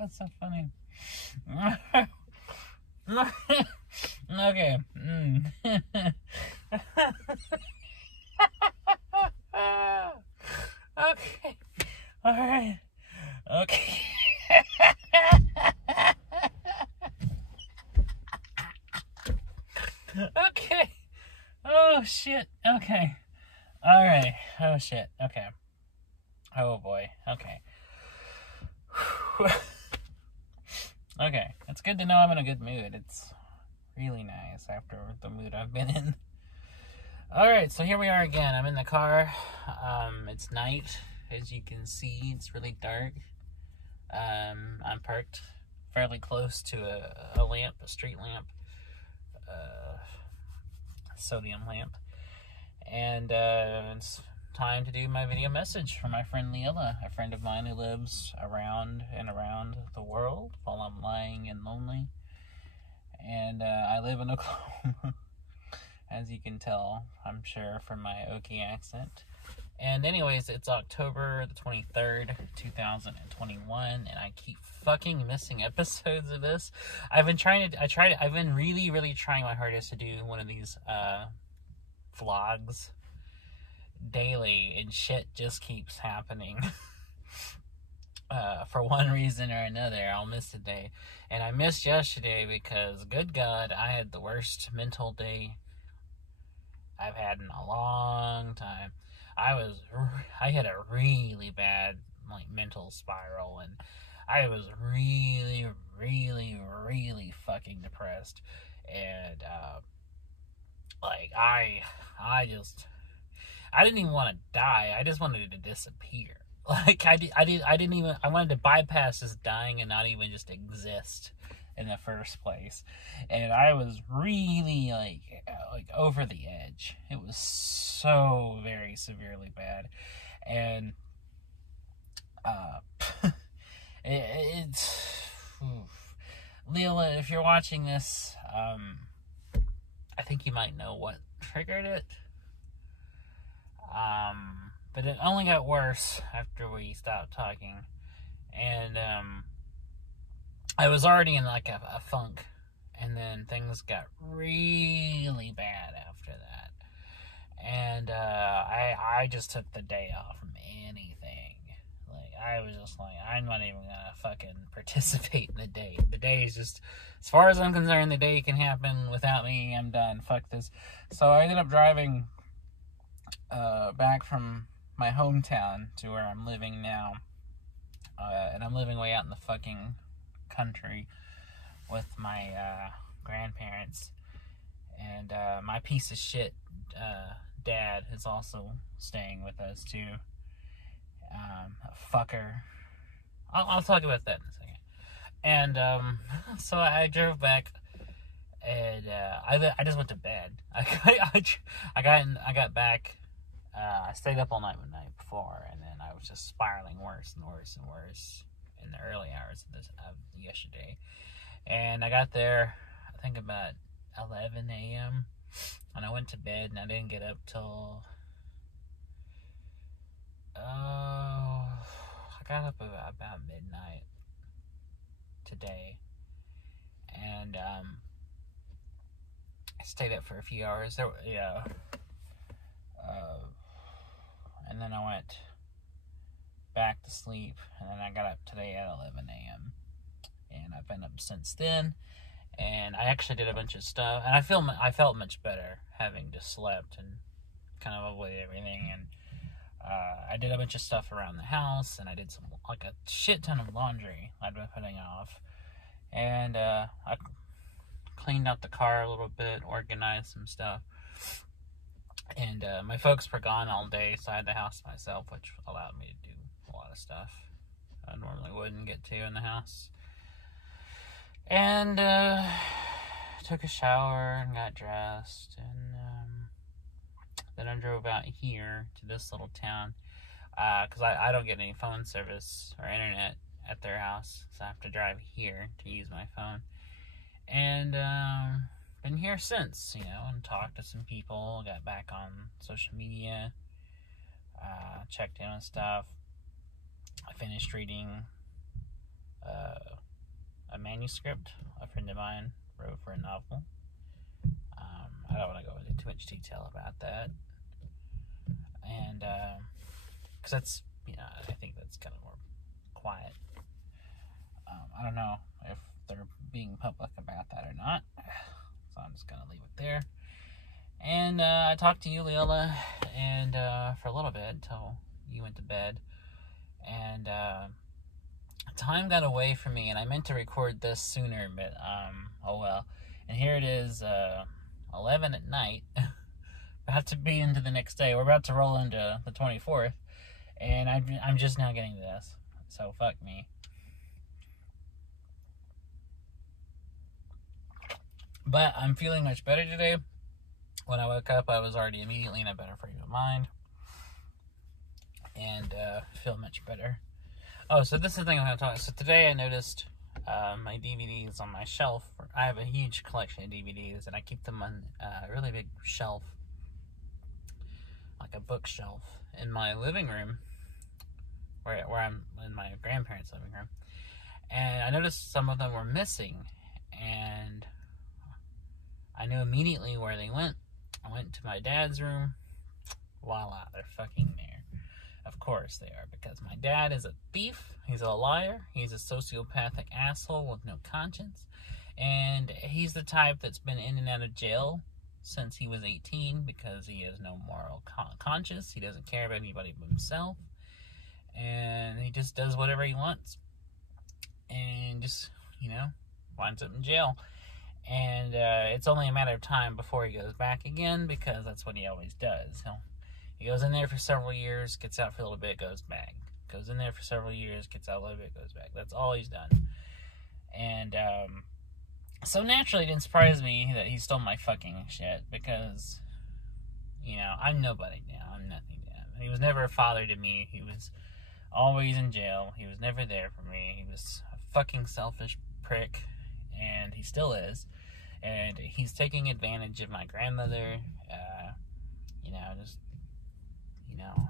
That's so funny. Okay. Okay. All right. Okay. Okay. Oh shit. Okay. All right. Oh shit. Okay. Oh boy. Okay. Okay. It's good to know I'm in a good mood. It's really nice after the mood I've been in. Alright, so here we are again. I'm in the car. It's night. As you can see, it's really dark. I'm parked fairly close to a lamp, a street lamp, sodium lamp. And it's time to do my video message for my friend Lilla, a friend of mine who lives around and around the world while I'm lying and lonely. And I live in Oklahoma, as you can tell, I'm sure, from my Okie accent. And anyways, it's October the 23rd, 2021, and I keep fucking missing episodes of this. I've been really trying my hardest to do one of these vlogs daily, and shit just keeps happening. For one reason or another, I'll miss a day. And I missed yesterday because, good God, I had the worst mental day I've had in a long time. I had a really bad, mental spiral, and I was really fucking depressed. And, I didn't even want to die. I just wanted to disappear. I wanted to bypass this dying and not even just exist in the first place. And I was really, over the edge. It was so very severely bad. And, Lilla, if you're watching this, I think you might know what triggered it. But it only got worse after we stopped talking. And, I was already in, a funk. And then things got really bad after that. And, I just took the day off from anything. I was just I'm not even gonna fucking participate in the day. The day is just, as far as I'm concerned, the day can happen without me. I'm done. Fuck this. So I ended up driving back from my hometown to where I'm living now, and I'm living way out in the fucking country with my grandparents, and my piece of shit dad is also staying with us too. Fucker. I'll talk about that in a second. And so I drove back, and I just went to bed. I got back. I stayed up all night the night before, and then I was just spiraling worse and worse and worse in the early hours of yesterday. And I got there, I think about 11 a.m. and I went to bed, and I didn't get up till I got up about midnight today, and I stayed up for a few hours. And then I went back to sleep, and then I got up today at 11 a.m. and I've been up since then. And I actually did a bunch of stuff, and I felt much better having just slept and kind of avoided everything. And I did a bunch of stuff around the house, and I did a shit ton of laundry I'd been putting off. And I cleaned out the car a little bit, organized some stuff. And my folks were gone all day, so I had the house to myself, which allowed me to do a lot of stuff I normally wouldn't get to in the house. And took a shower and got dressed, and then I drove out here to this little town, because I don't get any phone service or internet at their house, so I have to drive here to use my phone. And been here since, and talked to some people, got back on social media, checked in on stuff. I finished reading a manuscript a friend of mine wrote for a novel. I don't want to go into too much detail about that. And, because that's, I think that's kind of more quiet. I don't know if they're being public about that or not. So I'm just going to leave it there. And I talked to you, Lilla, and for a little bit until you went to bed. And time got away from me, and I meant to record this sooner, but oh well. And here it is, 11 at night. About to be into the next day. We're about to roll into the 24th, and I'm just now getting to this. So fuck me. But I'm feeling much better today. When I woke up, I was already immediately in a better frame of mind, and feel much better. Oh, so this is the thing I'm going to talk about. So today I noticed my DVDs on my shelf. I have a huge collection of DVDs, and I keep them on a really big shelf, like a bookshelf, in my living room, where I'm in my grandparents' living room. And I noticed some of them were missing, and I knew immediately where they went. I went to my dad's room. Voila, they're fucking there. Of course they are, because my dad is a thief, he's a liar, he's a sociopathic asshole with no conscience, and he's the type that's been in and out of jail since he was 18 because he has no moral conscience. He doesn't care about anybody but himself, and he just does whatever he wants, and just, winds up in jail. And it's only a matter of time before he goes back again, because that's what he always does. He goes in there for several years, gets out for a little bit, goes back. Goes in there for several years, gets out a little bit, goes back. That's all he's done. And so naturally it didn't surprise me that he stole my fucking shit, because, I'm nobody now. I'm nothing to him. He was never a father to me. He was always in jail. He was never there for me. He was a fucking selfish prick, and he still is. And he's taking advantage of my grandmother,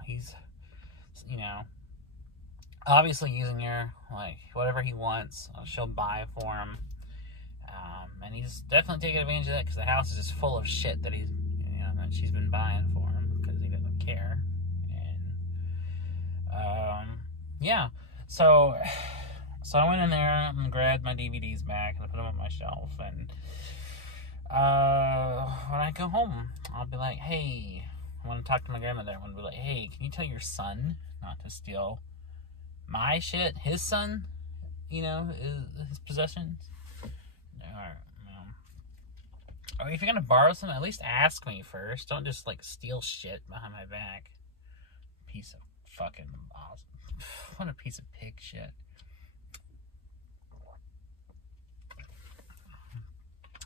he's, obviously using her, like, whatever he wants, she'll buy for him, and he's definitely taking advantage of that, because the house is just full of shit that that she's been buying for him, because he doesn't care. And, so I went in there and grabbed my DVDs back, and I put them on my shelf, and when I go home, I'll be like, hey, I want to talk to my grandmother. I want to be like, hey, can you tell your son not to steal my shit? His son, his possessions? Or if you're going to borrow something, at least ask me first. Don't just, steal shit behind my back. Piece of fucking awesome. What a piece of pig shit.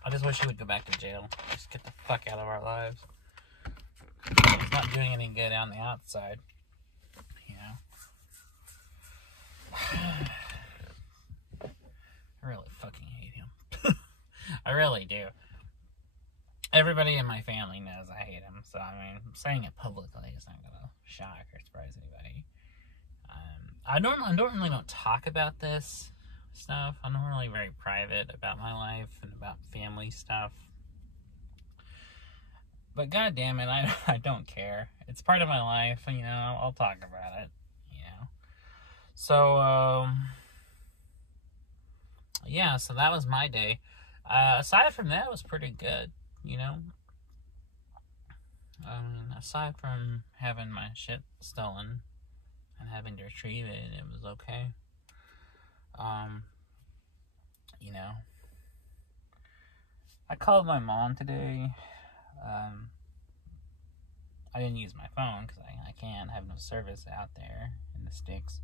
I just wish he would go back to jail. Just get the fuck out of our lives. He's not doing any good on the outside. I really fucking hate him. I really do. Everybody in my family knows I hate him, so saying it publicly is not gonna shock or surprise anybody. I normally don't talk about this stuff. I'm normally very private about my life and about family stuff. But god damn it, I don't care. It's part of my life, and I'll talk about it. So so that was my day. Aside from that, it was pretty good, aside from having my shit stolen and having to retrieve it, it was okay. I called my mom today. I didn't use my phone because I can't have no service out there in the sticks.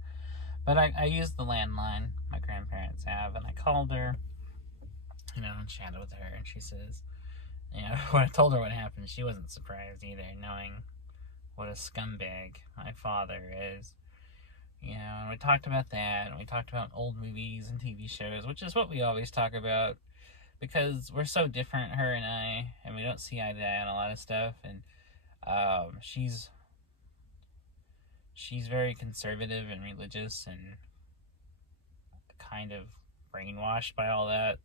But I used the landline my grandparents have, and I called her, and chatted with her, and she says, when I told her what happened, she wasn't surprised either, knowing what a scumbag my father is. And we talked about that, and we talked about old movies and TV shows, which is what we always talk about, because we're so different, her and I, and we don't see eye to eye on a lot of stuff, and she's very conservative and religious and kind of brainwashed by all that.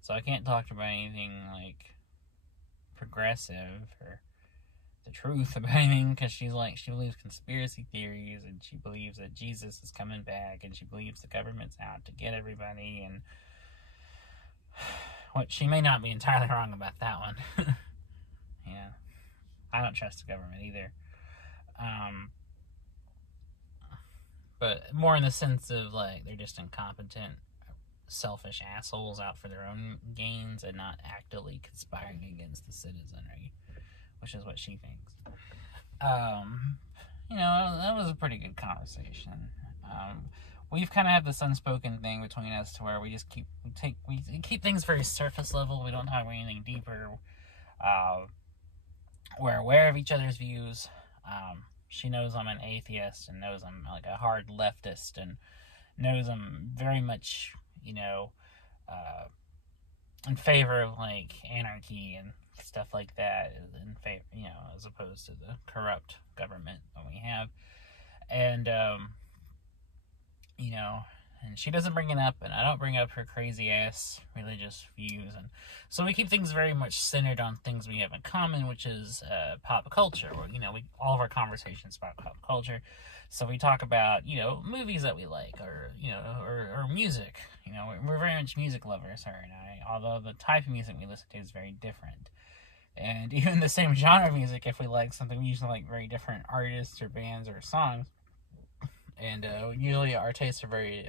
So I can't talk to her about anything like progressive or the truth about anything, because she believes conspiracy theories, and she believes that Jesus is coming back, and she believes the government's out to get everybody, and what she may not be entirely wrong about that one. Yeah, I don't trust the government either. But more in the sense of like they're just incompetent, selfish assholes out for their own gains and not actively conspiring against the citizenry, which is what she thinks. That was a pretty good conversation. We've kind of have this unspoken thing between us to where we keep things very surface level. We don't talk about anything deeper. We're aware of each other's views. She knows I'm an atheist and knows I'm like a hard leftist and knows I'm very much, in favor of like anarchy and stuff like that, in favor, as opposed to the corrupt government that we have. And, and she doesn't bring it up, and I don't bring up her crazy ass religious views, and so we keep things very much centered on things we have in common, which is pop culture. Where all of our conversations about pop culture. So we talk about movies that we like, or or music. We're very much music lovers, her and I. Although the type of music we listen to is very different, and even the same genre of music, if we like something, we usually like very different artists or bands or songs. And usually our tastes are very,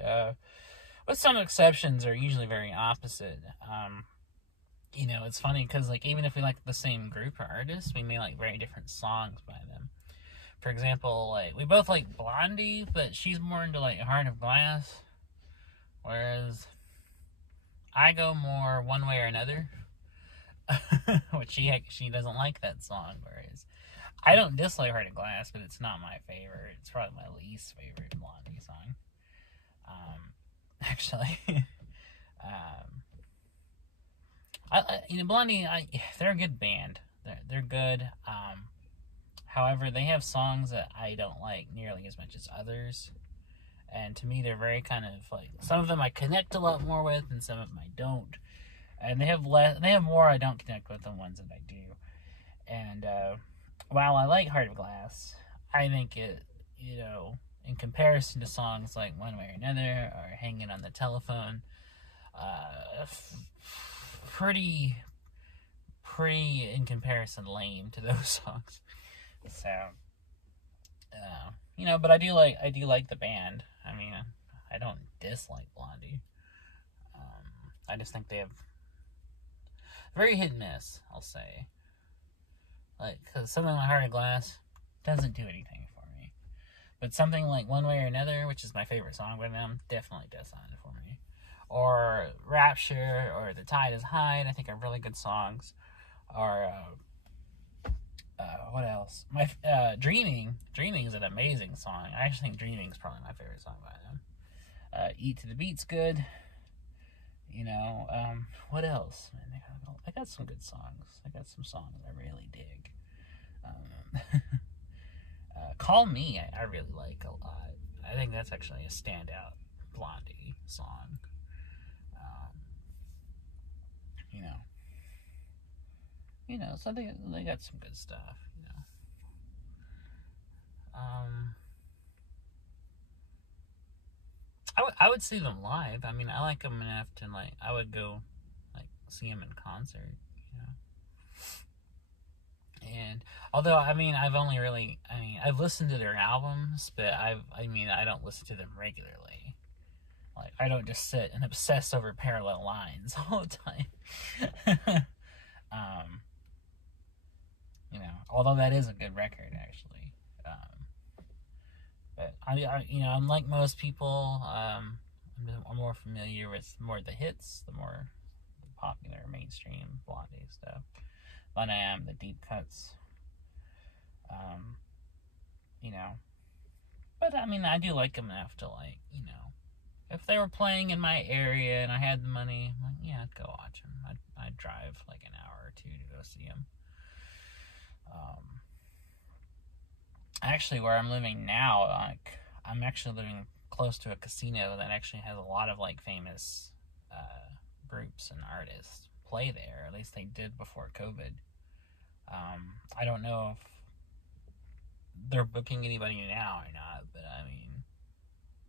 with some exceptions, are usually very opposite. It's funny because like even if we like the same group or artists, we may like very different songs by them. For example, like we both like Blondie, but she's more into like Heart of Glass, whereas I go more One Way or Another, which she doesn't like that song. Whereas I don't dislike Heart of Glass, but it's not my favorite. It's probably my least favorite Blondie song. Actually, Blondie, they're a good band. They're good. However, they have songs that I don't like nearly as much as others. And to me, they're very kind of like, some of them I connect a lot more with, and some of them I don't. And they have more I don't connect with than ones that I do. And while I like Heart of Glass, I think it, in comparison to songs like One Way or Another or Hanging on the Telephone, pretty in comparison lame to those songs. So, but I do like the band. I mean, I don't dislike Blondie. I just think they have very hit and miss, I'll say. Like, because something like Heart of Glass doesn't do anything for me. But something like One Way or Another, which is my favorite song by them, definitely does something for me. Or Rapture, or The Tide is High, I think are really good songs. Or, what else? Dreaming. Dreaming is an amazing song. I actually think Dreaming is probably my favorite song by them. Eat to the Beat's good. What else? Man, I got some good songs. I got some songs I really dig. Call Me, I really like a lot. I think that's actually a standout Blondie song. So they got some good stuff. I would see them live. I mean, I like them enough to like. I would go like see them in concert. And although I've listened to their albums, but I don't listen to them regularly. Like, I don't just sit and obsess over Parallel Lines all the time. Although that is a good record, actually. But unlike most people, I'm more familiar with more of the hits, the more popular mainstream Blondie stuff than I am the deep cuts. But I do like them enough to like, if they were playing in my area and I had the money, I'm like, yeah, I'd go watch them. I'd drive like an hour or two to go see them. Actually, where I'm living now, like, I'm actually living close to a casino that actually has a lot of like famous groups and artists play there. At least they did before COVID. I don't know if they're booking anybody now or not, but I mean,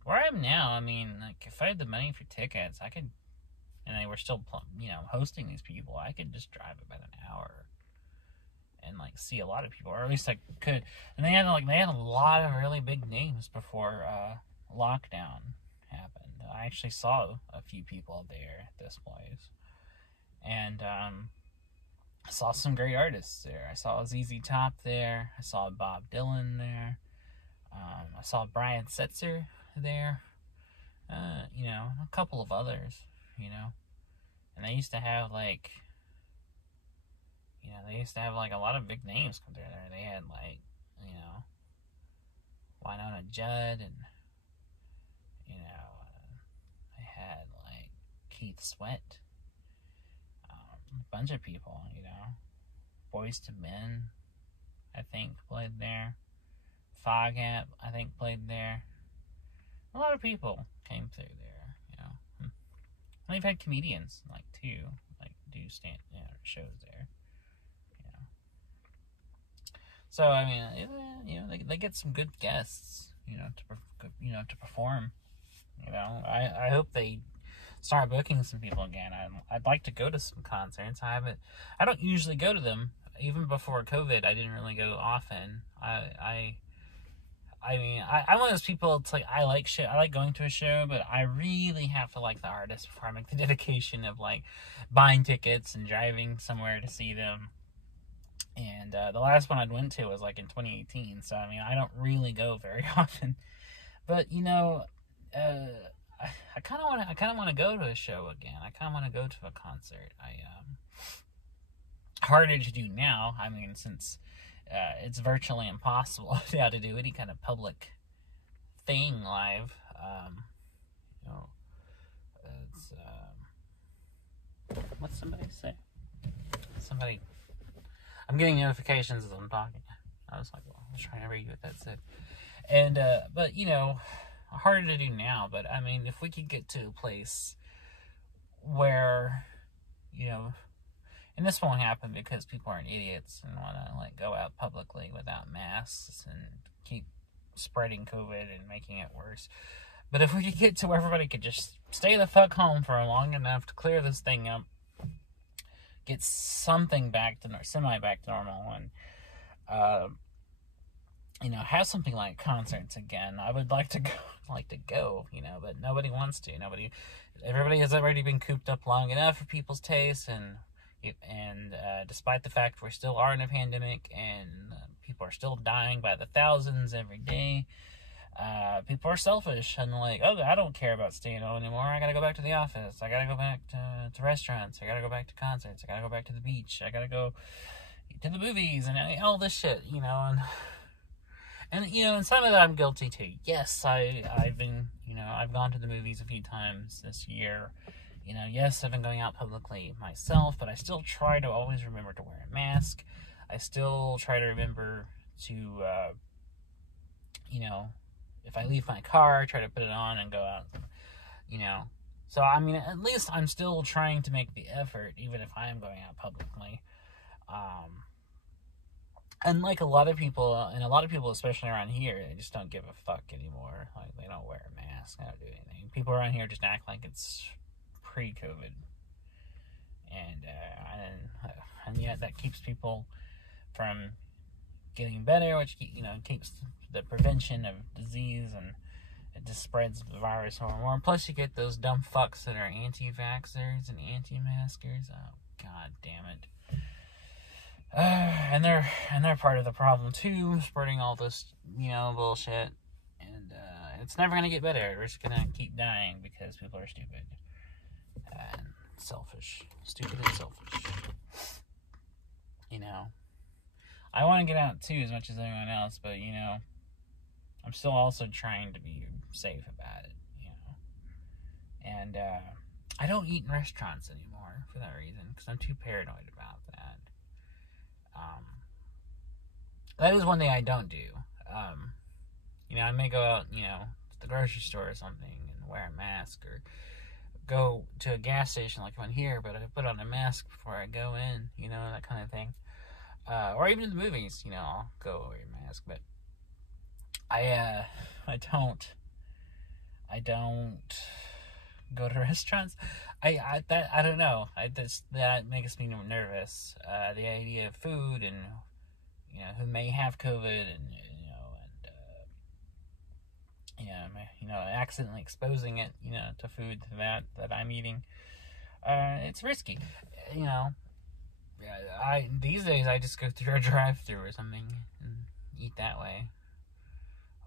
where I'm now, I mean, like, if I had the money for tickets, I could, and they were still, hosting these people, I could just drive about an hour and, like, see a lot of people, or at least I could. And they had a lot of really big names before lockdown happened. I actually saw a few people there at this place, and I saw some great artists there. I saw ZZ Top there. I saw Bob Dylan there. I saw Brian Setzer there. A couple of others, And they used to have, like, a lot of big names come through there. They had, like, Winona Judd, and, they had, like, Keith Sweat. A bunch of people, Boys to Men, I think, played there. Foghat, I think, played there. A lot of people came through there, And they've had comedians, like, too, like, do shows there, So, I mean, they get some good guests, to perform, I hope they start booking some people again. I'd like to go to some concerts. I don't usually go to them. Even before COVID, I didn't really go often. I'm one of those people. It's like I like going to a show, but I really have to like the artist before I make the dedication of like buying tickets and driving somewhere to see them. And the last one I went to was like in 2018. So I mean, I don't really go very often. But I kind of want to go to a show again. I kind of want to go to a concert. Harder to do now. I mean, since it's virtually impossible now to do any kind of public thing live. It's what's somebody say? I'm getting notifications as I'm talking. I was like, well, I was trying to read what that said. And but harder to do now. But I mean, if we could get to a place where and this won't happen because people aren't idiots and want to like go out publicly without masks and keep spreading COVID and making it worse. But if we could get to where everybody could just stay the fuck home for long enough to clear this thing up, get something back to semi back to normal, and have something like concerts again. I would like to go, but nobody wants to. Everybody has already been cooped up long enough for people's tastes, and despite the fact we still are in a pandemic and people are still dying by the thousands every day, people are selfish and like, oh, I don't care about staying home anymore. I gotta go back to the office. I gotta go back to restaurants. I gotta go back to concerts. I gotta go back to the beach. I gotta go to the movies and all this shit, and some of that I'm guilty too. Yes, I've been, I've gone to the movies a few times this year. Yes, I've been going out publicly myself, but I still try to always remember to wear a mask. I still try to remember to, if I leave my car, try to put it on and go out, So, I mean, at least I'm still trying to make the effort, even if I am going out publicly. And like a lot of people, especially around here, they just don't give a fuck anymore. Like, they don't wear a mask, they don't do anything. People around here just act like it's pre-COVID, and yet that keeps people from getting better, which keeps the prevention of disease, and it just spreads the virus more and more. Plus, you get those dumb fucks that are anti-vaxxers and anti-maskers. Oh, god damn it! And they're part of the problem too, spreading all this bullshit, and it's never gonna get better. We're just gonna keep dying because people are stupid. And selfish. Stupid and selfish. I want to get out too as much as anyone else, but I'm still also trying to be safe about it, And I don't eat in restaurants anymore for that reason, because I'm too paranoid about that. That is one thing I don't do. I may go out, to the grocery store or something and wear a mask, or go to a gas station like one here, but I put on a mask before I go in, you know, that kind of thing. Or even in the movies, you know, I'll go wear a mask, but I don't go to restaurants. I don't know. That makes me nervous. The idea of food and, you know, who may have COVID and accidentally exposing it, you know, to food that I'm eating. It's risky, you know. These days I just go through a drive-through or something and eat that way.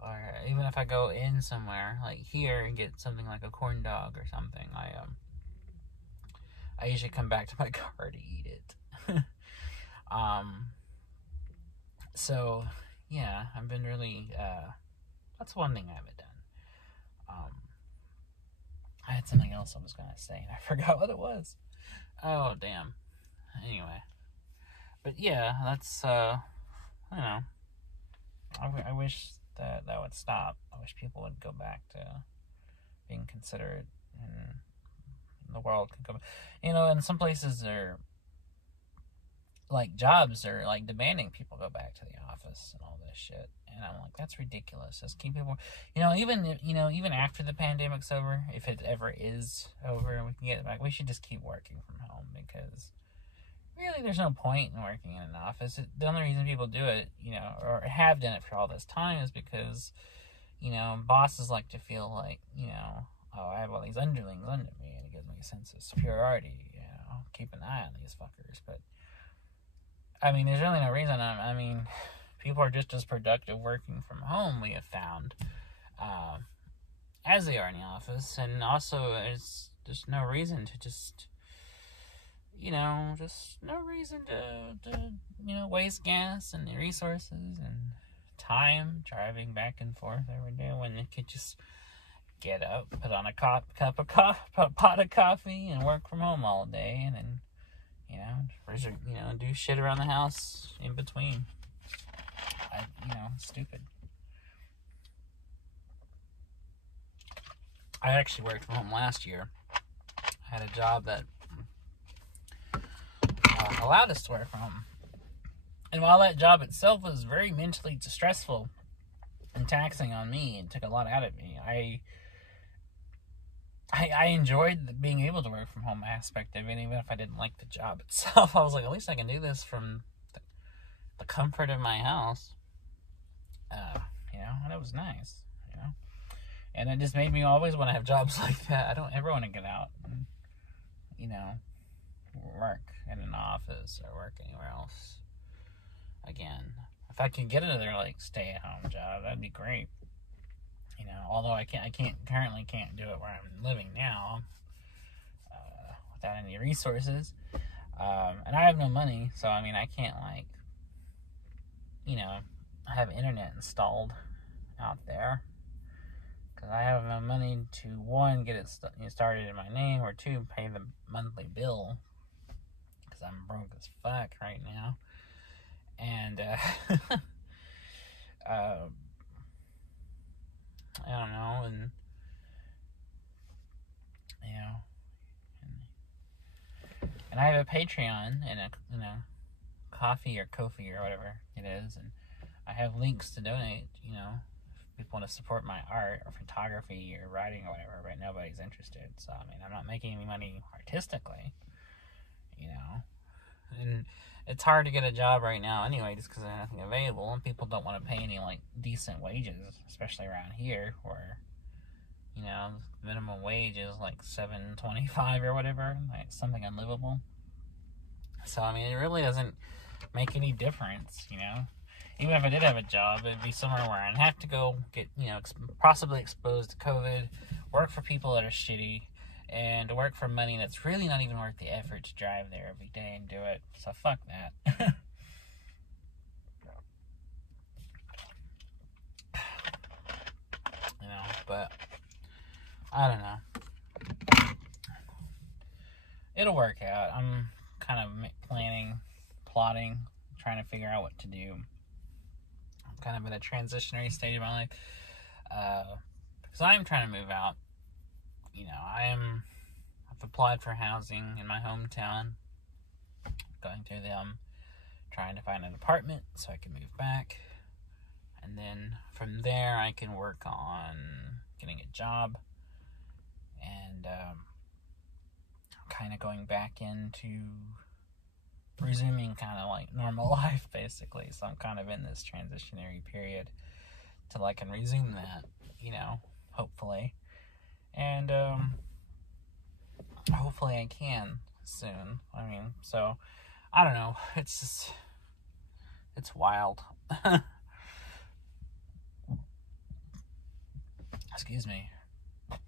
Or even if I go in somewhere like here and get something like a corn dog or something, I usually come back to my car to eat it. So yeah, I've been really that's one thing I haven't done. I had something else I was gonna say and I forgot what it was. Oh damn. Anyway, but yeah, that's you know, I wish that would stop. I wish people would go back to being considerate, and the world could go, you know, and some places are like jobs are like demanding people go back to the office and all this shit, and I'm like, that's ridiculous. Just keep people, you know, even after the pandemic's over, if it ever is over and we can get it back, we should just keep working from home, because really there's no point in working in an office. The only reason people do it, you know, or have done it for all this time, is because, you know, bosses like to feel like, you know, oh, I have all these underlings under me, and it gives me a sense of superiority, you know, keep an eye on these fuckers. But I mean, there's really no reason. I mean, people are just as productive working from home, we have found, as they are in the office. And also, there's no reason to just, you know, just no reason to you know, waste gas and resources and time driving back and forth every day, when you could just get up, put on a pot of coffee, and work from home all day, and then, you know, do shit around the house in between. You know, it's stupid. I actually worked from home last year. I had a job that allowed us to work from home. And while that job itself was very mentally stressful and taxing on me, and took a lot out of me, I enjoyed the being able to work from home aspect of it, even if I didn't like the job itself. I was like, at least I can do this from the comfort of my house. You know, and it was nice, you know. And it just made me always want to have jobs like that. I don't ever want to get out and, you know, work in an office or work anywhere else again. If I could get another, like, stay-at-home job, that'd be great. You know, although I currently can't do it where I'm living now, without any resources. And I have no money, so, I mean, I can't, like, you know, have internet installed out there, because I have no money to, one, get it started in my name, or two, pay the monthly bill, because I'm broke as fuck right now. And I don't know, and you know, and I have a Patreon and a, you know, Coffee or Ko-fi or whatever it is, and I have links to donate, you know, if people want to support my art or photography or writing or whatever, but nobody's interested. So, I mean, I'm not making any money artistically, you know, and it's hard to get a job right now anyway, just because there's nothing available, and people don't want to pay any, like, decent wages, especially around here, where, you know, minimum wage is like $7.25 or whatever, like something unlivable. So, I mean, it really doesn't make any difference, you know. Even if I did have a job, it'd be somewhere where I'd have to go get, you know, possibly exposed to COVID, work for people that are shitty, and to work for money that's really not even worth the effort to drive there every day and do it. So fuck that. You know, but I don't know. It'll work out. I'm kind of plotting, trying to figure out what to do. I'm kind of in a transitionary stage of my life. because I am trying to move out. You know, I've applied for housing in my hometown, going through them, trying to find an apartment so I can move back. And then from there, I can work on getting a job and kind of going back into resuming kind of like normal life, basically. So I'm kind of in this transitionary period till I can resume that, you know, hopefully. And hopefully I can soon. I mean, so I don't know. It's just, it's wild. Excuse me.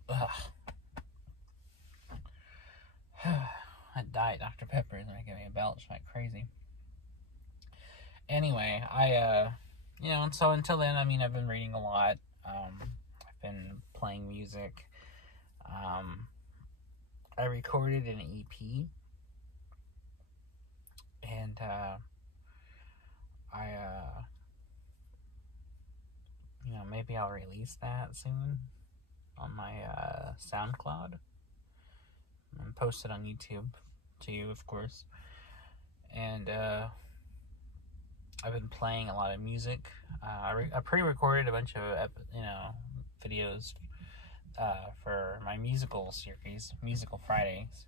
Ugh. That Diet Dr. Pepper is making me belch like crazy. Anyway, you know, and so until then, I mean, I've been reading a lot. I've been playing music. I recorded an EP, and you know, maybe I'll release that soon on my SoundCloud and post it on YouTube to you, of course. And I've been playing a lot of music. I pre-recorded a bunch of videos for my musical series, Musical Fridays,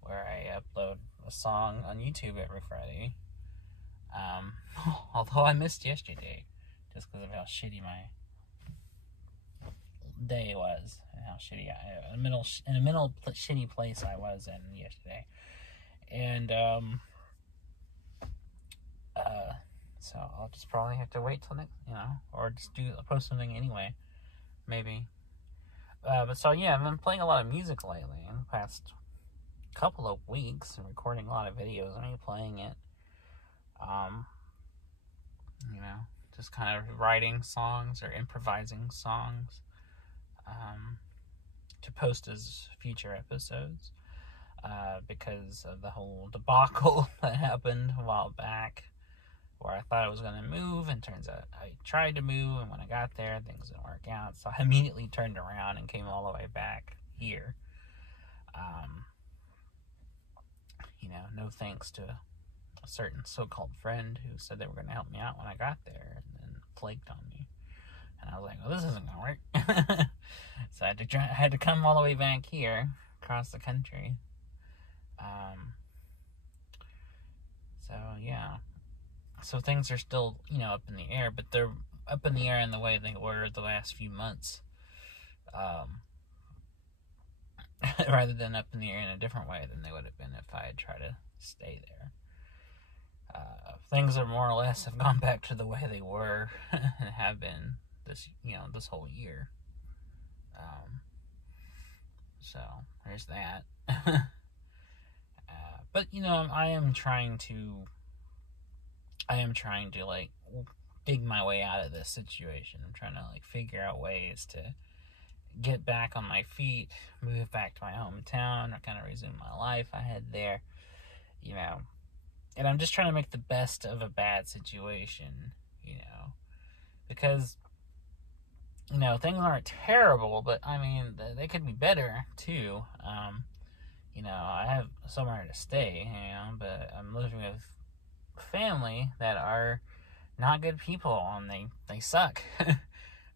where I upload a song on YouTube every Friday. Although I missed yesterday, just because of how shitty my day was, and how shitty in a mental shitty place I was in yesterday. And so I'll just probably have to wait till next, you know, or just post something anyway, maybe. But so yeah, I've been playing a lot of music lately in the past couple of weeks and recording a lot of videos of me playing it. You know, just kind of writing songs or improvising songs to post as future episodes, because of the whole debacle that happened a while back, where I thought I was going to move, and turns out I tried to move, and when I got there, things didn't work out, so I immediately turned around and came all the way back here. You know, no thanks to a certain so-called friend who said they were going to help me out when I got there, and then flaked on me. And I was like, well, this isn't going to work. So I had to come all the way back here, across the country. So, yeah. So things are still, you know, up in the air, but they're up in the air in the way they were the last few months. Rather than up in the air in a different way than they would have been if I had tried to stay there. Things are more or less have gone back to the way they were and have been this whole year. So there's that. But you know, I am trying to like dig my way out of this situation. I'm trying to like figure out ways to get back on my feet, move back to my hometown, or kind of resume my life I had there, you know. And I'm just trying to make the best of a bad situation, you know, because, you know, things aren't terrible, but I mean, they could be better too. You know, I have somewhere to stay, you know, but I'm living with family that are not good people, and they suck.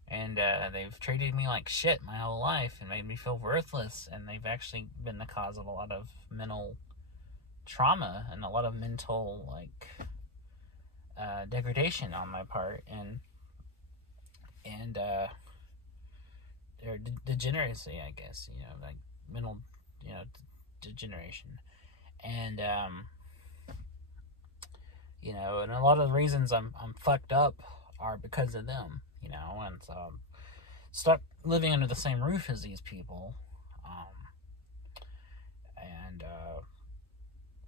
And they've treated me like shit my whole life and made me feel worthless, and they've actually been the cause of a lot of mental trauma and a lot of mental like degradation on my part, and their degeneracy, I guess, you know, like mental, you know, degeneration. And you know, and a lot of the reasons I'm fucked up are because of them, you know. And so I'm stuck living under the same roof as these people, and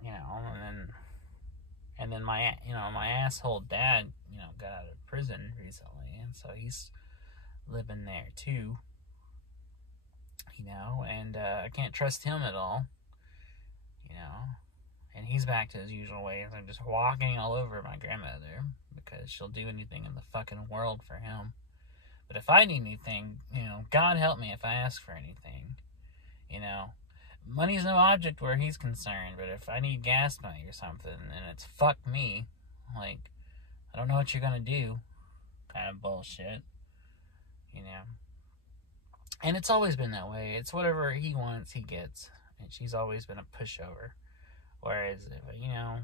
you know, and then my asshole dad, you know, got out of prison recently, and so he's living there too, you know. And I can't trust him at all, you know. And he's back to his usual ways. I'm just walking all over my grandmother because she'll do anything in the fucking world for him. But if I need anything, you know, God help me if I ask for anything. You know, money's no object where he's concerned, but if I need gas money or something, and it's fuck me, like, I don't know what you're gonna do, kind of bullshit, you know. And it's always been that way. It's whatever he wants, he gets. And she's always been a pushover. Whereas, you know,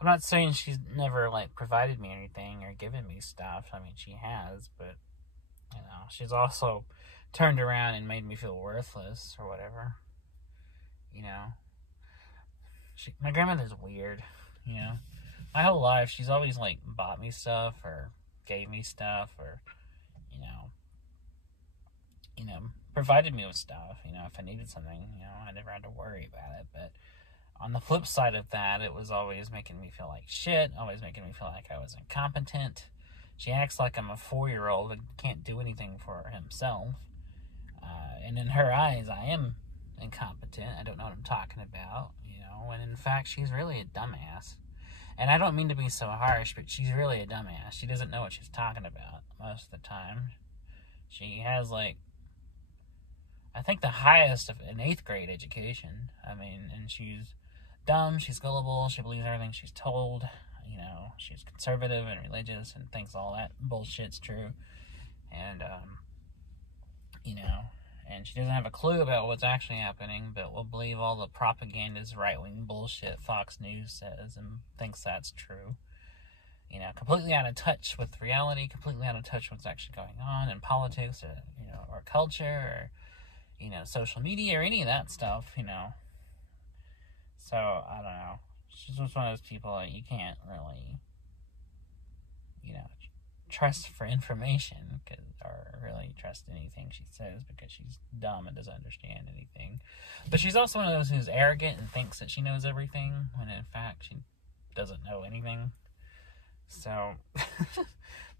I'm not saying she's never, like, provided me anything or given me stuff. I mean, she has, but, you know, she's also turned around and made me feel worthless or whatever. You know, my grandmother's weird, you know. My whole life, she's always, like, bought me stuff or gave me stuff or, you know, provided me with stuff. You know, if I needed something, you know, I never had to worry about it. But on the flip side of that, it was always making me feel like shit, always making me feel like I was incompetent. She acts like I'm a 4-year-old and can't do anything for himself. And in her eyes, I am incompetent. I don't know what I'm talking about, you know, when in fact, she's really a dumbass. And I don't mean to be so harsh, but she's really a dumbass. She doesn't know what she's talking about most of the time. She has, like, I think the highest of an 8th grade education. I mean, and she's dumb, she's gullible, she believes everything she's told. You know, she's conservative and religious and thinks all that bullshit's true. And, you know, and she doesn't have a clue about what's actually happening, but will believe all the propaganda's right-wing bullshit Fox News says and thinks that's true. You know, completely out of touch with reality, completely out of touch with what's actually going on in politics or, you know, or culture or, you know, social media or any of that stuff, you know. So, I don't know. She's just one of those people that you can't really, you know, trust for information or really trust anything she says because she's dumb and doesn't understand anything. But she's also one of those who's arrogant and thinks that she knows everything when in fact she doesn't know anything. So,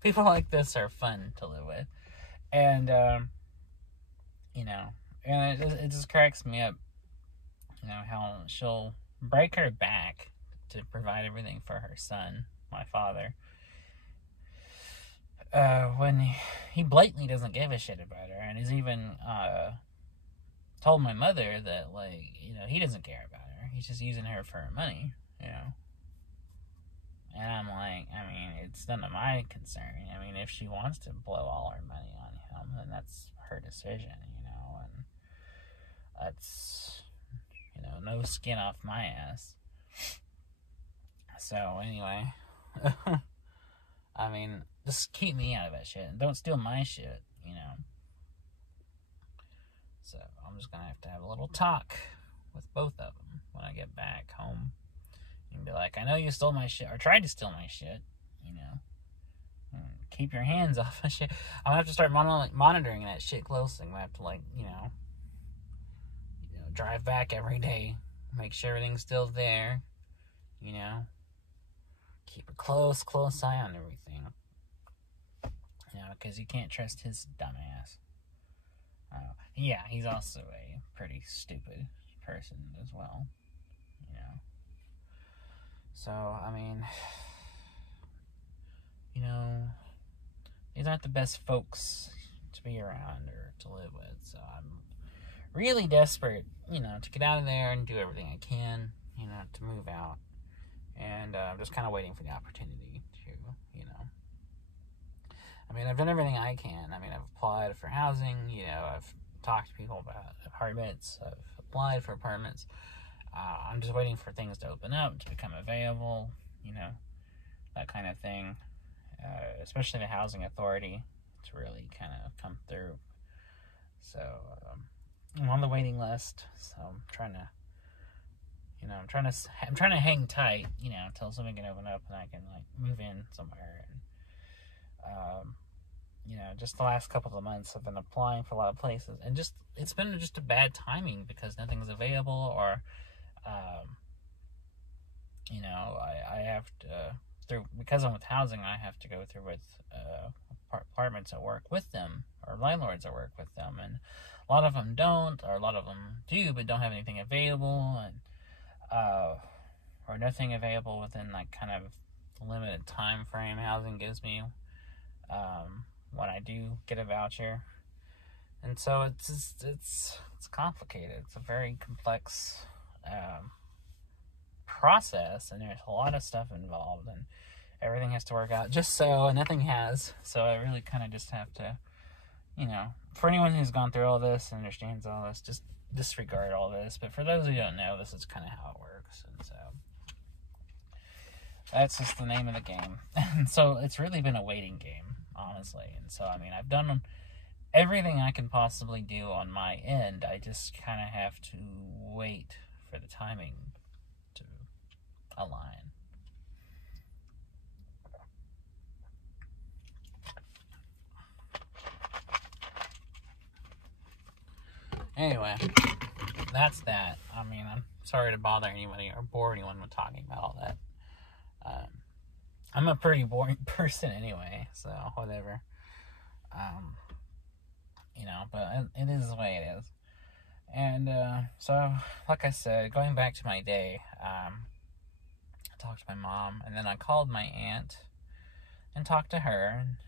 people like this are fun to live with. And, you know, and it just cracks me up, you know, how she'll break her back to provide everything for her son, my father, when he blatantly doesn't give a shit about her, and has even told my mother that, like, you know, he doesn't care about her, he's just using her for her money, you know. And I'm like, I mean, it's none of my concern. I mean, if she wants to blow all her money on him, then that's her decision, you know, and that's, you know, no skin off my ass. So, anyway, I mean, just keep me out of that shit, and don't steal my shit, you know. So, I'm just gonna have to have a little talk with both of them when I get back home. And be like, I know you stole my shit, or tried to steal my shit, you know. Keep your hands off my shit. I'm gonna have to start monitoring that shit closely. I'm gonna have to, like, you know, drive back every day, make sure everything's still there, you know. Keep a close eye on everything. You know, because you can't trust his dumbass. Yeah, he's also a pretty stupid person as well, you know. So, I mean, you know, these aren't the best folks to be around or to live with. So I'm really desperate, you know, to get out of there and do everything I can, you know, to move out. And I'm just kind of waiting for the opportunity to, you know. I mean, I've done everything I can. I mean, I've applied for housing, you know, I've talked to people about apartments, I've applied for apartments. I'm just waiting for things to open up, to become available, you know, that kind of thing. Especially the housing authority to really kind of come through. So, I'm on the waiting list, so I'm trying to, you know, I'm trying to hang tight, you know, until something can open up and I can, like, move in somewhere. And, you know, just the last couple of months I've been applying for a lot of places, and just, it's been just a bad timing because nothing's available, or, you know, I have to, because I'm with housing, I have to go through with, apartments that work with them, or landlords that work with them, and a lot of them don't, or a lot of them do, but don't have anything available, and, or nothing available within, like, kind of the limited time frame housing gives me, when I do get a voucher. And so it's complicated. It's a very complex process, and there's a lot of stuff involved, and everything has to work out just so, and nothing has. So I really kind of just have to, for anyone who's gone through all this and understands all this, just disregard all this. But for those who don't know, this is kind of how it works. And so that's just the name of the game. And so it's really been a waiting game, honestly. And so, I mean, I've done everything I can possibly do on my end. I just kind of have to wait for the timing to align. Anyway, that's that. I mean, I'm sorry to bother anybody or bore anyone with talking about all that. I'm a pretty boring person anyway, so whatever. But it is the way it is. And so, like I said, going back to my day, I talked to my mom, and then I called my aunt and talked to her, and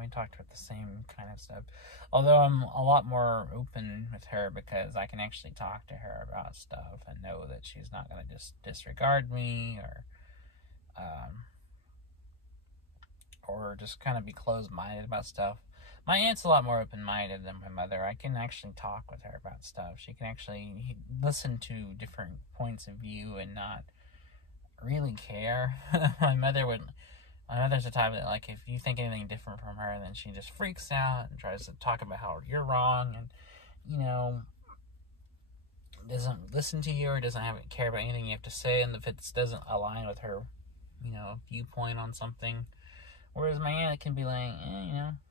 we talked about the same kind of stuff. Although I'm a lot more open with her because I can actually talk to her about stuff and know that she's not going to just disregard me or just kind of be closed-minded about stuff. My aunt's a lot more open-minded than my mother. I can actually talk with her about stuff. She can actually listen to different points of view and not really care. My mother's the type that, like, if you think anything different from her, then she just freaks out and tries to talk about how you're wrong and, doesn't listen to you or doesn't care about anything you have to say, and if it doesn't align with her, viewpoint on something. Whereas my aunt can be like,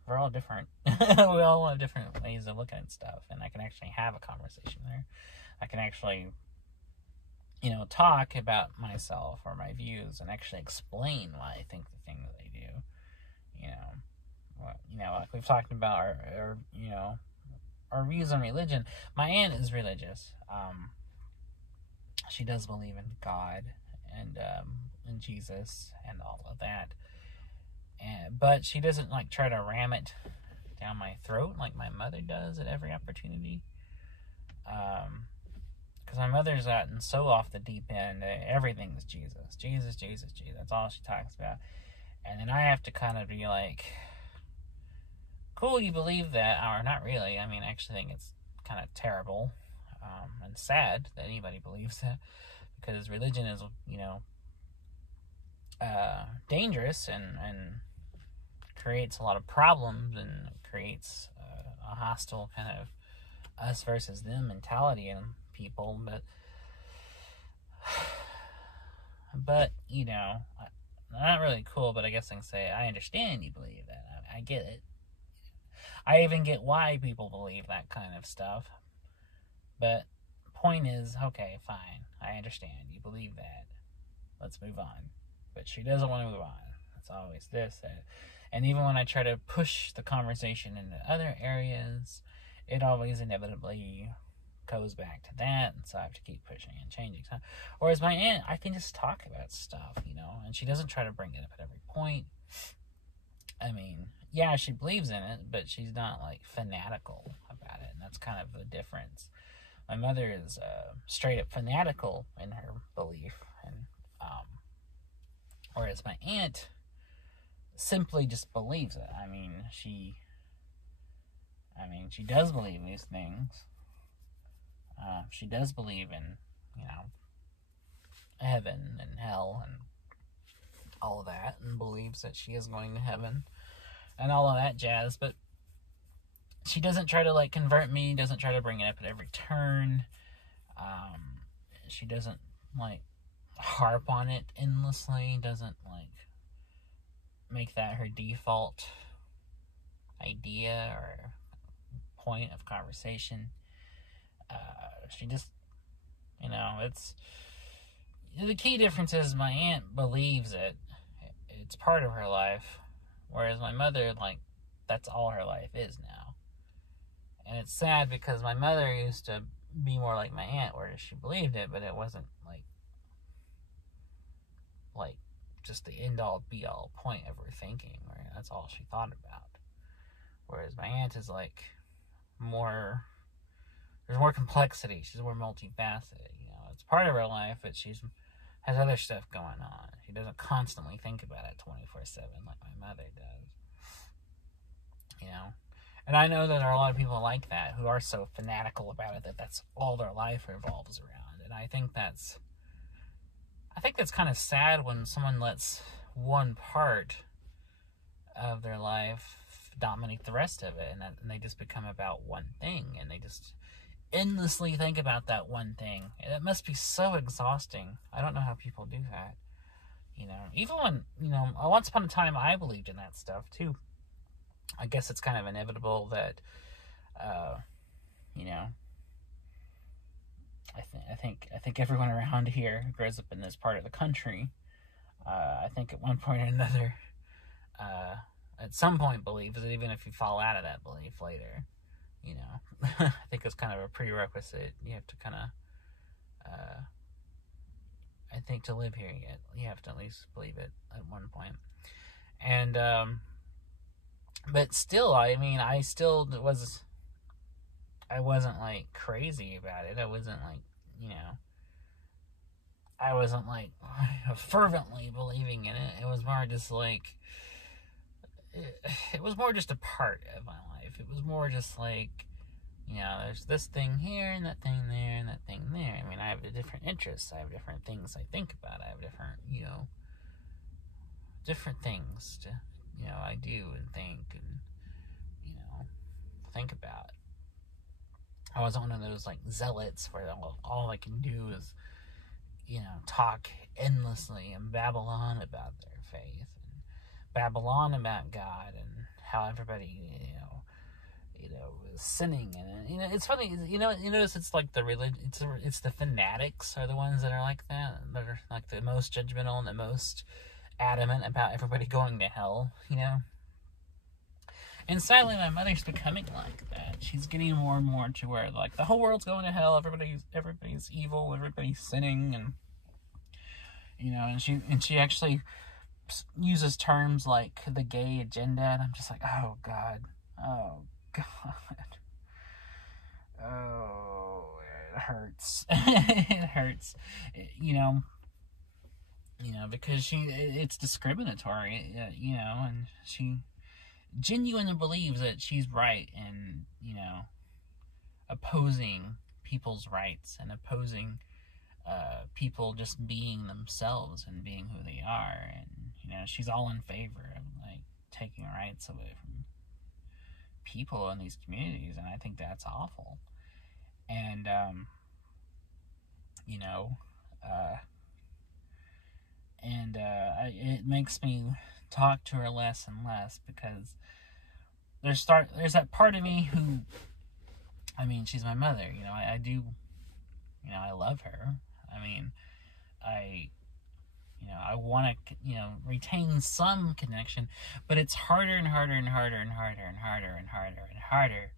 we're all different. We all have different ways of looking at stuff, and I can actually have a conversation there. I can actually talk about myself or my views and actually explain why I think the thing that I do. Like we've talked about our views on religion. My aunt is religious. She does believe in God and in Jesus and all of that. But she doesn't try to ram it down my throat like my mother does at every opportunity. Because my mother's gotten so off the deep end. Everything's Jesus. Jesus, Jesus, Jesus. That's all she talks about. And then I have to kind of be like, cool, you believe that, or not really. I mean, I actually think it's kind of terrible and sad that anybody believes that, because religion is, dangerous and creates a lot of problems and creates a hostile kind of us versus them mentality in people. But not really cool, but I guess I can say I understand you believe that. I get it. I even get why people believe that kind of stuff. But point is, okay, fine, I understand you believe that. Let's move on. But she doesn't want to move on. It's always this, that. And even when I try to push the conversation into other areas, it always inevitably goes back to that, and so I have to keep pushing and changing. Whereas my aunt, I can just talk about stuff, and she doesn't try to bring it up at every point. I mean, yeah, she believes in it, but she's not fanatical about it, and that's kind of the difference. My mother is straight up fanatical in her belief, and whereas my aunt simply just believes it. I mean, she does believe these things. She does believe in, heaven and hell and all of that, and believes that she is going to heaven and all of that jazz, but she doesn't try to convert me, doesn't try to bring it up at every turn. She doesn't harp on it endlessly, doesn't make that her default idea or point of conversation. She just, it's the key difference is my aunt believes it. It's part of her life, whereas my mother, that's all her life is now. And it's sad because my mother used to be more like my aunt, where she believed it, but it wasn't just the end-all be-all point of her thinking, where that's all she thought about. Whereas my aunt is there's more complexity. She's more multifaceted. It's part of her life, but she's has other stuff going on. She doesn't constantly think about it 24/7 like my mother does. And I know that there are a lot of people like that who are so fanatical about it that that's all their life revolves around. And I think that's kind of sad when someone lets one part of their life dominate the rest of it, and they just become about one thing, and they just endlessly think about that one thing. And it must be so exhausting. I don't know how people do that. Even when, once upon a time I believed in that stuff too. I guess it's kind of inevitable that, I think everyone around here who grows up in this part of the country, I think at one point or another, at some point believes it, even if you fall out of that belief later. I think it's kind of a prerequisite. You have to kind of, I think to live here, you have to at least believe it at one point. And, but still, I wasn't like crazy about it. I wasn't like, I wasn't like fervently believing in it. It was more just like, it was more just a part of my life. It was more just like, there's this thing here and that thing there and that thing there. I have different interests. I have different things I think about. I have different, different things to, I do and think and, think about. I wasn't one of those, like, zealots where all I can do is, talk endlessly and babble on about their faith and babble on about God and how everybody, is sinning. And, it's funny, you notice it's like the religion, it's the fanatics are the ones that are like that. They're like the most judgmental and the most adamant about everybody going to hell, And sadly, my mother's becoming like that. She's getting more and more to where, like, the whole world's going to hell. Everybody's evil. Everybody's sinning, and and she actually uses terms like the gay agenda, and I'm just like, oh God, oh it hurts. It hurts, because it's discriminatory, and she genuinely believes that she's right in, opposing people's rights and opposing people just being themselves and being who they are. And, she's all in favor of, like, taking rights away from people in these communities, and I think that's awful. And, it makes me talk to her less and less, because there's that part of me who, she's my mother, I do, I love her. I want to, retain some connection, but it's harder and harder and harder and harder and harder and harder and harder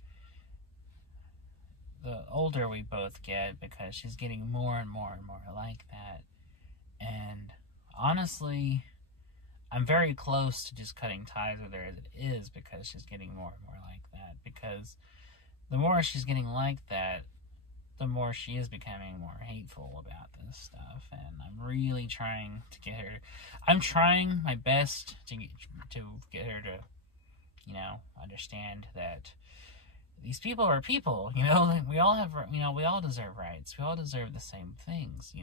the older we both get, because she's getting more and more and more like that. And honestly, I'm very close to just cutting ties with her as it is, because she's getting more and more like that. Because the more she's getting like that, the more she is becoming more hateful about this stuff. And I'm really trying to get her. I'm trying my best to get her to, understand that these people are people. Like, we all have, we all deserve rights. We all deserve the same things.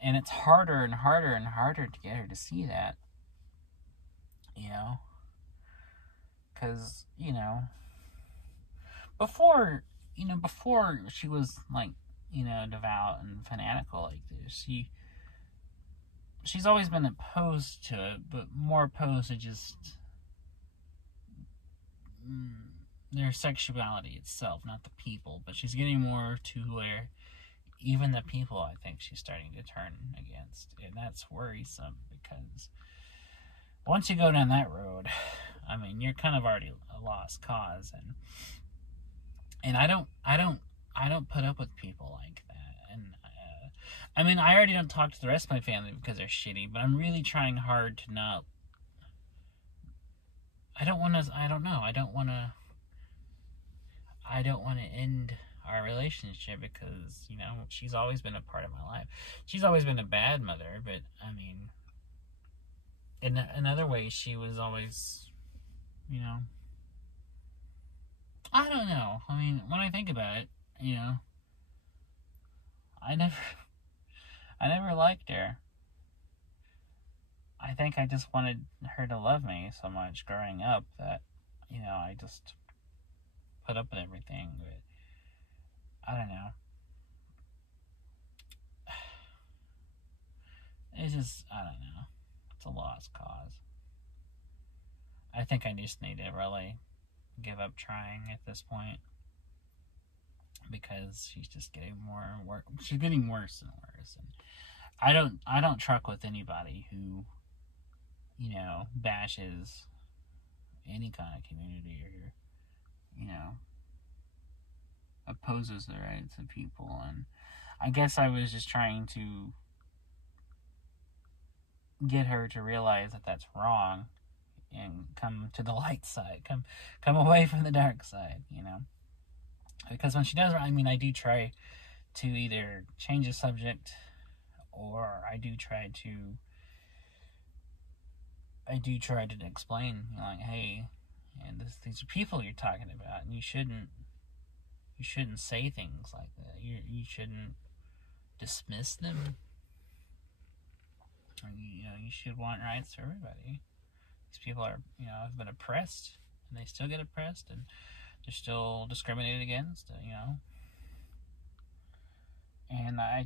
And it's harder and harder and harder to get her to see that, because, before she was, like, devout and fanatical like this, she's always been opposed to it, but more opposed to just their sexuality itself, not the people. But she's getting more to where even the people, I think she's starting to turn against. And that's worrisome, because once you go down that road, you're kind of already a lost cause. And I don't put up with people like that. And I already don't talk to the rest of my family because they're shitty, but I'm really trying hard to not I don't want to, I don't know, I don't want to end our relationship because, you know, she's always been a part of my life. She's always been a bad mother, but, I mean, in other ways, she was always, you know, I don't know. I mean, when I think about it, you know, I never, I never liked her. I think I just wanted her to love me so much growing up that, you know, I just put up with everything. But I don't know. It's just, I don't know. It's a lost cause. I think I just need to really give up trying at this point because she's just getting more and worse. She's getting worse and worse. And I don't truck with anybody who, you know, bashes any kind of community or, you know, opposes the rights of people. And I guess I was just trying to get her to realize that that's wrong and come to the light side, come away from the dark side, you know. Because when she does, I mean, I do try to either change the subject or I do try to explain, you know, like, hey, and these are people you're talking about, and you shouldn't say things like that. You shouldn't dismiss them. You know, you should want rights for everybody. These people are, you know, have been oppressed, and they still get oppressed, and they're still discriminated against, you know. And I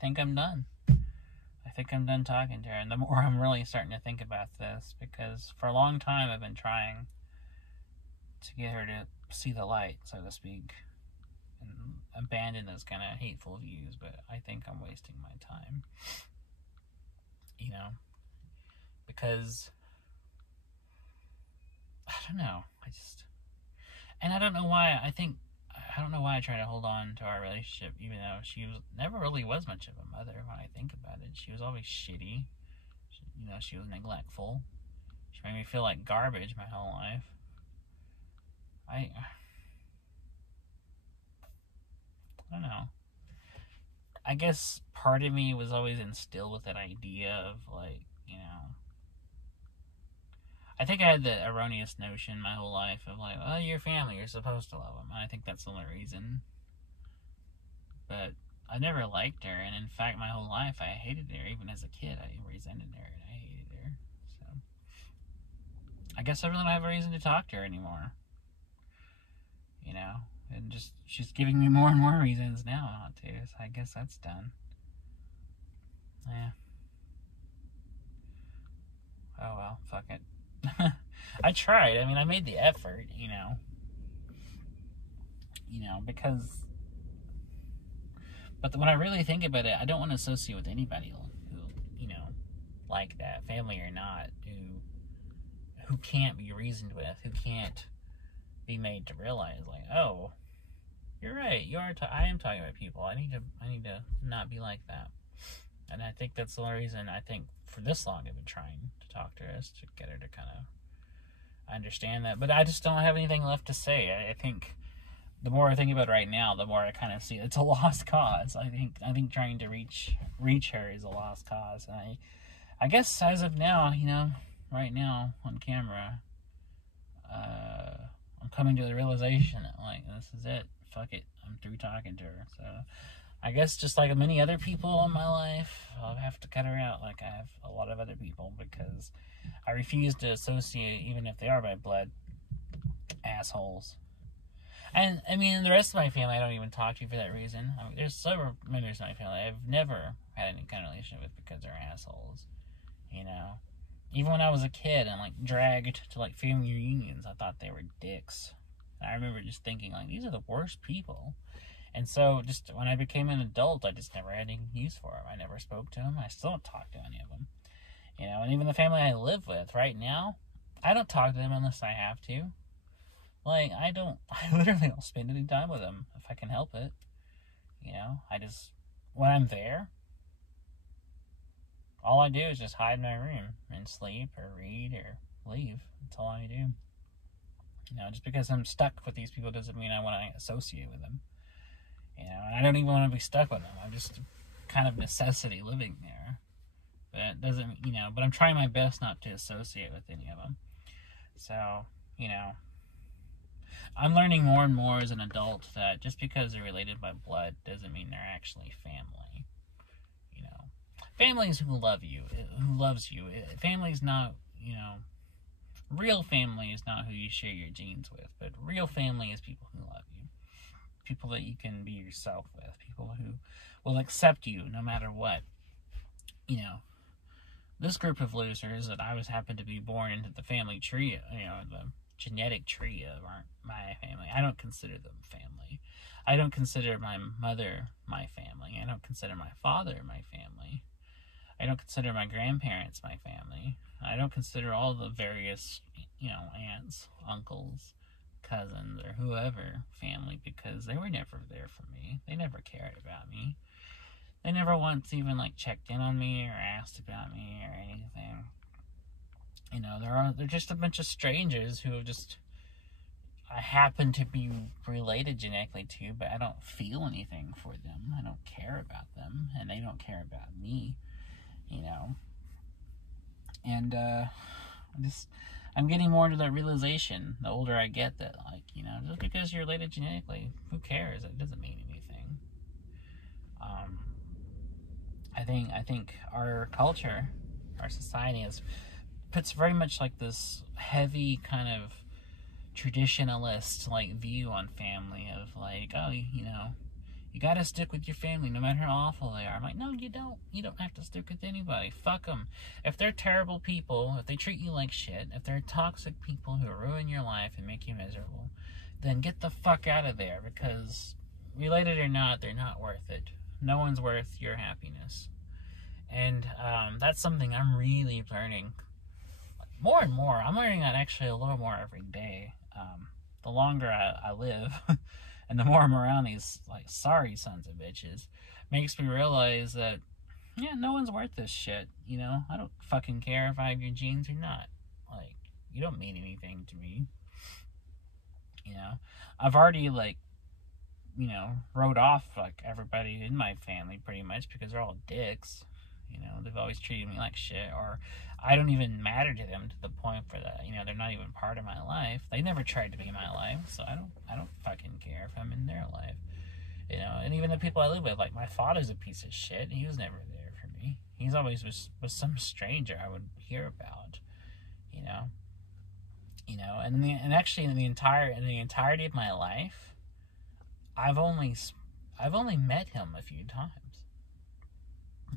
think I'm done. I think I'm done talking to her, and the more I'm really starting to think about this, because for a long time I've been trying to get her to see the light, so to speak, and abandon those kind of hateful views, but I think I'm wasting my time. You know, because I don't know. I don't know why. I don't know why I try to hold on to our relationship, even though she never really was much of a mother. When I think about it, she was always shitty. You know, she was neglectful. She made me feel like garbage my whole life. I don't know. I guess part of me was always instilled with that idea of, like, you know, I think I had the erroneous notion my whole life of, like, oh, your family, you're supposed to love them. And I think that's the only reason. But I never liked her, and in fact, my whole life I hated her. Even as a kid, I resented her and I hated her. So I guess I really don't have a reason to talk to her anymore. You know? And just, she's giving me more and more reasons now not to, so I guess that's done. Yeah. Oh well, fuck it. I tried. I mean, I made the effort, you know. You know, because... But when I really think about it, I don't want to associate with anybody who, you know, like that, family or not, who can't be reasoned with, who can't be made to realize, like, oh, you're right, I am talking about people. I need to not be like that. And I think that's the only reason I think for this long I've been trying to talk to her, is to get her to kind of understand that. But I just don't have anything left to say. I think the more I think about it right now, the more I kind of see it's a lost cause. I think trying to reach her is a lost cause. And I guess as of now, you know, right now on camera, I'm coming to the realization that, like, this is it. Fuck it. I'm through talking to her. So I guess just like many other people in my life, I'll have to cut her out like I have a lot of other people, because I refuse to associate, even if they are by blood, assholes. And, I mean, the rest of my family I don't even talk to for that reason. I mean, there's several members of my family I've never had any kind of relationship with because they're assholes. You know? Even when I was a kid and, like, dragged to, like, family reunions, I thought they were dicks. And I remember just thinking, like, these are the worst people. And so, just when I became an adult, I just never had any use for them. I never spoke to them. I still don't talk to any of them. You know, and even the family I live with right now, I don't talk to them unless I have to. Like, I literally don't spend any time with them if I can help it. You know, when I'm there, all I do is just hide in my room and sleep or read or leave. That's all I do. You know, just because I'm stuck with these people doesn't mean I want to associate with them. You know, and I don't even want to be stuck with them. I'm just kind of necessity living there. But it doesn't, you know, but I'm trying my best not to associate with any of them. So, you know, I'm learning more and more as an adult that just because they're related by blood doesn't mean they're actually family. You know, families who love you, who loves you. Family's not, you know, real family is not who you share your genes with, but real family is people who love you. People that you can be yourself with. People who will accept you no matter what. You know, this group of losers that I was happened to be born into the family tree, you know, the genetic tree of my family. I don't consider them family. I don't consider my mother my family. I don't consider my father my family. I don't consider my grandparents my family. I don't consider all the various, you know, aunts, uncles, cousins, or whoever family, because they were never there for me. They never cared about me. They never once even, like, checked in on me or asked about me or anything. You know, they're just a bunch of strangers who have just, I happen to be related genetically to, but I don't feel anything for them. I don't care about them, and they don't care about me, you know. And, I'm getting more into that realization the older I get that, like, you know, just because you're related genetically, who cares? It doesn't mean anything. I think our culture, our society puts very much like this heavy kind of traditionalist like view on family of like, oh, you know, you gotta stick with your family no matter how awful they are. I'm like, no, you don't. You don't have to stick with anybody. Fuck them. If they're terrible people, if they treat you like shit, if they're toxic people who ruin your life and make you miserable, then get the fuck out of there, because related or not, they're not worth it. No one's worth your happiness. And that's something I'm really learning more and more. I'm learning that actually a little more every day. The longer I live, and the more I'm around these, like, sorry sons of bitches, makes me realize that, yeah, no one's worth this shit, you know? I don't fucking care if I have your genes or not. Like, you don't mean anything to me. You know? I've already, like, you know, wrote off, like, everybody in my family pretty much because they're all dicks. You know, they've always treated me like shit, or I don't even matter to them to the point for that. You know, they're not even part of my life. They never tried to be in my life, so I don't fucking care if I'm in their life. You know, and even the people I live with, like, my father's a piece of shit. He was never there for me. He's always was some stranger I would hear about. You know, and actually in the entirety of my life, I've only met him a few times.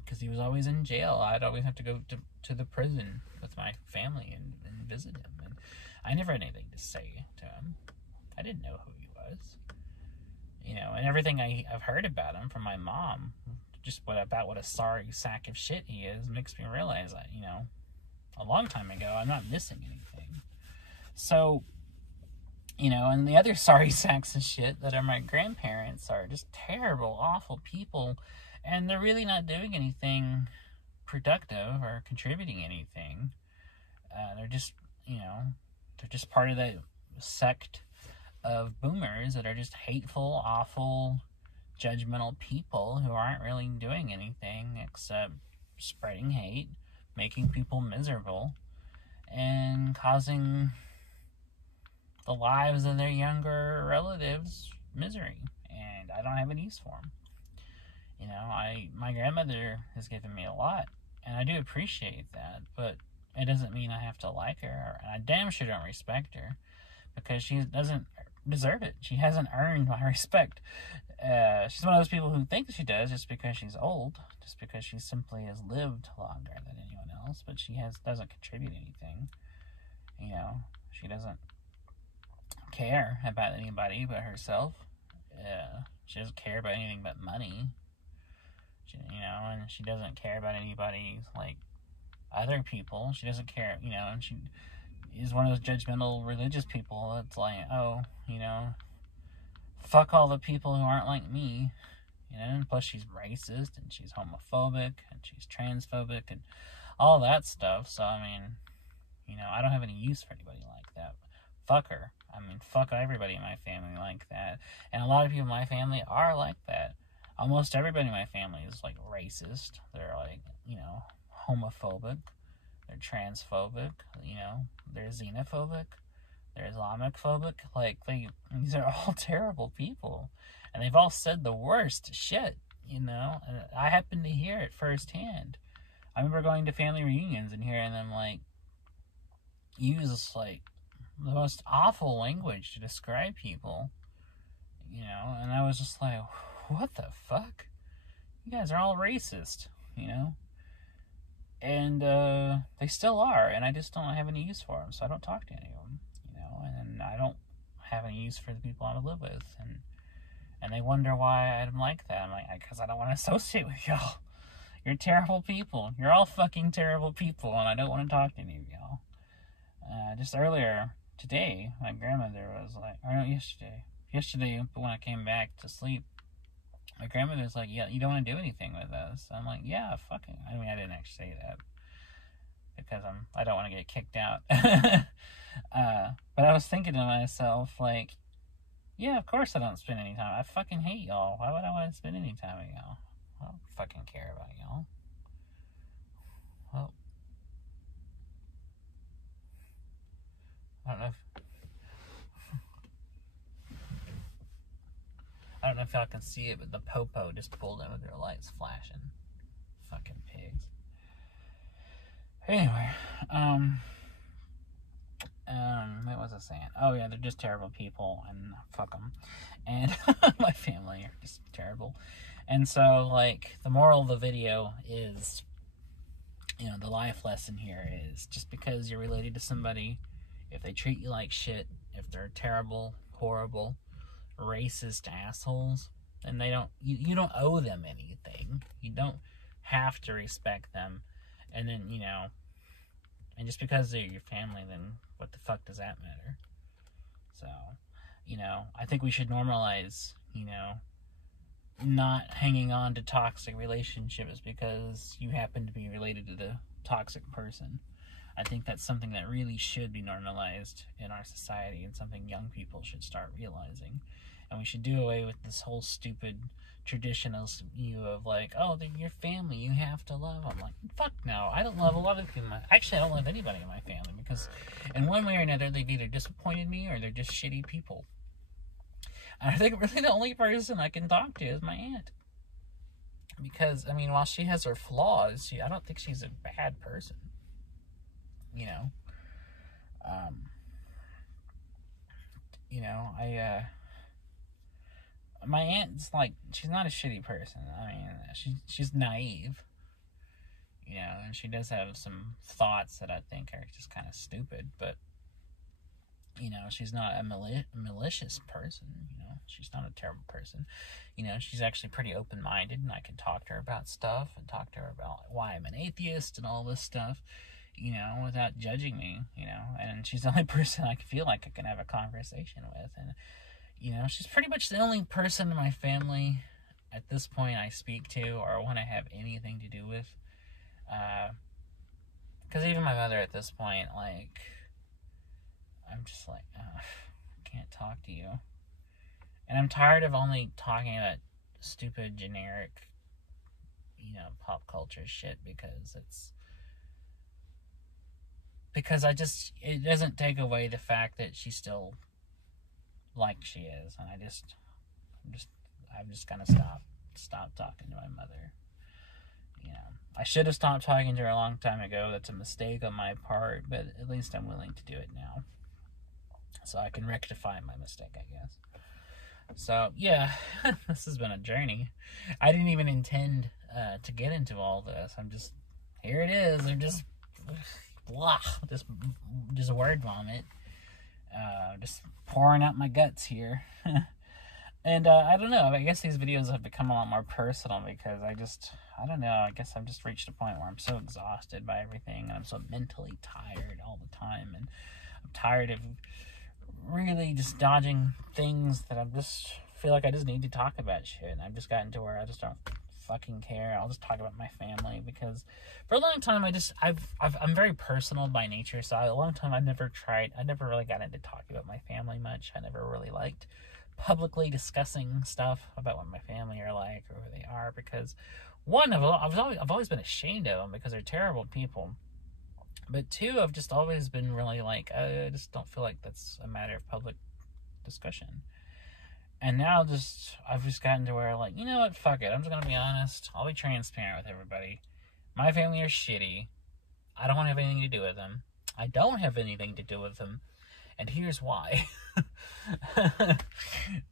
Because he was always in jail. I'd always have to go to the prison with my family and visit him. And I never had anything to say to him. I didn't know who he was. You know, and everything I've heard about him from my mom, just about what a sorry sack of shit he is, makes me realize that, you know, a long time ago, I'm not missing anything. So, you know, and the other sorry sacks of shit that are my grandparents are just terrible, awful people. And they're really not doing anything productive or contributing anything. They're just, you know, they're just part of that sect of boomers that are just hateful, awful, judgmental people who aren't really doing anything except spreading hate, making people miserable, and causing the lives of their younger relatives misery. And I don't have any use for them. You know, my grandmother has given me a lot, and I do appreciate that, but it doesn't mean I have to like her, and I damn sure don't respect her, because she doesn't deserve it. She hasn't earned my respect. She's one of those people who thinks she does just because she's old, just because she simply has lived longer than anyone else, but she doesn't contribute anything. You know, she doesn't care about anybody but herself. She doesn't care about anything but money. You know, and she doesn't care about anybody, like, other people. She doesn't care, you know, and she is one of those judgmental religious people that's like, oh, you know, fuck all the people who aren't like me, you know, and plus she's racist, and she's homophobic, and she's transphobic, and all that stuff. So, I mean, You know, I don't have any use for anybody like that. Fuck her. I mean, fuck everybody in my family like that. And a lot of people in my family are like that. Almost everybody in my family is, like, racist. They're, like, you know, homophobic. They're transphobic. You know, they're xenophobic. They're Islamic phobic. Like, these are all terrible people. And they've all said the worst shit, you know? And I happen to hear it firsthand. I remember going to family reunions and hearing them, like, use, like, the most awful language to describe people, you know? And I was just like, what the fuck? You guys are all racist, you know? And they still are, and I just don't have any use for them, so I don't talk to any of them, you know? And I don't have any use for the people I live with, and they wonder why I'm like that. I'm like, because I don't want to associate with y'all. You're terrible people. You're all fucking terrible people, and I don't want to talk to any of y'all. Just earlier today, my grandmother was like, or no, yesterday when I came back to sleep, my grandmother was like, yeah, you don't want to do anything with us. I'm like, yeah, fucking. I mean, I didn't actually say that because I don't want to get kicked out. But I was thinking to myself, like, yeah, of course I don't spend any time. I fucking hate y'all. Why would I want to spend any time with y'all? I don't fucking care about y'all. Well, I don't know if y'all can see it, but the popo just pulled in with their lights flashing. Fucking pigs. Anyway, what was I saying? Oh yeah, they're just terrible people, and fuck them. And my family are just terrible. And so, like, the moral of the video is, you know, the life lesson here is just because you're related to somebody, if they treat you like shit, if they're terrible, horrible, racist assholes, then you don't owe them anything. You don't have to respect them. And then, you know, and just because they're your family, then what the fuck does that matter? So, you know, I think we should normalize, you know, not hanging on to toxic relationships because you happen to be related to the toxic person. I think that's something that really should be normalized in our society, and something young people should start realizing. And we should do away with this whole stupid traditional view of, like, oh, they're your family, you have to love them. Like, fuck no. I don't love a lot of people. Actually, I don't love anybody in my family, because in one way or another, they've either disappointed me or they're just shitty people. And I think really the only person I can talk to is my aunt. Because, I mean, while she has her flaws, I don't think she's a bad person. You know? My aunt's, like, she's not a shitty person. I mean, she's naive. You know, and she does have some thoughts that I think are just kind of stupid, but, you know, she's not a malicious person, you know, she's not a terrible person, you know, she's actually pretty open-minded, and I can talk to her about stuff, and talk to her about why I'm an atheist, and all this stuff, you know, without judging me, you know, and she's the only person I feel like I can have a conversation with, and, you know, she's pretty much the only person in my family, at this point, I speak to, or want to have anything to do with, because even my mother at this point, like, I'm just like, I can't talk to you. And I'm tired of only talking about stupid, generic, you know, pop culture shit, because it doesn't take away the fact that she's still like she is, and I'm just gonna stop talking to my mother. You know, I should have stopped talking to her a long time ago. That's a mistake on my part, but at least I'm willing to do it now, so I can rectify my mistake, I guess. So, yeah, this has been a journey. I didn't even intend to get into all this. Here it is. I'm just, just word vomit. Just pouring out my guts here. And, I don't know, I guess these videos have become a lot more personal, because I don't know, I guess I've just reached a point where I'm so exhausted by everything, and I'm so mentally tired all the time, and I'm tired of really just dodging things that feel like I just need to talk about shit, and I've just gotten to where I just don't fucking care. I'll just talk about my family, because for a long time I'm very personal by nature, so a long time I never really got into talking about my family much. I never really liked publicly discussing stuff about what my family are like or who they are, because one, I've always been ashamed of them because they're terrible people. But two, I've just always been really like, I just don't feel like that's a matter of public discussion. And now I've just gotten to where, like, you know what, fuck it. I'm just going to be honest. I'll be transparent with everybody. My family are shitty. I don't want to have anything to do with them. I don't have anything to do with them. And here's why.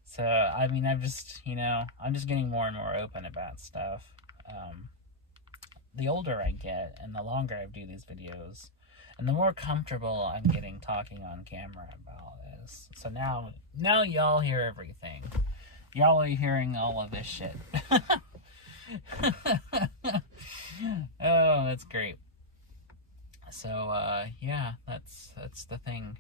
So, I mean, I'm just getting more and more open about stuff. The older I get and the longer I do these videos, and the more comfortable I'm getting talking on camera about this. So now y'all hear everything. Y'all are hearing all of this shit. Oh, that's great. So, yeah, that's the thing.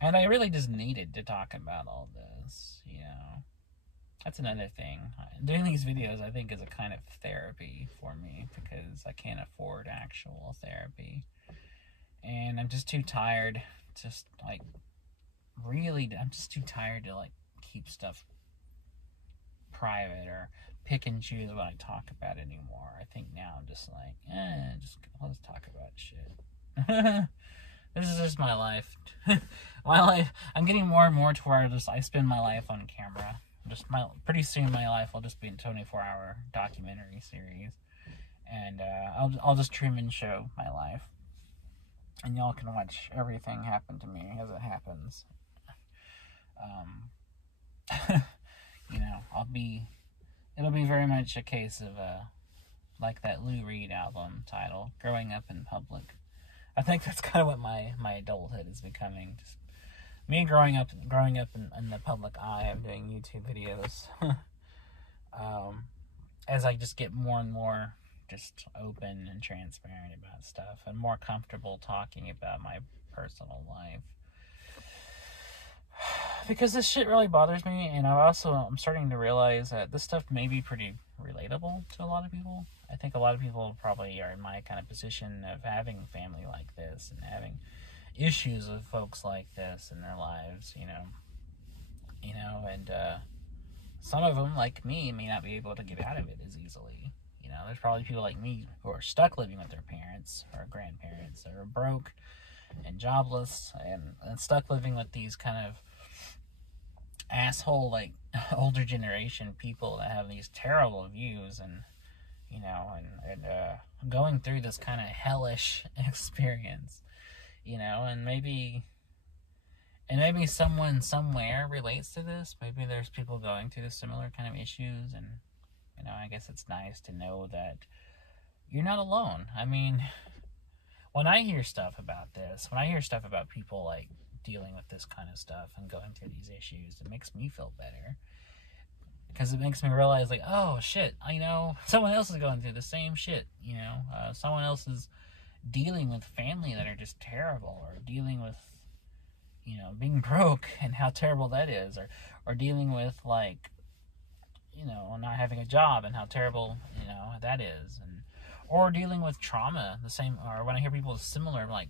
And I really just needed to talk about all this, you know. That's another thing. Doing these videos, I think, is a kind of therapy for me, because I can't afford actual therapy. And I'm just too tired, I'm just too tired to, like, keep stuff private or pick and choose what I talk about anymore. I think now I'm just like, let's talk about shit. This is just my life. My life, I'm getting more and more to where I spend my life on camera. Pretty soon my life will just be a 24-hour documentary series, and I'll just trim and show my life, and y'all can watch everything happen to me as it happens. You know, it'll be very much a case of like that Lou Reed album title, Growing Up in Public. I think that's kind of what my adulthood is becoming. Just me growing up in the public eye. I'm doing YouTube videos. As I just get more and more just open and transparent about stuff, and more comfortable talking about my personal life. Because this shit really bothers me, and I'm starting to realize that this stuff may be pretty relatable to a lot of people. I think a lot of people probably are in my kind of position of having family like this, and having issues with folks like this in their lives, you know, and some of them, like me, may not be able to get out of it as easily. You know, there's probably people like me who are stuck living with their parents or grandparents, that are broke and jobless, and stuck living with these kind of asshole, like, older generation people that have these terrible views, and, you know, and going through this kind of hellish experience, you know, and maybe someone somewhere relates to this. Maybe there's people going through the similar kind of issues, and, you know, I guess it's nice to know that you're not alone. I mean, when I hear stuff about this, when I hear stuff about people, like, dealing with this kind of stuff and going through these issues, it makes me feel better, because it makes me realize, like, oh shit, you know, someone else is going through the same shit, you know, someone else is dealing with family that are just terrible, or dealing with, you know, being broke and how terrible that is, or dealing with, like, you know, not having a job and how terrible, you know, that is, or dealing with trauma, or when I hear people with similar, like,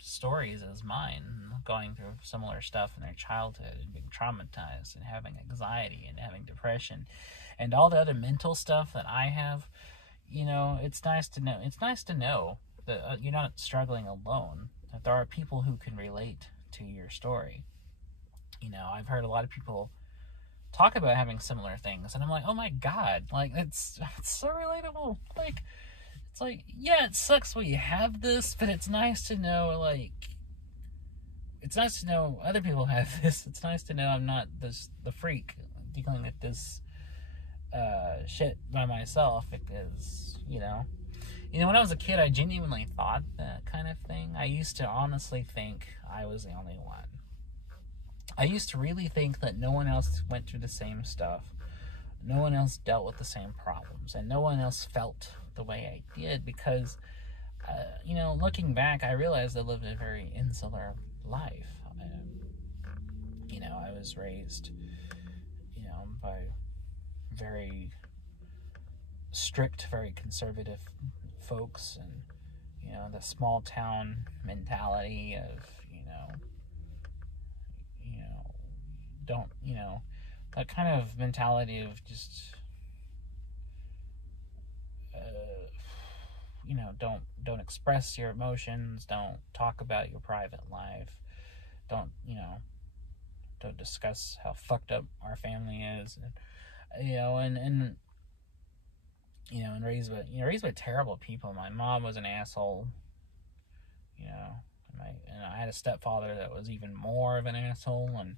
stories as mine, going through similar stuff in their childhood, and being traumatized, and having anxiety, and having depression, and all the other mental stuff that I have, you know, it's nice to know that you're not struggling alone, that there are people who can relate to your story. You know, I've heard a lot of people talk about having similar things, and I'm like, oh my god, like, it's so relatable. Like, it's like, yeah, it sucks when you have this, but it's nice to know, like, it's nice to know other people have this. It's nice to know I'm not the freak dealing with this shit by myself, because, you know, when I was a kid, I genuinely thought that kind of thing. I used to honestly think I was the only one. I used to really think that no one else went through the same stuff, no one else dealt with the same problems, and no one else felt the way I did, because, you know, looking back, I realized I lived a very insular life. You know, I was raised, you by very strict, very conservative folks, and the small town mentality of don't that kind of mentality of just don't express your emotions, don't talk about your private life, don't discuss how fucked up our family is, and raised by terrible people. My mom was an asshole, and I had a stepfather that was even more of an asshole, and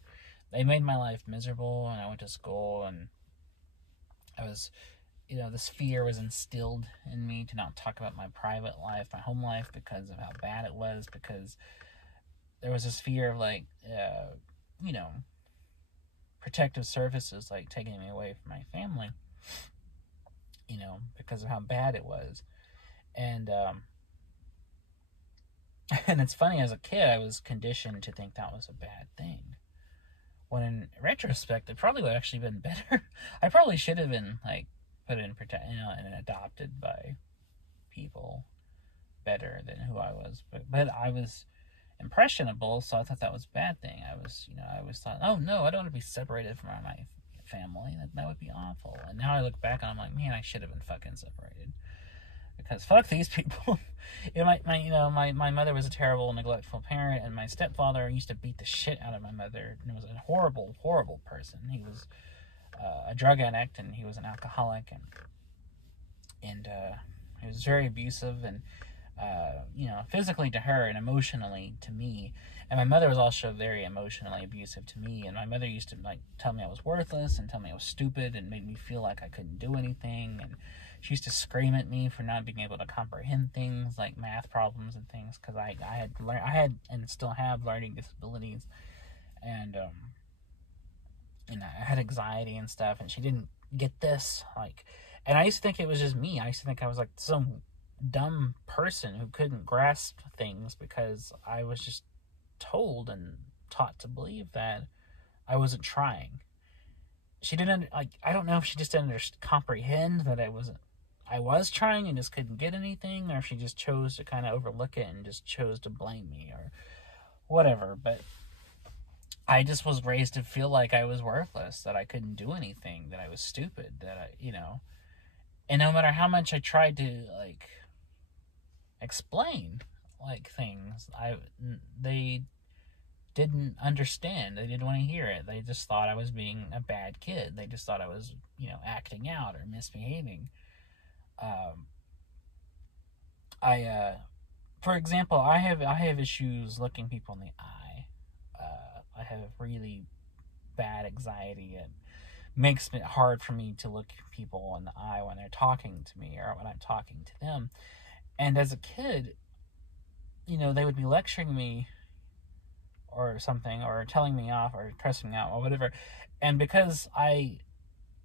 they made my life miserable. And I went to school, and I was, this fear was instilled in me to not talk about my private life, my home life, because of how bad it was, because there was this fear of, like, protective services, like, taking me away from my family, because of how bad it was. And, and it's funny, as a kid, I was conditioned to think that was a bad thing. When in retrospect, it probably would have actually been better. I probably should have been, like, put in and adopted by people better than who I was. But I was impressionable, so I thought that was a bad thing. I always thought, oh no, I don't want to be separated from my family. That would be awful. And now I look back and I'm like, man, I should have been fucking separated. Because fuck these people. My mother was a terrible, neglectful parent, and my stepfather used to beat the shit out of my mother, and was a horrible, horrible person. He was a drug addict, and he was an alcoholic, and he was very abusive, and physically to her and emotionally to me. And my mother was also very emotionally abusive to me. And my mother used to, like, tell me I was worthless and tell me I was stupid and made me feel like I couldn't do anything. And she used to scream at me for not being able to comprehend things like math problems and things, because I had and still have learning disabilities, and I had anxiety and stuff, and she didn't get this, like, and I used to think it was just me. I used to think I was like some dumb person who couldn't grasp things, because I was just told and taught to believe that I wasn't trying. She didn't, like, I don't know if she just didn't comprehend that I was trying and just couldn't get anything, or if she just chose to kind of overlook it and just chose to blame me or whatever. But I just was raised to feel like I was worthless, that I couldn't do anything, that I was stupid, that and no matter how much I tried to, like, explain, like, things, they didn't understand. They didn't want to hear it. They just thought I was being a bad kid. They just thought I was, acting out or misbehaving. For example, I have issues looking people in the eye. I have really bad anxiety. It makes it hard for me to look people in the eye when they're talking to me or when I'm talking to them. And as a kid, they would be lecturing me or something, or telling me off, or cursing me out, or whatever. And because I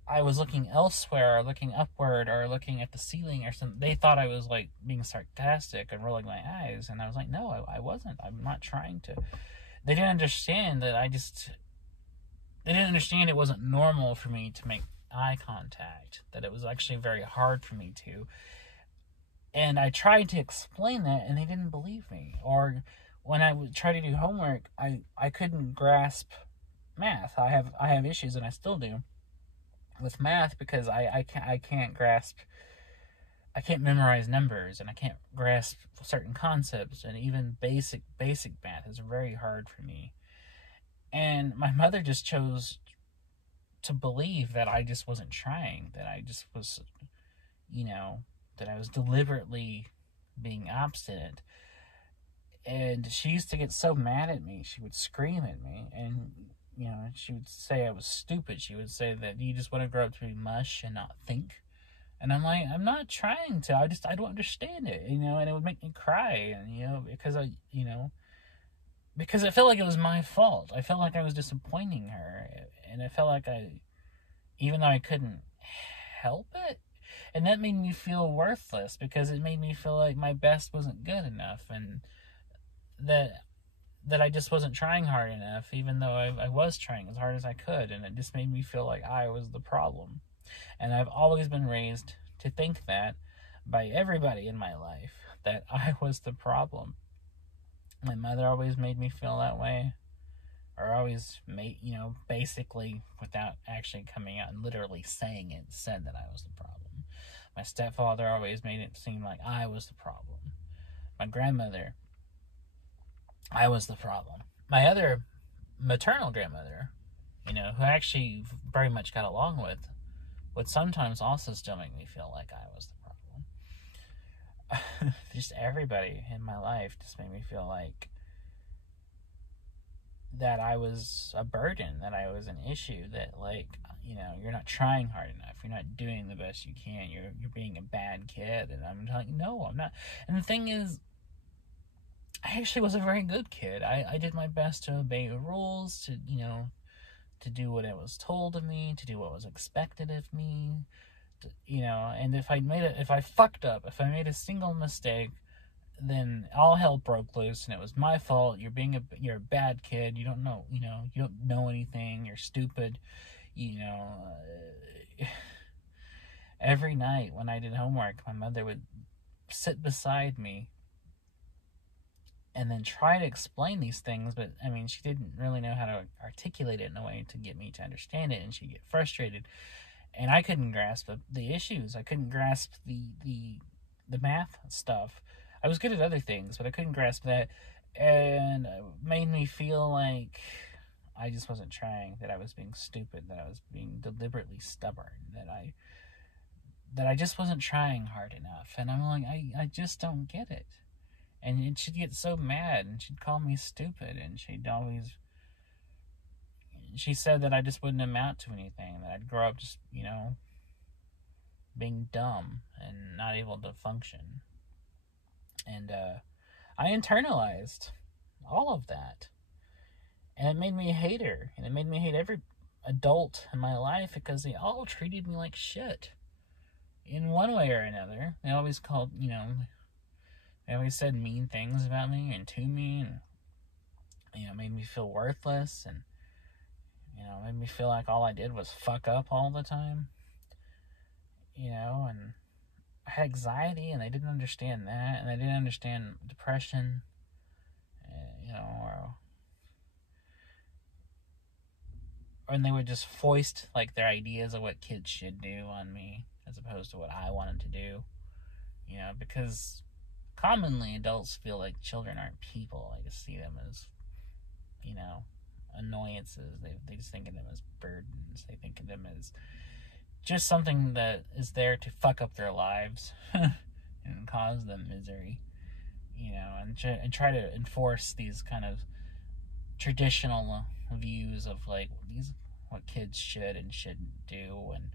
was looking elsewhere, or looking upward, or looking at the ceiling or something, they thought I was, like, being sarcastic and rolling my eyes. And I was like, no, I wasn't. I'm not trying to. They didn't understand that they didn't understand it wasn't normal for me to make eye contact, that it was actually very hard for me to. And I tried to explain that, and they didn't believe me. Or when I would try to do homework, I couldn't grasp math. I have issues, and I still do, with math, because I can't grasp, I can't memorize numbers, and I can't grasp certain concepts, and even basic math is very hard for me. And my mother just chose to believe that I just wasn't trying, that I just was, that I was deliberately being obstinate. And she used to get so mad at me. She would scream at me, and she would say I was stupid. She would say that you just want to grow up to be mush and not think. And I'm like, I'm not trying to. I don't understand it, and it would make me cry, and because I felt like it was my fault. I felt like I was disappointing her, and I felt like even though I couldn't help it, and that made me feel worthless, because it made me feel like my best wasn't good enough, and that that I just wasn't trying hard enough, even though I was trying as hard as I could, and it just made me feel like I was the problem. And I've always been raised to think that by everybody in my life, that I was the problem. My mother always made me feel that way, or always made, basically without actually coming out and literally saying it, said that I was the problem. My stepfather always made it seem like I was the problem. My grandmother, I was the problem. My other maternal grandmother, who I actually very much got along with, would sometimes also still make me feel like I was the problem. Just everybody in my life just made me feel like that I was a burden, that I was an issue, that, like, you're not trying hard enough, you're not doing the best you can, you're being a bad kid. And I'm like, no, I'm not. And the thing is, I actually was a very good kid. I did my best to obey the rules, to do what it was told of me, to do what was expected of me, and if I fucked up, if I made a single mistake, then all hell broke loose, and it was my fault. You're a bad kid. You don't know, you don't know anything. You're stupid. Every night when I did homework, my mother would sit beside me and then try to explain these things, but I mean, she didn't really know how to articulate it in a way to get me to understand it, and she'd get frustrated, and I couldn't grasp the issues. I couldn't grasp the math stuff. I was good at other things, but I couldn't grasp that, and it made me feel like I just wasn't trying, that I was being stupid, that I was being deliberately stubborn, that I just wasn't trying hard enough. And I'm like, I just don't get it. And she'd get so mad, and she'd call me stupid, and she said that I just wouldn't amount to anything, that I'd grow up just, being dumb and not able to function. And I internalized all of that. And it made me hate her. And it made me hate every adult in my life, because they all treated me like shit. In one way or another. They always they always said mean things about me and to me, and made me feel worthless, and made me feel like all I did was fuck up all the time. And I had anxiety, and they didn't understand that, and they didn't understand depression, and they would just foist like their ideas of what kids should do on me, as opposed to what I wanted to do. Because commonly adults feel like children aren't people. They just see them as, annoyances. They just think of them as burdens. They think of them as just something that is there to fuck up their lives and cause them misery, and try to enforce these kind of traditional views of like what kids should and shouldn't do, and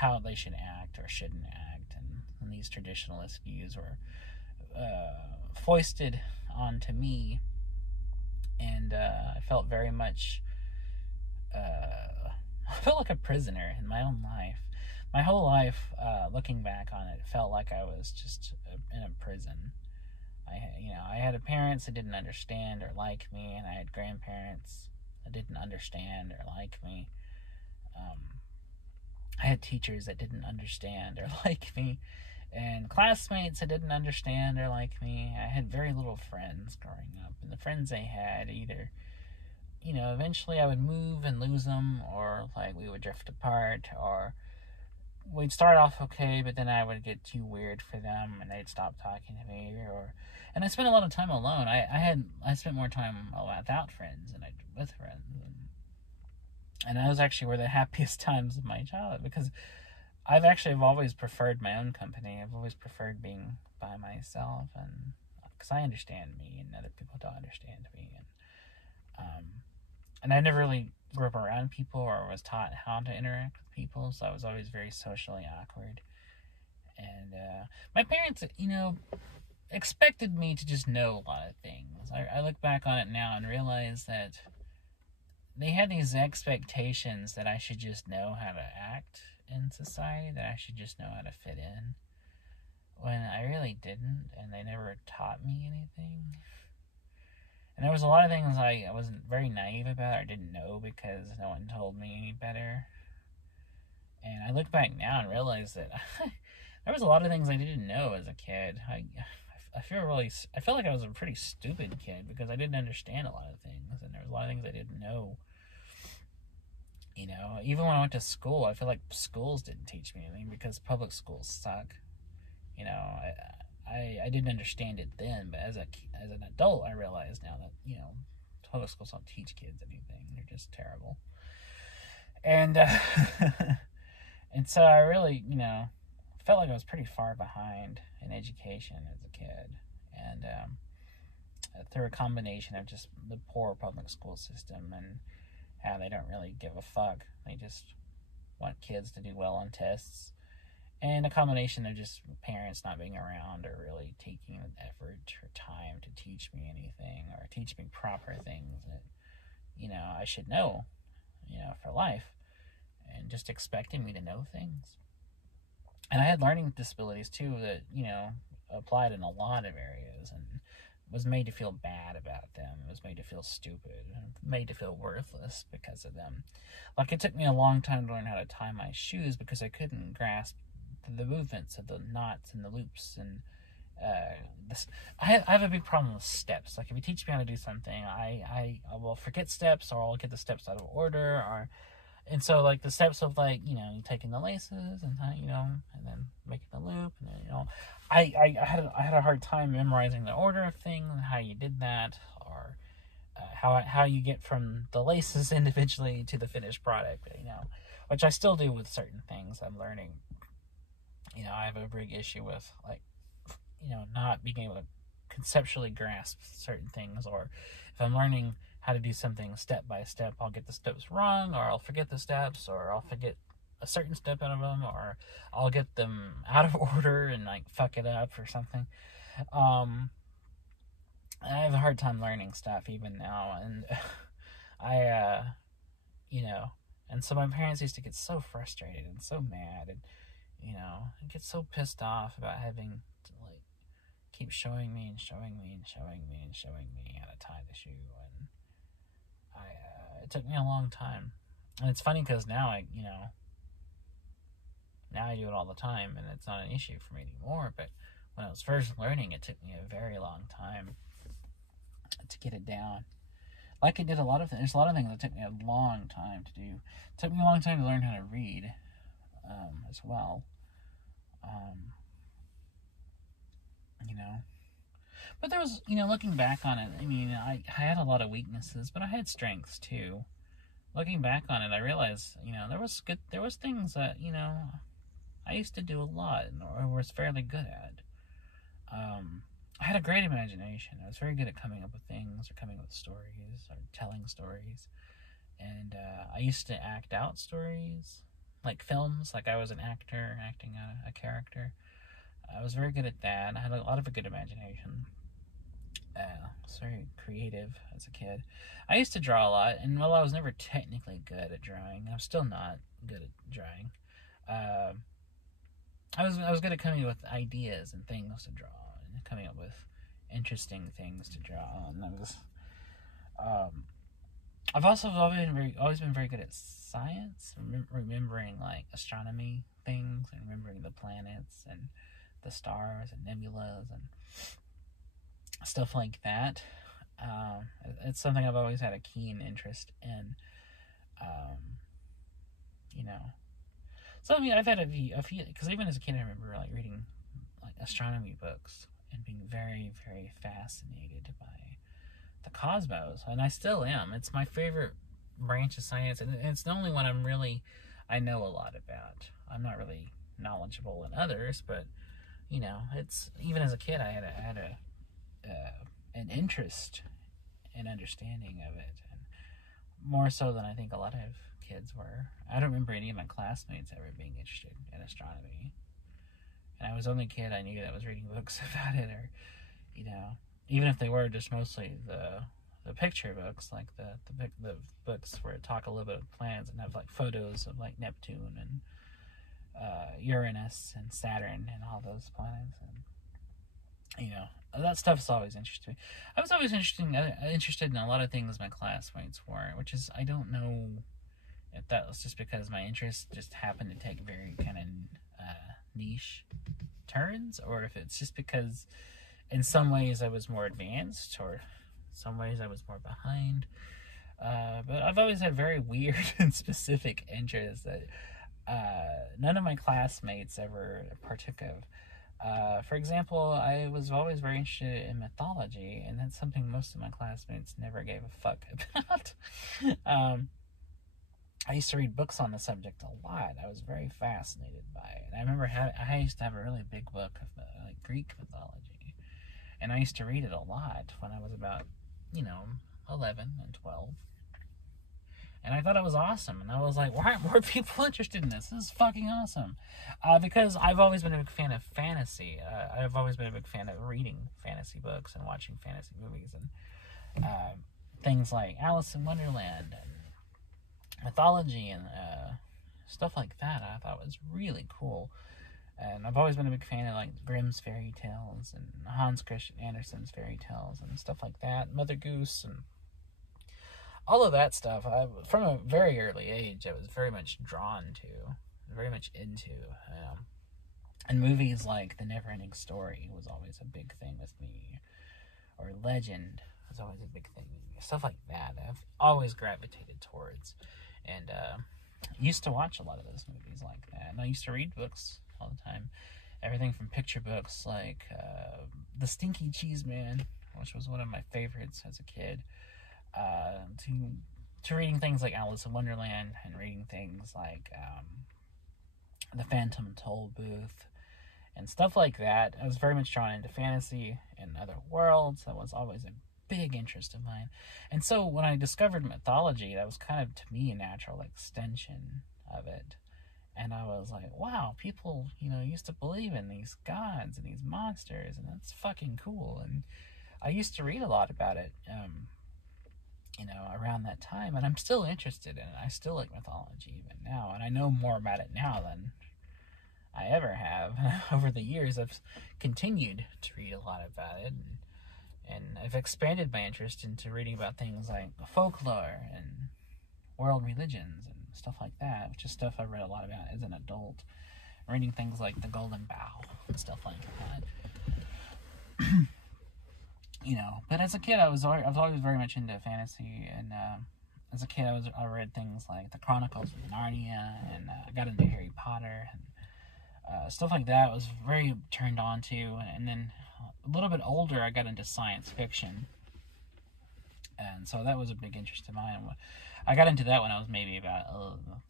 how they should act or shouldn't act, and these traditionalist views were foisted onto me, and I felt very much I felt like a prisoner in my own life. My whole life, looking back on it, felt like I was just in a prison. I had parents that didn't understand or like me, and I had grandparents that didn't understand or like me. I had teachers that didn't understand or like me, and classmates that didn't understand or like me. I had very little friends growing up, and the friends I had either, eventually I would move and lose them, or like we would drift apart, or we'd start off okay, but then I would get too weird for them, and they'd stop talking to me, and I spent a lot of time alone. I spent more time without friends than I did with friends, and those actually were the happiest times of my childhood, because I've always preferred my own company. I've always preferred being by myself, and because I understand me, and other people don't understand me, and I never really grew up around people or was taught how to interact with people, so I was always very socially awkward. And my parents, expected me to just know a lot of things. I look back on it now and realize that they had these expectations that I should just know how to act in society, that I should just know how to fit in, when I really didn't, and they never taught me anything. And there was a lot of things I wasn't very naive about or didn't know because no one told me any better. And I look back now and realize that there was a lot of things I didn't know as a kid. I feel like I was a pretty stupid kid because I didn't understand a lot of things, and there was a lot of things I didn't know. Even when I went to school, I feel like schools didn't teach me anything because public schools suck. I didn't understand it then, but as an adult, I realize now that public schools don't teach kids anything; they're just terrible. And and so I really felt like I was pretty far behind in education as a kid, and through a combination of just the poor public school system and how they don't really give a fuck. They just want kids to do well on tests, and a combination of just parents not being around or really taking the effort or time to teach me anything or teach me proper things that I should know for life, and just expecting me to know things. And I had learning disabilities too that applied in a lot of areas, and was made to feel bad about them, was made to feel stupid, made to feel worthless because of them. Like, it took me a long time to learn how to tie my shoes because I couldn't grasp the movements of the knots and the loops. And I have a big problem with steps. Like, if you teach me how to do something, I will forget steps, or I'll get the steps out of order, and so, like, the steps of, like, taking the laces and, and then making the loop, and then, I had a hard time memorizing the order of things and how you did that, or how you get from the laces individually to the finished product, which I still do with certain things I'm learning. I have a big issue with, like, not being able to conceptually grasp certain things, or if I'm learning how to do something step by step, I'll get the steps wrong, or I'll forget the steps, or I'll forget a certain step out of them, or I'll get them out of order and, like, fuck it up or something. I have a hard time learning stuff even now, and I and so my parents used to get so frustrated and so mad, and and get so pissed off about having to, like, keep showing me and showing me and showing me and showing me how to tie the shoe. And it took me a long time. And it's funny because now now I do it all the time, and it's not an issue for me anymore. But when I was first learning, it took me a very long time to get it down. Like, it did a lot of things. There's a lot of things that took me a long time to do. It took me a long time to learn how to read, as well. But there was, looking back on it, I had a lot of weaknesses, but I had strengths too. Looking back on it, I realized, there was things that, I used to do a lot, or was fairly good at. I had a great imagination. I was very good at coming up with things, or coming up with stories, or telling stories. And I used to act out stories, like films, like I was an actor acting out a character. I was very good at that. I had a lot of a good imagination. I was very creative as a kid. I used to draw a lot, and while I was never technically good at drawing, I'm still not good at drawing. I was good at coming up with ideas and things to draw, and coming up with interesting things to draw. And I've also always been very good at science, remembering, like, astronomy things, and remembering the planets and the stars and nebulas and stuff like that. It's something I've always had a keen interest in. So I've had a few, because even as a kid, I remember, like, reading, like, astronomy books and being very, very fascinated by the cosmos, and I still am. It's my favorite branch of science, and it's the only one I know a lot about. I'm not really knowledgeable in others, but it's, even as a kid, I had an interest in understanding of it, and more so than I think a lot of kids were. I don't remember any of my classmates ever being interested in astronomy, and I was the only kid I knew that was reading books about it, or even if they were just mostly the picture books, like the books where it talk a little bit of planets and have, like, photos of, like, Neptune and Uranus and Saturn and all those planets, and that stuff's always interested me. I was always interested in a lot of things my classmates weren't, which is, I don't know if that was just because my interests just happened to take very kind of niche turns, or if it's just because in some ways I was more advanced, or some ways I was more behind. But I've always had very weird and specific interests that none of my classmates ever partook of. For example, I was always very interested in mythology, and that's something most of my classmates never gave a fuck about. I used to read books on the subject a lot. I was very fascinated by it. I remember I used to have a really big book of like Greek mythology, and I used to read it a lot when I was about, 11 and 12. And I thought it was awesome. And I was like, why aren't more people interested in this? This is fucking awesome. Because I've always been a big fan of fantasy. I've always been a big fan of reading fantasy books and watching fantasy movies. And things like Alice in Wonderland and mythology and stuff like that I thought was really cool. And I've always been a big fan of like Grimm's fairy tales and Hans Christian Andersen's fairy tales and stuff like that. Mother Goose and all of that stuff. From a very early age, I was very much drawn to, very much into. And movies like The Never-Ending Story was always a big thing with me. Or Legend was always a big thing with me. Stuff like that I've always gravitated towards. And used to watch a lot of those movies like that. And I used to read books all the time. Everything from picture books like The Stinky Cheese Man, which was one of my favorites as a kid, to reading things like Alice in Wonderland, and reading things like The Phantom Toll Booth and stuff like that. I was very much drawn into fantasy and other worlds. That was always a big interest of mine. And so when I discovered mythology, that was kind of, to me, a natural extension of it. And I was like, wow, people, used to believe in these gods and these monsters, and that's fucking cool. And I used to read a lot about it, around that time, and I'm still interested in it. I still like mythology even now, and I know more about it now than I ever have. Over the years, I've continued to read a lot about it, and I've expanded my interest into reading about things like folklore and world religions and stuff like that, which is stuff I read a lot about as an adult. Reading things like The Golden Bough and stuff like that. But as a kid, I was always very much into fantasy, and as a kid, I read things like The Chronicles of Narnia, and I got into Harry Potter, and stuff like that. I was very turned on to, and then a little bit older, I got into science fiction, and so that was a big interest of mine. I got into that when I was maybe about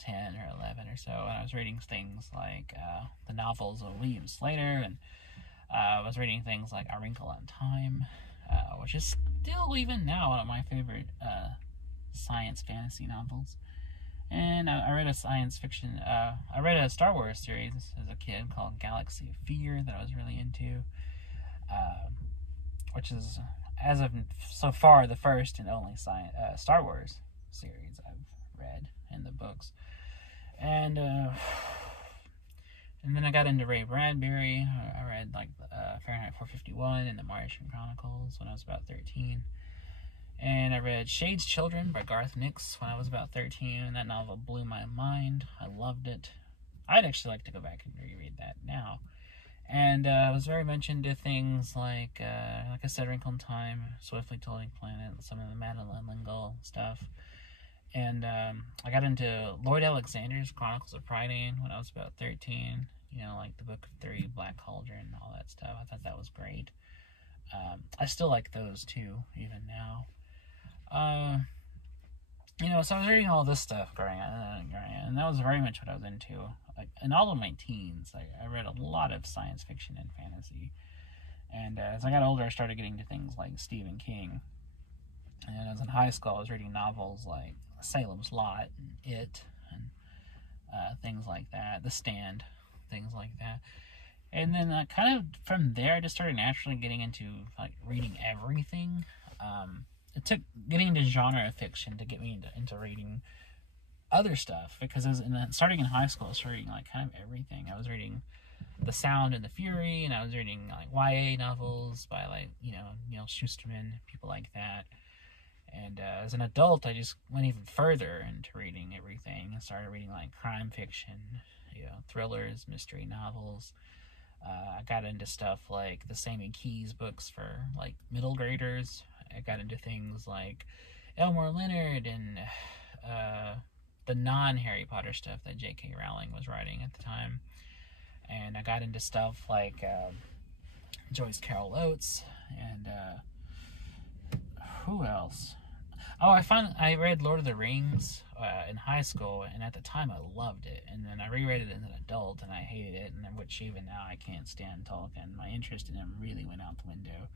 10 or 11 or so, and I was reading things like the novels of William Slater, and I was reading things like A Wrinkle in Time, which is still, even now, one of my favorite science fantasy novels. And I read a science fiction, I read a Star Wars series as a kid called Galaxy of Fear that I was really into, which is, as of so far, the first and only Star Wars series I've read in the books. And then I got into Ray Bradbury. I read like Fahrenheit 451 and the Martian Chronicles when I was about 13. And I read Shade's Children by Garth Nix when I was about 13, and that novel blew my mind. I loved it. I'd actually like to go back and reread that now. And I was very much into things like I said, Wrinkle in Time, Swiftly Tilting Planet, some of the Madeleine L'Engle stuff. And I got into Lloyd Alexander's Chronicles of Prydain when I was about 13. Like the Book of Three, Black Cauldron, and all that stuff. I thought that was great. I still like those too, even now. So I was reading all this stuff growing up, and that was very much what I was into. Like, in all of my teens, I read a lot of science fiction and fantasy. And as I got older, I started getting to things like Stephen King. And as I was in high school, I was reading novels like Salem's Lot and It, and things like that, The Stand, things like that. And then kind of from there, I just started naturally getting into like reading everything. It took getting into genre fiction to get me into reading other stuff, because starting in high school, I was reading like kind of everything. I was reading The Sound and the Fury, and I was reading like YA novels by like Neil Shusterman, people like that. And as an adult, I just went even further into reading everything and started reading like crime fiction, thrillers, mystery novels. I got into stuff like the Sammy Keys books for like middle graders. I got into things like Elmore Leonard and the non-Harry Potter stuff that J.K. Rowling was writing at the time. And I got into stuff like Joyce Carol Oates and who else? Oh, I read Lord of the Rings in high school, and at the time I loved it. And then I reread it as an adult, and I hated it. And which even now I can't stand Tolkien. My interest in him really went out the window.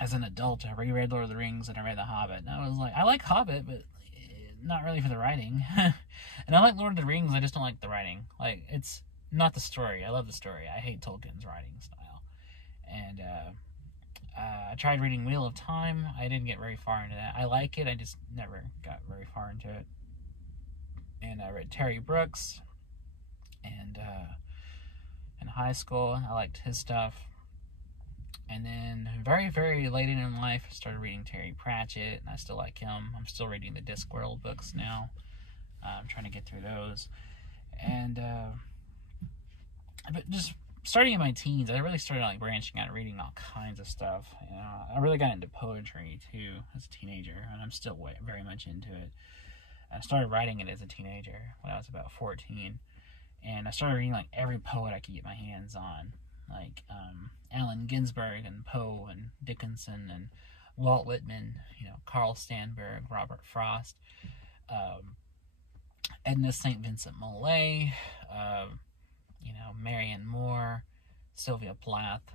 As an adult, I reread Lord of the Rings and I read The Hobbit, and I was like, I like Hobbit, but not really for the writing. And I like Lord of the Rings, I just don't like the writing. Like, it's not the story. I love the story. I hate Tolkien's writing style. And I tried reading Wheel of Time. I didn't get very far into that. I like it, I just never got very far into it. And I read Terry Brooks, and in high school, I liked his stuff. And then very, very late in life, I started reading Terry Pratchett, and I still like him. I'm still reading the Discworld books now. I'm trying to get through those. And but just starting in my teens, I really started like branching out and reading all kinds of stuff. I really got into poetry too as a teenager, and I'm still very much into it. I started writing it as a teenager when I was about 14, and I started reading like every poet I could get my hands on, like Allen Ginsberg and Poe and Dickinson and Walt Whitman, Carl Sandburg, Robert Frost, Edna St. Vincent Millay, Marianne Moore, Sylvia Plath,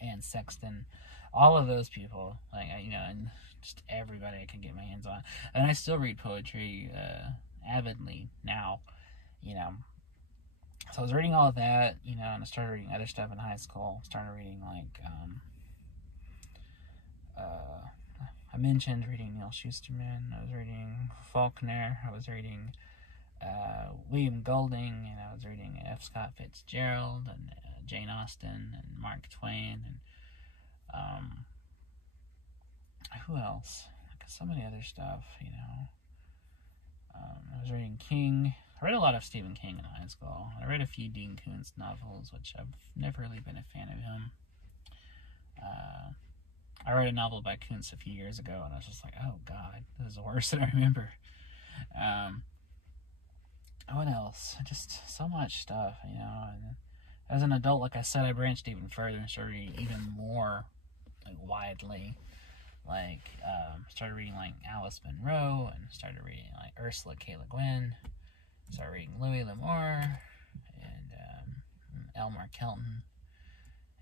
Anne Sexton, all of those people, and just everybody I can get my hands on. And I still read poetry avidly now, So I was reading all of that, and I started reading other stuff in high school. Started reading I mentioned reading Neil Shusterman. I was reading Faulkner. I was reading William Golding, and I was reading F. Scott Fitzgerald and Jane Austen and Mark Twain and who else? So many other stuff, I was reading King. I read a lot of Stephen King in high school. I read a few Dean Koontz novels, which I've never really been a fan of him. I read a novel by Koontz a few years ago, and I was just like, oh god, this is worse than I remember. What else? Just so much stuff, And as an adult, like I said, I branched even further and started reading even more widely. Started reading Alice Munro, and started reading Ursula K. Le Guin. Started reading Louis L'Amour and Elmore Kelton,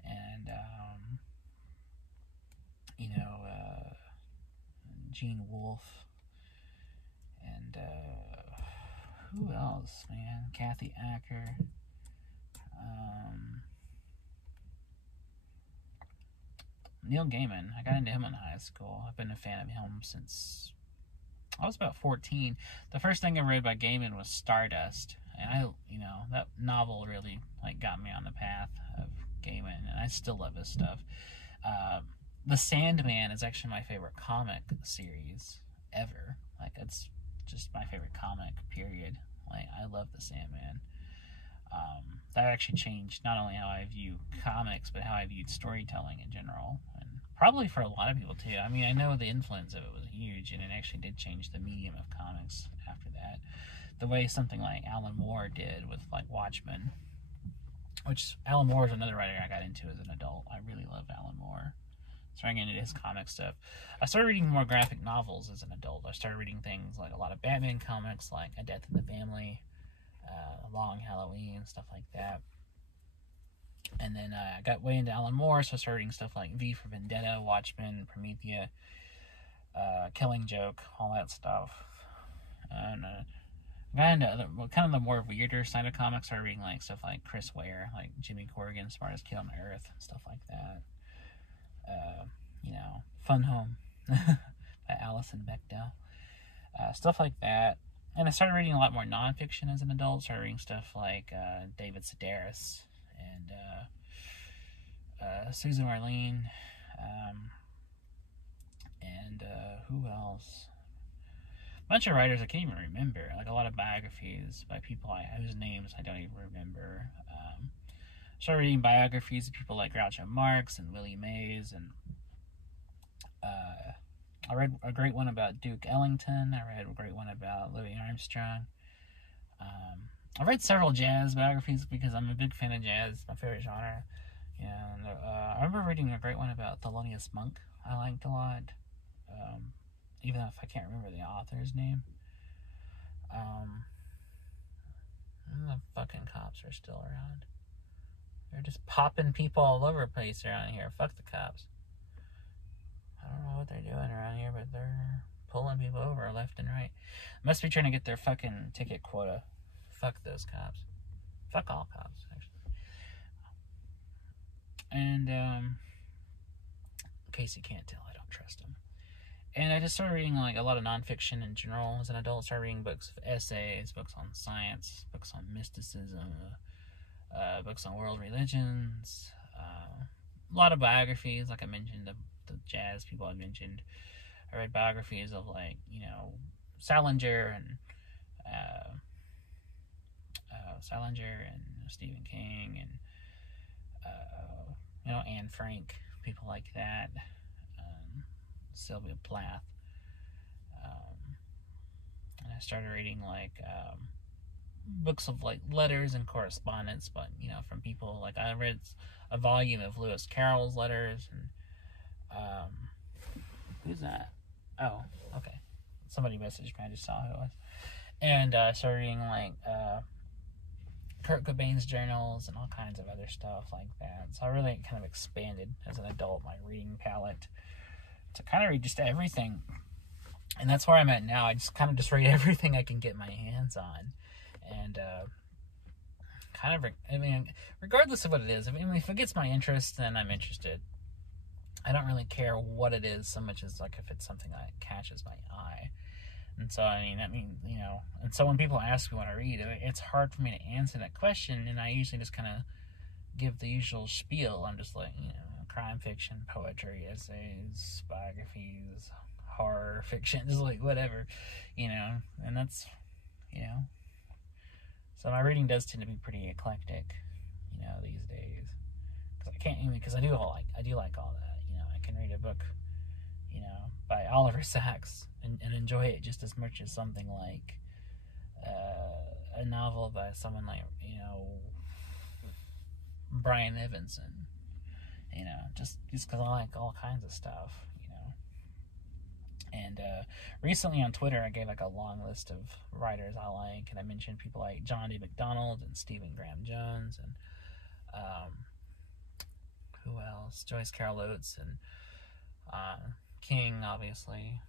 and Gene Wolfe, and who else, man? Kathy Acker. Neil Gaiman. I got into him in high school. I've been a fan of him since I was about 14. The first thing I read by Gaiman was Stardust, and that novel really got me on the path of Gaiman, and I still love his stuff. The Sandman is actually my favorite comic series ever. It's just my favorite comic, period. I love the Sandman. That actually changed not only how I view comics, but how I viewed storytelling in general, and probably for a lot of people too. I mean, I know the influence of it was huge, and it actually did change the medium of comics after that. The way something like Alan Moore did with Watchmen, which Alan Moore is another writer I got into as an adult. I really loved Alan Moore. Starting into his comic stuff. I started reading more graphic novels as an adult. I started reading things like a lot of Batman comics, like A Death in the Family, Long Halloween, stuff like that. And then I got way into Alan Moore, so I started reading stuff like V for Vendetta, Watchmen, Promethea, Killing Joke, all that stuff. And got into kind of the more weirder side of comics. Started reading stuff like Chris Ware, like Jimmy Corrigan, Smartest Kid on Earth, stuff like that. Fun Home by Alison Bechdel. Stuff like that. And I started reading a lot more nonfiction as an adult. Started reading stuff like David Sedaris and Susan Marlene, and who else? A bunch of writers I can't even remember. Like a lot of biographies by people whose names I don't even remember. Started reading biographies of people like Groucho Marx and Willie Mays, and I read a great one about Duke Ellington. I read a great one about Louis Armstrong. I read several jazz biographies because I'm a big fan of jazz, my favorite genre. And I remember reading a great one about Thelonious Monk. I liked a lot, even if I can't remember the author's name. The fucking cops are still around. They're just popping people all over the place around here. Fuck the cops. I don't know what they're doing around here, but they're pulling people over left and right. Must be trying to get their fucking ticket quota. Fuck those cops. Fuck all cops, actually. And, in case you can't tell, I don't trust them. And I just started reading like a lot of nonfiction in general as an adult. Started reading books of essays, books on science, books on mysticism, books on world religions, a lot of biographies, like I mentioned, the jazz people I mentioned. I read biographies of Salinger and Stephen King and Anne Frank, people like that, Sylvia Plath. And I started reading books of letters and correspondence, but from people. Like I read a volume of Lewis Carroll's letters, and who's that? Oh, okay. Somebody messaged me. I just saw who it was. And I started reading Kurt Cobain's journals and all kinds of other stuff like that. So I really kind of expanded as an adult my reading palette to kind of read just everything. And that's where I'm at now. I just kind of just read everything I can get my hands on. And regardless of what it is, if it gets my interest, then I'm interested. I don't really care what it is so much as if it's something that catches my eye. And so, and so when people ask me what I read, it's hard for me to answer that question, and I usually just kind of give the usual spiel. I'm just crime fiction, poetry, essays, biographies, horror fiction, just whatever, and that's, so my reading does tend to be pretty eclectic, these days, because I do like all that. I can read a book, by Oliver Sacks and enjoy it just as much as something like a novel by someone like, Brian Evenson, just because I like all kinds of stuff, And recently on Twitter, I gave a long list of writers I like, and I mentioned people like John D. MacDonald and Stephen Graham Jones, and who else? Joyce Carol Oates and King, obviously.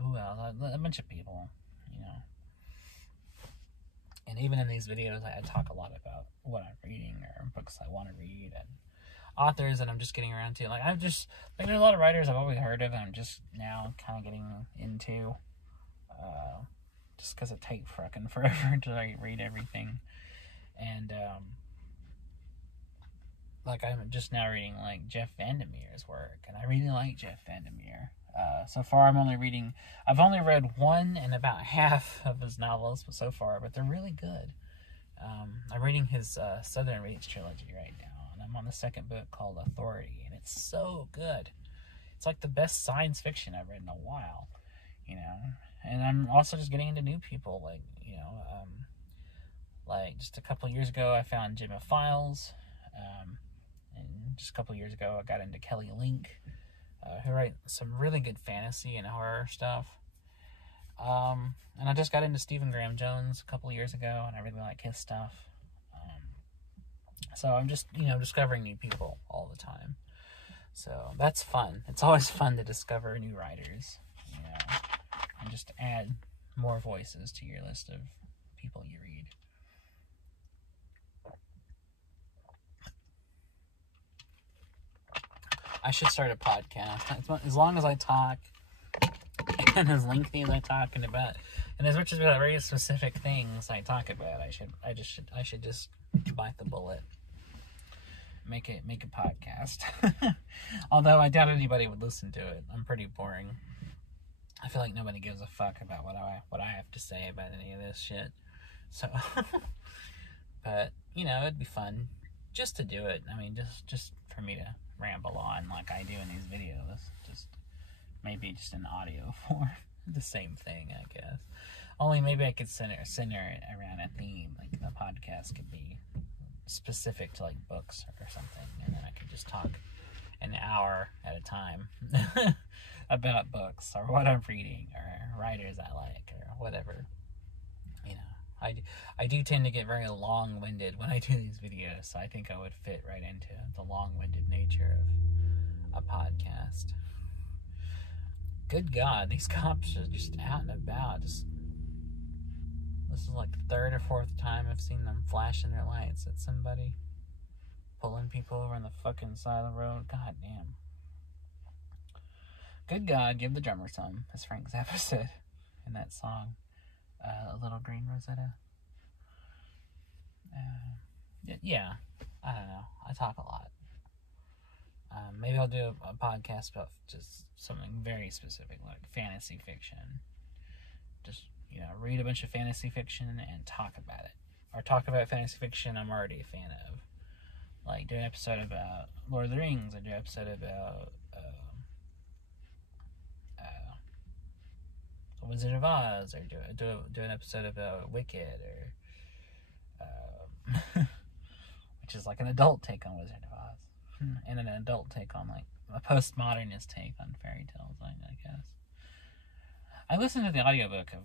Who else? A bunch of people, And even in these videos, I talk a lot about what I'm reading or books I want to read and authors that I'm just getting around to. There's a lot of writers I've always heard of and I'm just now kind of getting into, just because it takes fucking forever to read everything. And I'm just now reading Jeff Vandermeer's work, and I really like Jeff Vandermeer. So far I've only read one and about half of his novels so far, but they're really good. I'm reading his Southern Reach trilogy right now, and I'm on the second book called Authority, and it's so good. It's the best science fiction I've read in a while, and I'm also just getting into new people, just a couple years ago I found Gemma Files, and just a couple years ago I got into Kelly Link, who writes some really good fantasy and horror stuff. And I just got into Stephen Graham Jones a couple years ago, and I really like his stuff. So I'm just, discovering new people all the time. So that's fun. It's always fun to discover new writers, and just add more voices to your list of people you read. I should start a podcast. As long as I talk, and as lengthy as I talking about, and as much as about very specific things I talk about, I should just bite the bullet, make a podcast. Although I doubt anybody would listen to it. I'm pretty boring. I feel like nobody gives a fuck about what I have to say about any of this shit. So, but it'd be fun just to do it. I mean, just for me to ramble on like I do in these videos. Just maybe just in audio form. The same thing, I guess. Only maybe I could center it around a theme. Like the podcast could be specific to like books or something, and then I could just talk an hour at a time about books or what I'm reading or writers I like or whatever. I do tend to get very long-winded when I do these videos, so I think I would fit right into the long-winded nature of a podcast. Good God, these cops are just out and about. This is like the third or fourth time I've seen them flashing their lights at somebody, pulling people over on the fucking side of the road. God damn. Good God, give the drummer some, as Frank Zappa said in that song, A Little Green Rosetta. Yeah, I don't know. I talk a lot. Maybe I'll do a podcast about just something very specific, like fantasy fiction. Just, read a bunch of fantasy fiction and talk about it. Or talk about fantasy fiction I'm already a fan of. Like, do an episode about Lord of the Rings, or do an episode about The Wizard of Oz, or do an episode about Wicked, or which is like an adult take on Wizard of Oz, and an adult take on like a postmodernist take on fairy tales, I guess. I listened to the audiobook of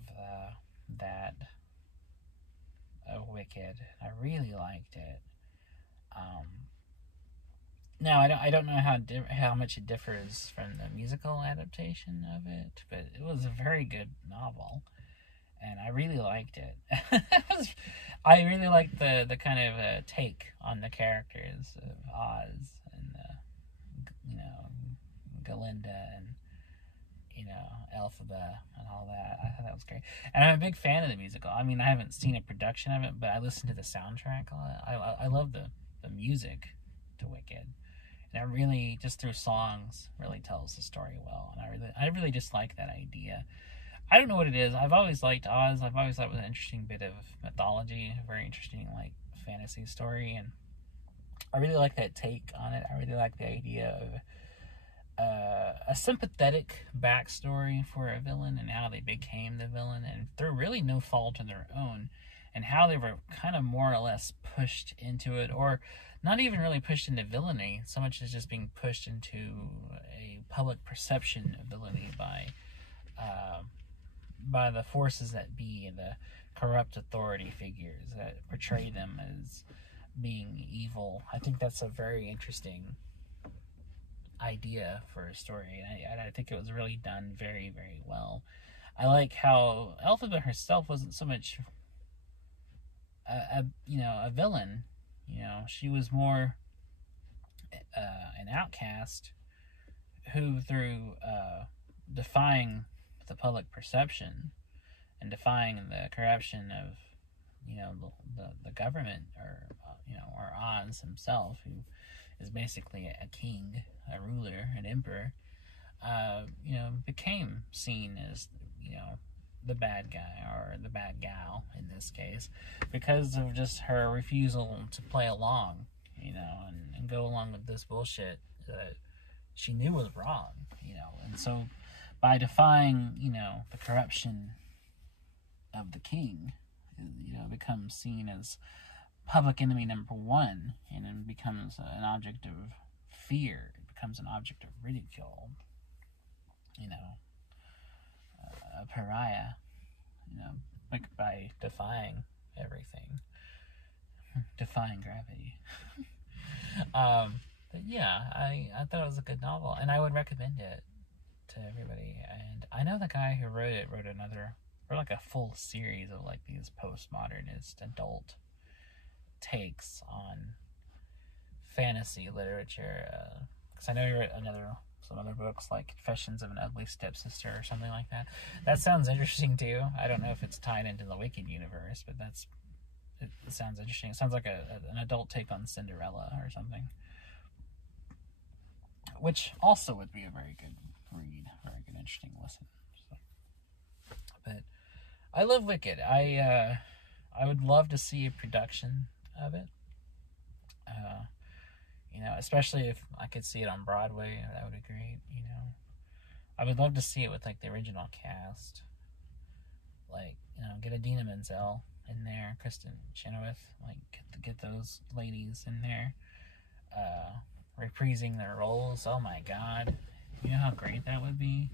Wicked. I really liked it. Now I don't know how much it differs from the musical adaptation of it, but it was a very good novel, and I really liked it. I really liked the kind of take on the characters of Oz and Galinda and Elphaba and all that. I thought that was great, and I'm a big fan of the musical. I mean, I haven't seen a production of it, but I listened to the soundtrack a lot. I love the music to Wicked, and it really, just through songs, really tells the story well. And I really just like that idea. I don't know what it is. I've always liked Oz. I've always thought it was an interesting bit of mythology, a very interesting like fantasy story, and I really like that take on it. I really like the idea of a sympathetic backstory for a villain and how they became the villain, and through really no fault of their own, and how they were kind of more or less pushed into it, or not even really pushed into villainy so much as just being pushed into a public perception of villainy by the forces that be and the corrupt authority figures that portray them as being evil. I think that's a very interesting idea for a story, and I think it was really done very, very well. I like how Elphaba herself wasn't so much a villain. She was more an outcast who, through defying the public perception and defying the corruption of the government, or Oz himself, who is basically a king, a ruler, an emperor, became seen as the bad guy, or the bad gal in this case, because of just her refusal to play along, and go along with this bullshit that she knew was wrong, and so by defying, the corruption of the king, becomes seen as public enemy number one, and then becomes an object of fear. It becomes an object of ridicule, a pariah, like by defying everything, defying gravity. But yeah, I thought it was a good novel, and I would recommend it to everybody. And I know the guy who wrote it wrote like a full series of like these postmodernist adult takes on fantasy literature, because I know he wrote another some other books like Confessions of an Ugly Stepsister or something like that. That sounds interesting too. I don't know if it's tied into the Wicked universe, but it sounds interesting. It sounds like an adult take on Cinderella or something, which also would be a very good read, very good, interesting listen. So, but I love Wicked. I would love to see a production of it. Especially if I could see it on Broadway, that would be great. I would love to see it with like the original cast, like get Idina Menzel in there, Kristen Chenoweth, like get those ladies in there, reprising their roles. Oh my God, you know how great that would be.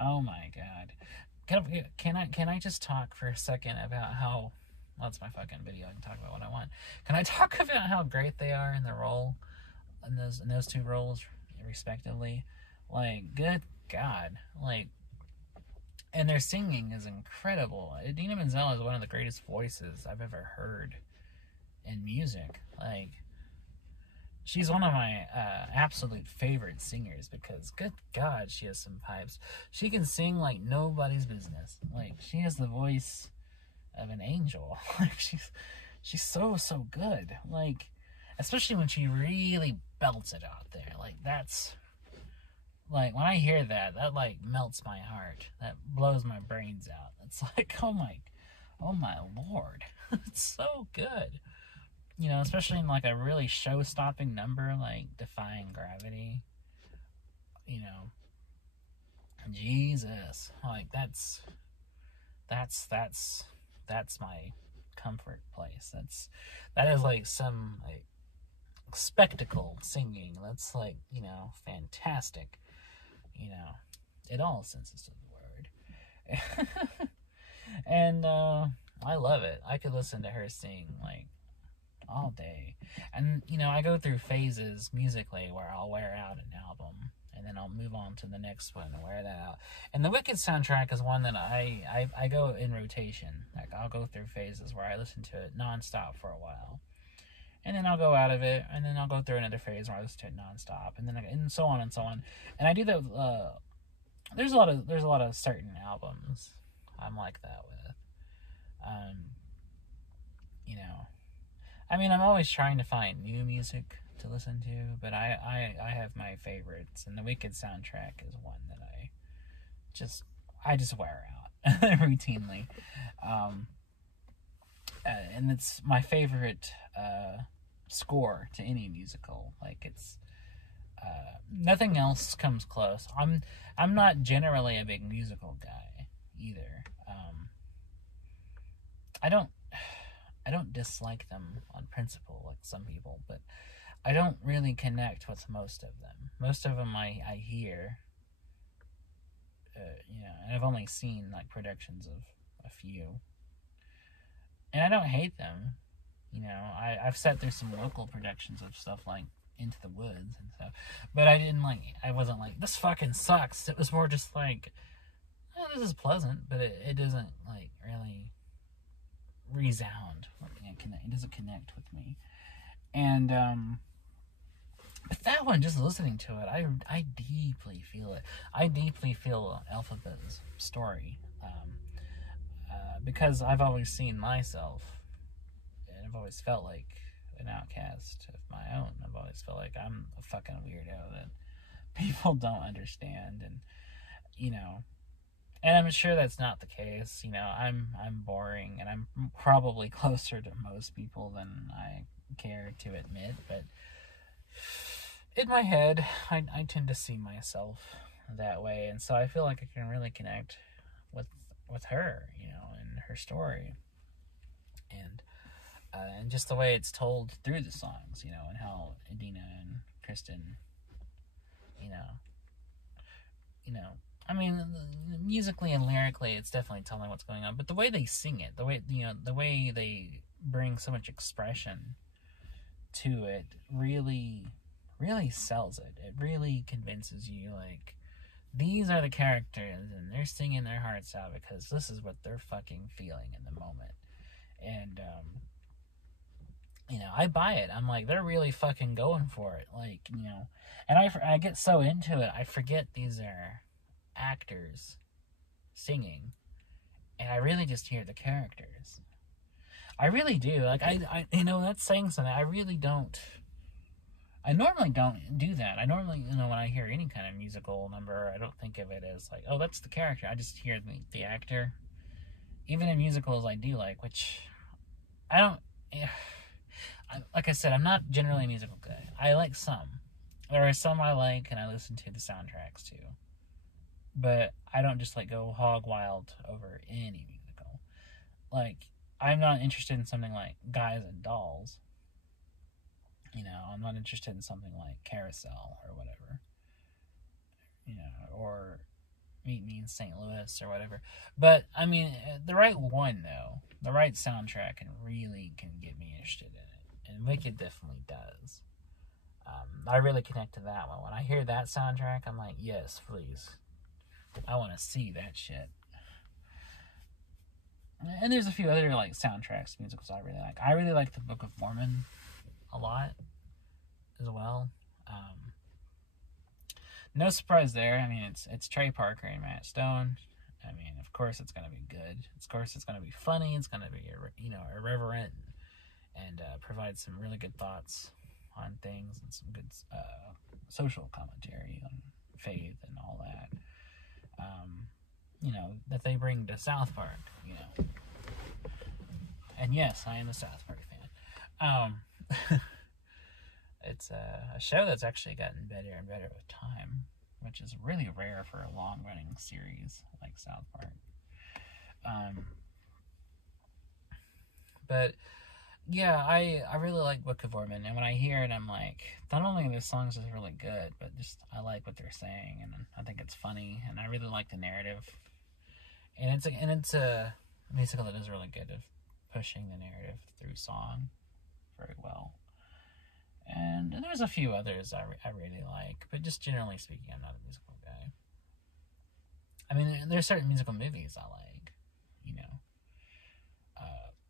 Oh my God, can I just talk for a second about how? Well, it's my fucking video. I can talk about what I want. Can I talk about how great they are in the role, in those two roles, respectively? Like, good God, like, and their singing is incredible. Idina Menzel is one of the greatest voices I've ever heard in music. Like, she's one of my absolute favorite singers because, good God, she has some pipes. She can sing like nobody's business. Like, she has the voice of an angel. Like, she's so good. Like, especially when she really belts it out there. Like, that's like, when I hear that like melts my heart. That blows my brains out. It's like, oh my Lord. It's so good. Especially in like a really show-stopping number like Defying Gravity. Jesus. Like, that's my comfort place. That is like some like spectacle singing. That's like, fantastic. In all senses of the word. And I love it. I could listen to her sing like all day. And I go through phases musically where I'll wear out an album and then I'll move on to the next one and wear that out. And the Wicked soundtrack is one that I go in rotation. Like, I'll go through phases where I listen to it nonstop for a while, and then I'll go out of it, and then I'll go through another phase where I listen to it nonstop, and so on and so on. And I do that. There's a lot of certain albums I'm like that with. I'm always trying to find new music to listen to, but I have my favorites, and the Wicked soundtrack is one that I just wear out routinely. And it's my favorite score to any musical. Like, it's nothing else comes close. I'm not generally a big musical guy either. I don't dislike them on principle like some people, but I don't really connect with most of them. Most of them I hear, and I've only seen like productions of a few, and I don't hate them. I've sat through some local productions of stuff like Into the Woods and stuff, but I wasn't like, this fucking sucks. It was more just like, oh, this is pleasant, but it doesn't like really resound. It doesn't connect with me. And but that one, just listening to it, I deeply feel it. I deeply feel Elphaba's story, because I've always seen myself, and I've always felt like an outcast of my own. I've always felt like I'm a fucking weirdo that people don't understand, and and I'm sure that's not the case. I'm boring, and I'm probably closer to most people than I care to admit, but in my head, I tend to see myself that way, and so I feel like I can really connect with her, and her story, and just the way it's told through the songs, and how Idina and Kristen, musically and lyrically, it's definitely telling what's going on, but the way they sing it, the way they bring so much expression to it, really sells it. It really convinces you, like, these are the characters, and they're singing their hearts out because this is what they're fucking feeling in the moment. And you know, I buy it. I'm like, they're really fucking going for it. Like, you know, and I get so into it, I forget these are actors singing, and I really just hear the characters. I really do. Like, you know, that's saying something. I normally don't do that. I normally, you know, when I hear any kind of musical number, I don't think of it as like, oh, that's the character. I just hear the actor. Even in musicals, I do like, which I don't. Yeah, like I said, I'm not generally a musical guy. I like some. There are some I like, and I listen to the soundtracks too. But I don't just like go hog wild over any musical. Like, I'm not interested in something like Guys and Dolls. You know, I'm not interested in something like Carousel or whatever. You know, or Meet Me in St. Louis or whatever. But, I mean, the right one, though, the right soundtrack can get me interested in it. And Wicked definitely does. I really connect to that one. When I hear that soundtrack, I'm like, yes, please. I want to see that shit. And there's a few other, like, soundtracks, musicals I really like. I really like the Book of Mormon a lot as well. No surprise there. I mean, it's Trey Parker and Matt Stone. I mean, of course it's going to be good. Of course it's going to be funny. It's going to be, you know, irreverent and provide some really good thoughts on things and some good social commentary on faith and all that. You know, that they bring to South Park, you know. And yes, I am a South Park fan. It's a show that's actually gotten better and better with time, which is really rare for a long-running series like South Park. But yeah, I really like Book of Mormon, and when I hear it, I'm like, not only are the songs just really good, but just I like what they're saying, and I think it's funny, and I really like the narrative. And it's a musical that is really good at pushing the narrative through song very well. And there's a few others I really like, but just generally speaking, I'm not a musical guy. I mean, there's certain musical movies I like, you know.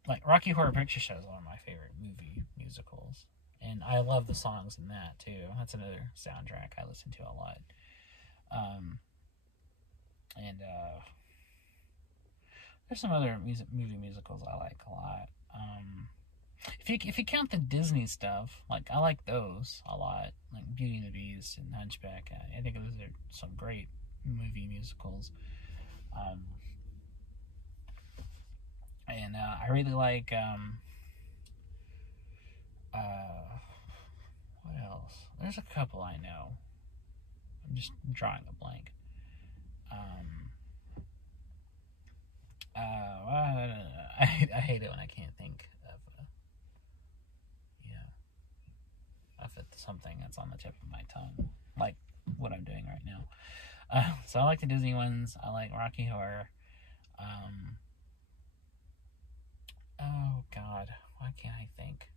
Like Rocky Horror Picture Show is one of my favorite movie musicals. And I love the songs in that, too. That's another soundtrack I listen to a lot. There's some other movie musicals I like a lot. If you count the Disney stuff, like I like those a lot, like Beauty and the Beast and Hunchback. I think those are some great movie musicals. And I really like what else? There's a couple I know. I'm just drawing a blank. I hate it when I can't think of something that's on the tip of my tongue, like what I'm doing right now. So I like the Disney ones. I like Rocky Horror. Oh God, why can't I think?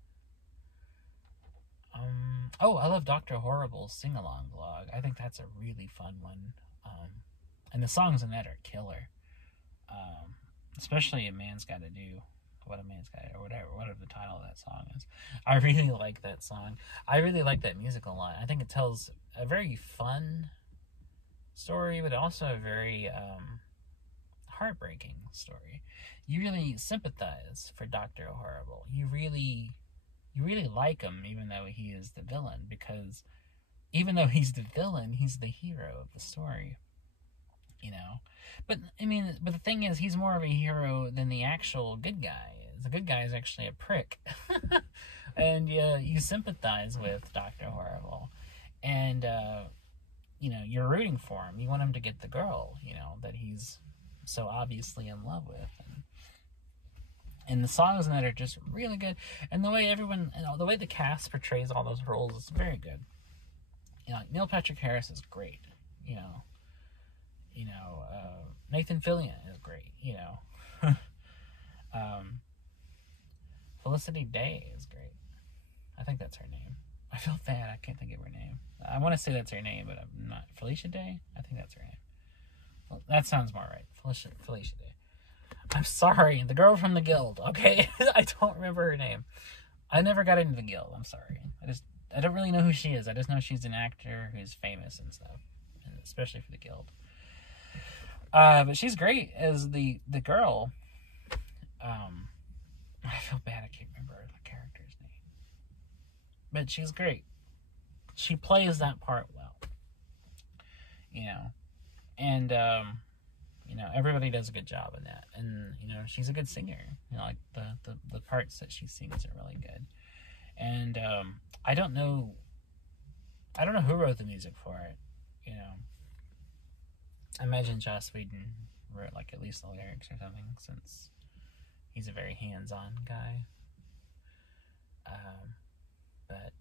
I love Dr. Horrible's sing-along vlog. I think that's a really fun one. And the songs in that are killer. Especially A Man's Gotta Do What a Man's Gotta Do, or whatever the title of that song is. I really like that song. I really like that music a lot. I think it tells a very fun story, but also a very heartbreaking story. You really sympathize for Dr. Horrible. You really like him, even though he is the villain, because even though he's the villain, he's the hero of the story. You know? But the thing is, he's more of a hero than the actual good guy is. The good guy is actually a prick. And you sympathize with Dr. Horrible. And, you're rooting for him. You want him to get the girl, that he's so obviously in love with. And the songs in that are just really good. And the way the way the cast portrays all those roles is very good. Neil Patrick Harris is great. Nathan Fillion is great. Felicity Day is great. I think that's her name. I feel bad. I can't think of her name. I want to say that's her name, but I'm not. Felicia Day? I think that's her name. Well, that sounds more right. Felicia Day. I'm sorry. The girl from the Guild, okay? I don't remember her name. I never got into the Guild. I'm sorry. I don't really know who she is. I just know she's an actor who's famous and stuff, and especially for the Guild. But she's great as the girl. I feel bad. I can't remember the character's name, but she's great. She plays that part well, you know, and everybody does a good job in that, and she's a good singer. Like the parts that she sings are really good, and I don't know who wrote the music for it. I imagine Joss Whedon wrote like at least the lyrics or something, since he's a very hands-on guy. But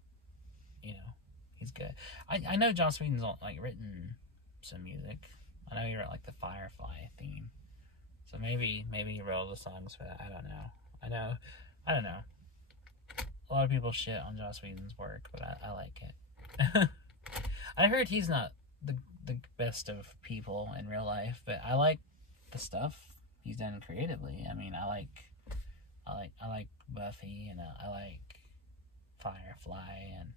he's good. I know Joss Whedon's like written some music. I know he wrote like the Firefly theme, so maybe he wrote all the songs for that. I don't know. I don't know. A lot of people shit on Joss Whedon's work, but I like it. I heard he's not the best of people in real life, but I like the stuff he's done creatively. I mean, I like Buffy, and I like Firefly, and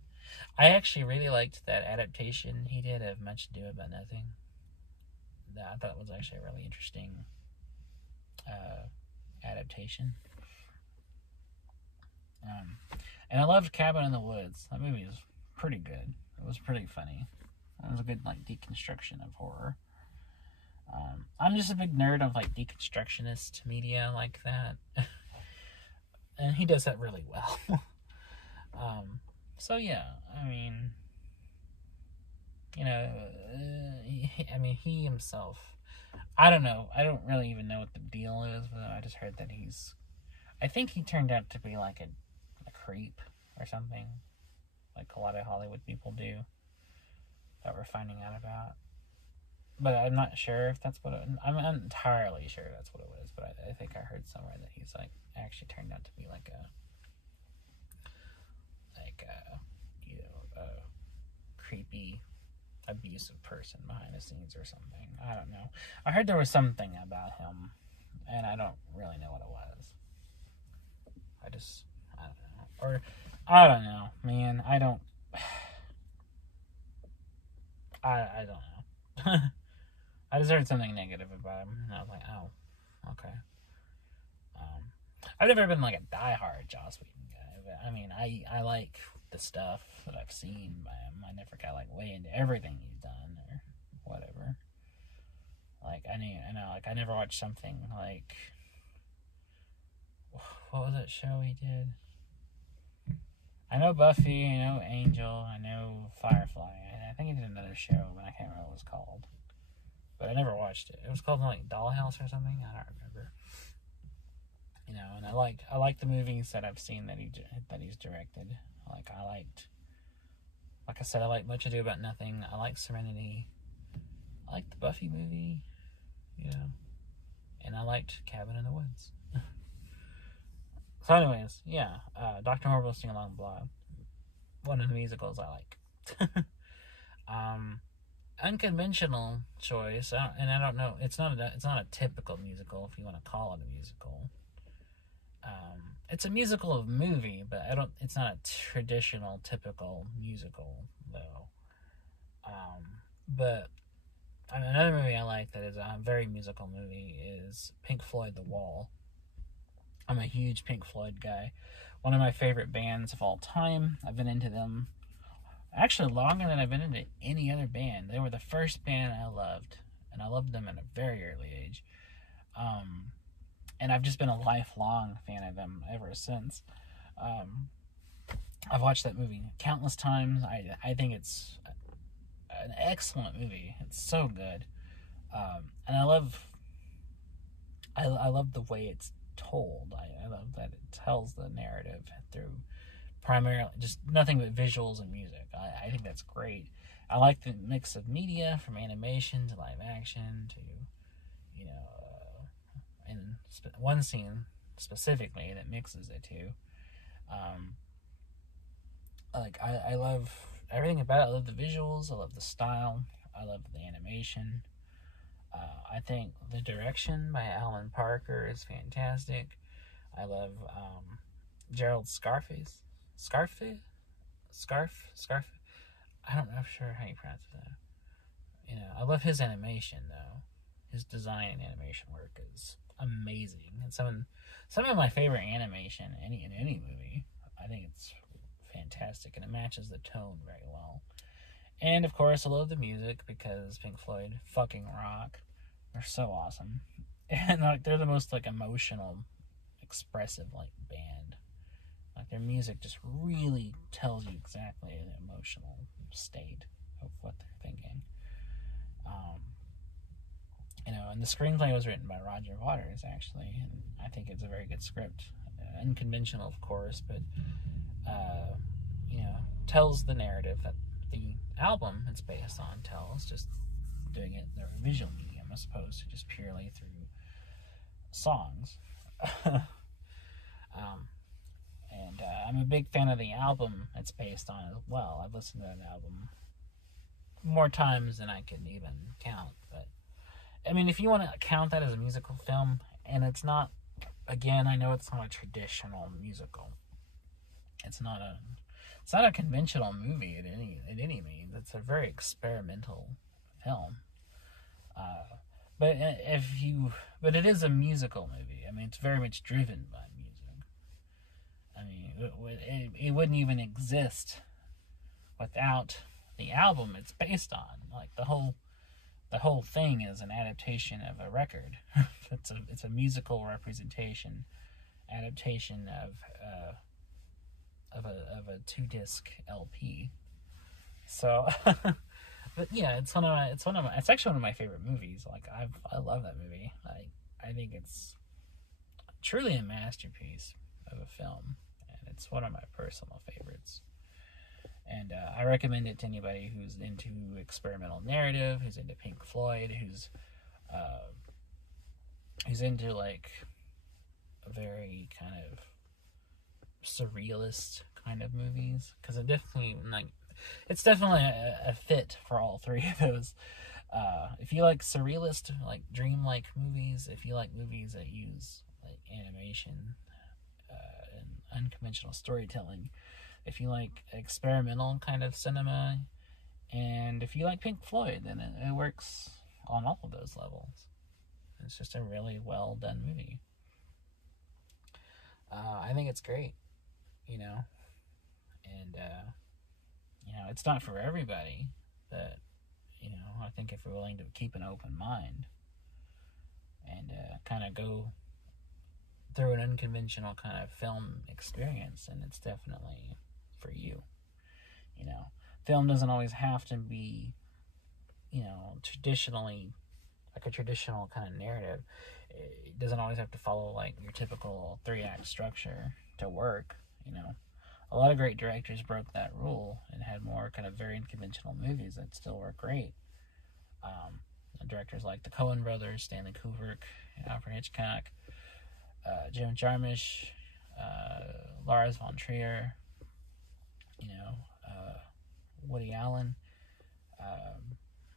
I actually really liked that adaptation he did of Much Ado About Nothing. That I thought was actually a really interesting adaptation. And I loved Cabin in the Woods. That movie was pretty good. It was pretty funny. It was a good like deconstruction of horror. I'm just a big nerd of like deconstructionist media like that, and he does that really well. So yeah, I mean, he himself, I don't know. I don't really even know what the deal is, but I just heard that I think he turned out to be like a creep or something, like a lot of Hollywood people do, that we're finding out about. But I'm not sure if that's what I'm not entirely sure that's what it was, but I think I heard somewhere that he's like actually turned out to be like a creepy, abusive person behind the scenes or something. I don't know. I heard there was something about him, and I don't really know what it was. I don't know. Or, I don't know, man. I don't know. I just heard something negative about him, and I was like, oh, okay. I've never been like a diehard Joss Whedon guy, but I mean, I like the stuff that I've seen by him. I never got like way into everything he's done or whatever. Like I never watched something like, what was that show he did? I know Buffy, I know Angel, I know Firefly. I think he did another show, but I can't remember what it was called. But I never watched it. It was called like Dollhouse or something. I don't remember. And I like the movies that I've seen that he's directed. Like I said, I like Much Ado About Nothing. I like Serenity. I like the Buffy movie. And I liked Cabin in the Woods. So anyways, yeah, Dr. Horrible's Sing Along Blog. One of the musicals I like. Unconventional choice, and I don't know. It's not a typical musical, if you want to call it a musical. It's a musical of movie, but it's not a traditional, typical musical though. But another movie I like that is a very musical movie is Pink Floyd The Wall. I'm a huge Pink Floyd guy. One of my favorite bands of all time. I've been into them actually longer than I've been into any other band. They were the first band I loved, and I loved them at a very early age. And I've just been a lifelong fan of them ever since. I've watched that movie countless times. I think it's an excellent movie. It's so good. And I love the way it's told. I love that it tells the narrative through primarily just nothing but visuals and music. I think that's great. I like the mix of media, from animation to live action to, and one scene specifically that mixes the two. I love everything about it. I love the visuals. I love the style. I love the animation. I think the direction by Alan Parker is fantastic. I love Gerald Scarface. Scarf. I don't know for sure how you pronounce that. You know, I love his animation though. His design and animation work is amazing, and some of my favorite animation in any movie. I think it's fantastic, and it matches the tone very well. And of course, I love the music because Pink Floyd fucking rock. They're so awesome, and like they're the most like emotional, expressive like band. Like their music just really tells you exactly the emotional state of what they're thinking. Um, you know, and the screenplay was written by Roger Waters actually, and I think it's a very good script. Unconventional, of course, but you know, tells the narrative that the album it's based on tells, just doing it through a visual medium as opposed to just purely through songs. And I'm a big fan of the album it's based on as well. I've listened to that album more times than I can even count. But I mean, if you want to count that as a musical film, and it's not, again, I know it's not a traditional musical. It's not a conventional movie at any means. It's a very experimental film. But but it is a musical movie. I mean, it's very much driven by music. I mean, it wouldn't even exist without the album it's based on. Like the whole thing is an adaptation of a record. It's a musical representation, adaptation of a 2-disc LP. So, but yeah, it's actually one of my favorite movies. Like I love that movie. I think it's truly a masterpiece of a film, and it's one of my personal favorites. And I recommend it to anybody who's into experimental narrative, who's into Pink Floyd, who's into like a very kind of surrealist kind of movies, because it's definitely a fit for all three of those. If you like surrealist, like dreamlike movies, if you like movies that use like animation and unconventional storytelling, if you like experimental kind of cinema, and if you like Pink Floyd, then it works on all of those levels. It's just a really well done movie. I think it's great, you know, and you know, it's not for everybody, but you know, I think if we're willing to keep an open mind and kind of go through an unconventional kind of film experience, and it's definitely for you. You know, film doesn't always have to be, you know, traditionally like a traditional kind of narrative. It doesn't always have to follow like your typical 3-act structure to work. You know, a lot of great directors broke that rule and had more kind of very unconventional movies that still work great. Directors like the Coen brothers, Stanley Kubrick, Alfred Hitchcock, Jim Jarmusch, Lars von Trier, you know, Woody Allen,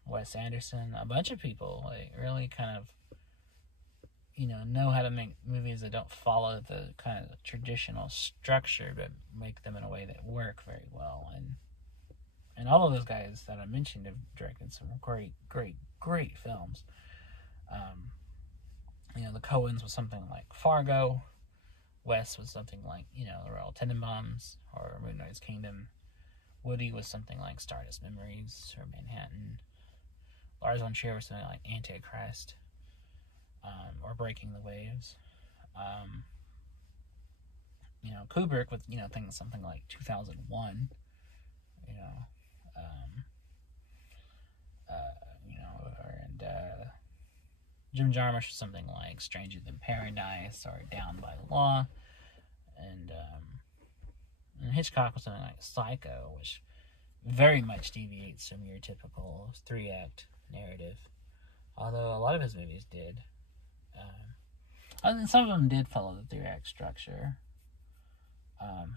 Wes Anderson, a bunch of people like really kind of, you know how to make movies that don't follow the kind of traditional structure, but make them in a way that work very well. And all of those guys that I mentioned have directed some great films. You know, the Coens was something like Fargo. Wes was something like, you know, The Royal Tenenbaums or Moonrise Kingdom. Woody was something like Stardust Memories or Manhattan. Lars von Trier was something like Antichrist, or Breaking the Waves. You know, Kubrick with, you know, things something like 2001. You know, and Jim Jarmusch was something like Stranger Than Paradise or Down by Law, and Hitchcock was something like Psycho, which very much deviates from your typical 3-act narrative, although a lot of his movies did. Some of them did follow the 3-act structure.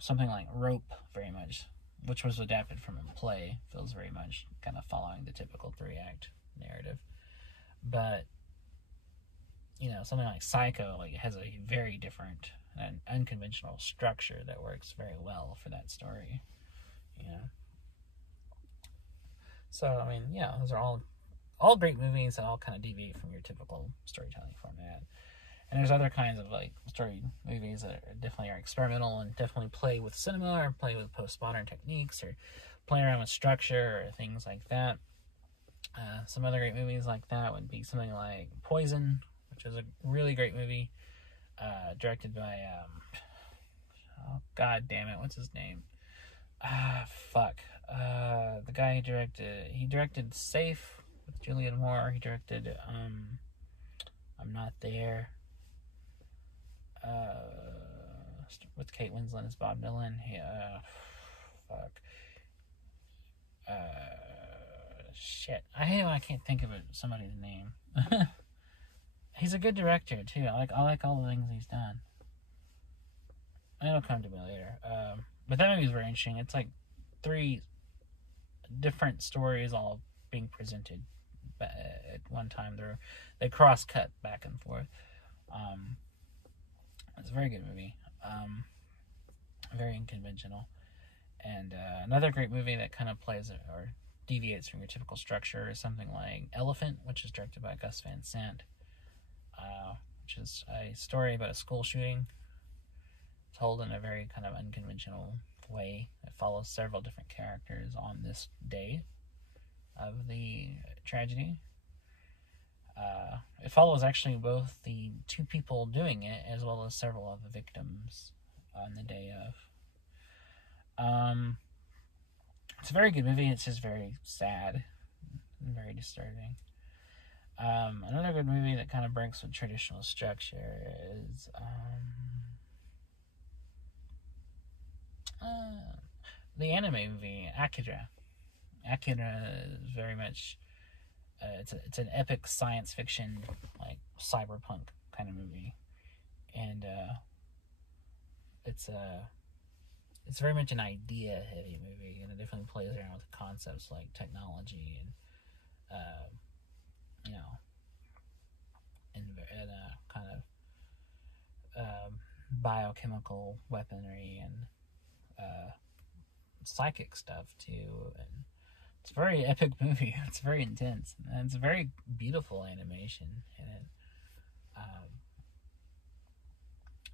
Something like Rope, very much, which was adapted from a play, feels very much kind of following the typical 3-act narrative. But, you know, something like Psycho, like, has a very different an unconventional structure that works very well for that story. You know. So I mean, yeah, those are all great movies that all kind of deviate from your typical storytelling format. And there's other kinds of like story movies that definitely are experimental and definitely play with cinema or play with postmodern techniques or play around with structure or things like that. Some other great movies like that would be something like Poison, which is a really great movie, directed by oh god damn it, what's his name? The guy he directed Safe with Julianne Moore. He directed I'm Not There. With Kate Winslet as Bob Dylan. Shit. I hate when I can't think of somebody's name. He's a good director too. I like all the things he's done. It'll come to me later. But that movie is very interesting. It's like 3 different stories all being presented at one time. They cross cut back and forth. It's a very good movie. Very unconventional. And another great movie that kind of plays or deviates from your typical structure is something like Elephant, which is directed by Gus Van Sant, which is a story about a school shooting told in a very kind of unconventional way. It follows several different characters on this day of the tragedy. It follows actually both the 2 people doing it as well as several of the victims on the day of. It's a very good movie. It's just very sad and very disturbing. Another good movie that kind of breaks with traditional structure is the anime movie Akira. Akira is very much it's an epic science fiction, like cyberpunk kind of movie, and it's very much an idea heavy movie, and it definitely plays around with concepts like technology and and kind of biochemical weaponry and psychic stuff too. And it's a very epic movie. It's very intense, and it's a very beautiful animation in it.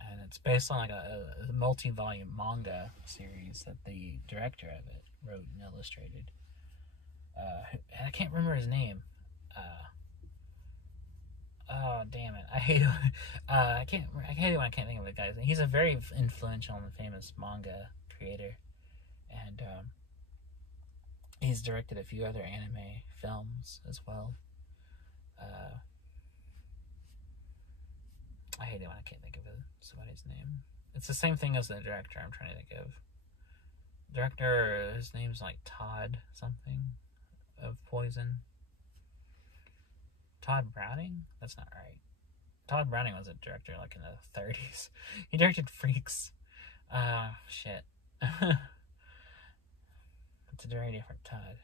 And it's based on like a multi-volume manga series that the director of it wrote and illustrated. And I can't remember his name. Oh damn it! I hate it. I hate it when I can't think of the guy's name. He's a very influential and famous manga creator, and he's directed a few other anime films as well. I hate it when I can't think of somebody's name. It's the same thing as the director I'm trying to think of. Director, his name's like Todd something of Poison. Todd Browning? That's not right. Todd Browning was a director like in the 30s. He directed Freaks. Shit. It's a very different Todd.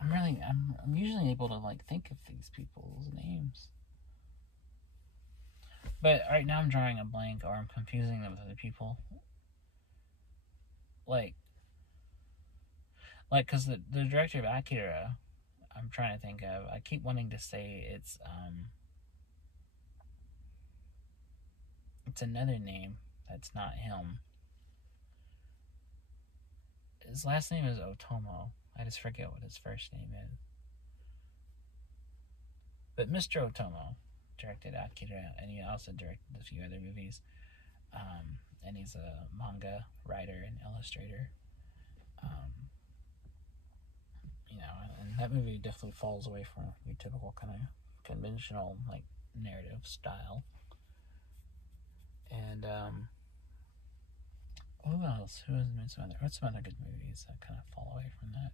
I'm usually able to like think of these people's names, but right now I'm drawing a blank, or I'm confusing them with other people. Like, because the director of Akira, I'm trying to think of. I keep wanting to say it's another name that's not him. His last name is Otomo. I just forget what his first name is. But Mr. Otomo directed Akira, and he also directed a few other movies. And he's a manga writer and illustrator. And that movie definitely falls away from your typical kind of conventional, like, narrative style. And, who else? What's some other good movies that kind of fall away from that?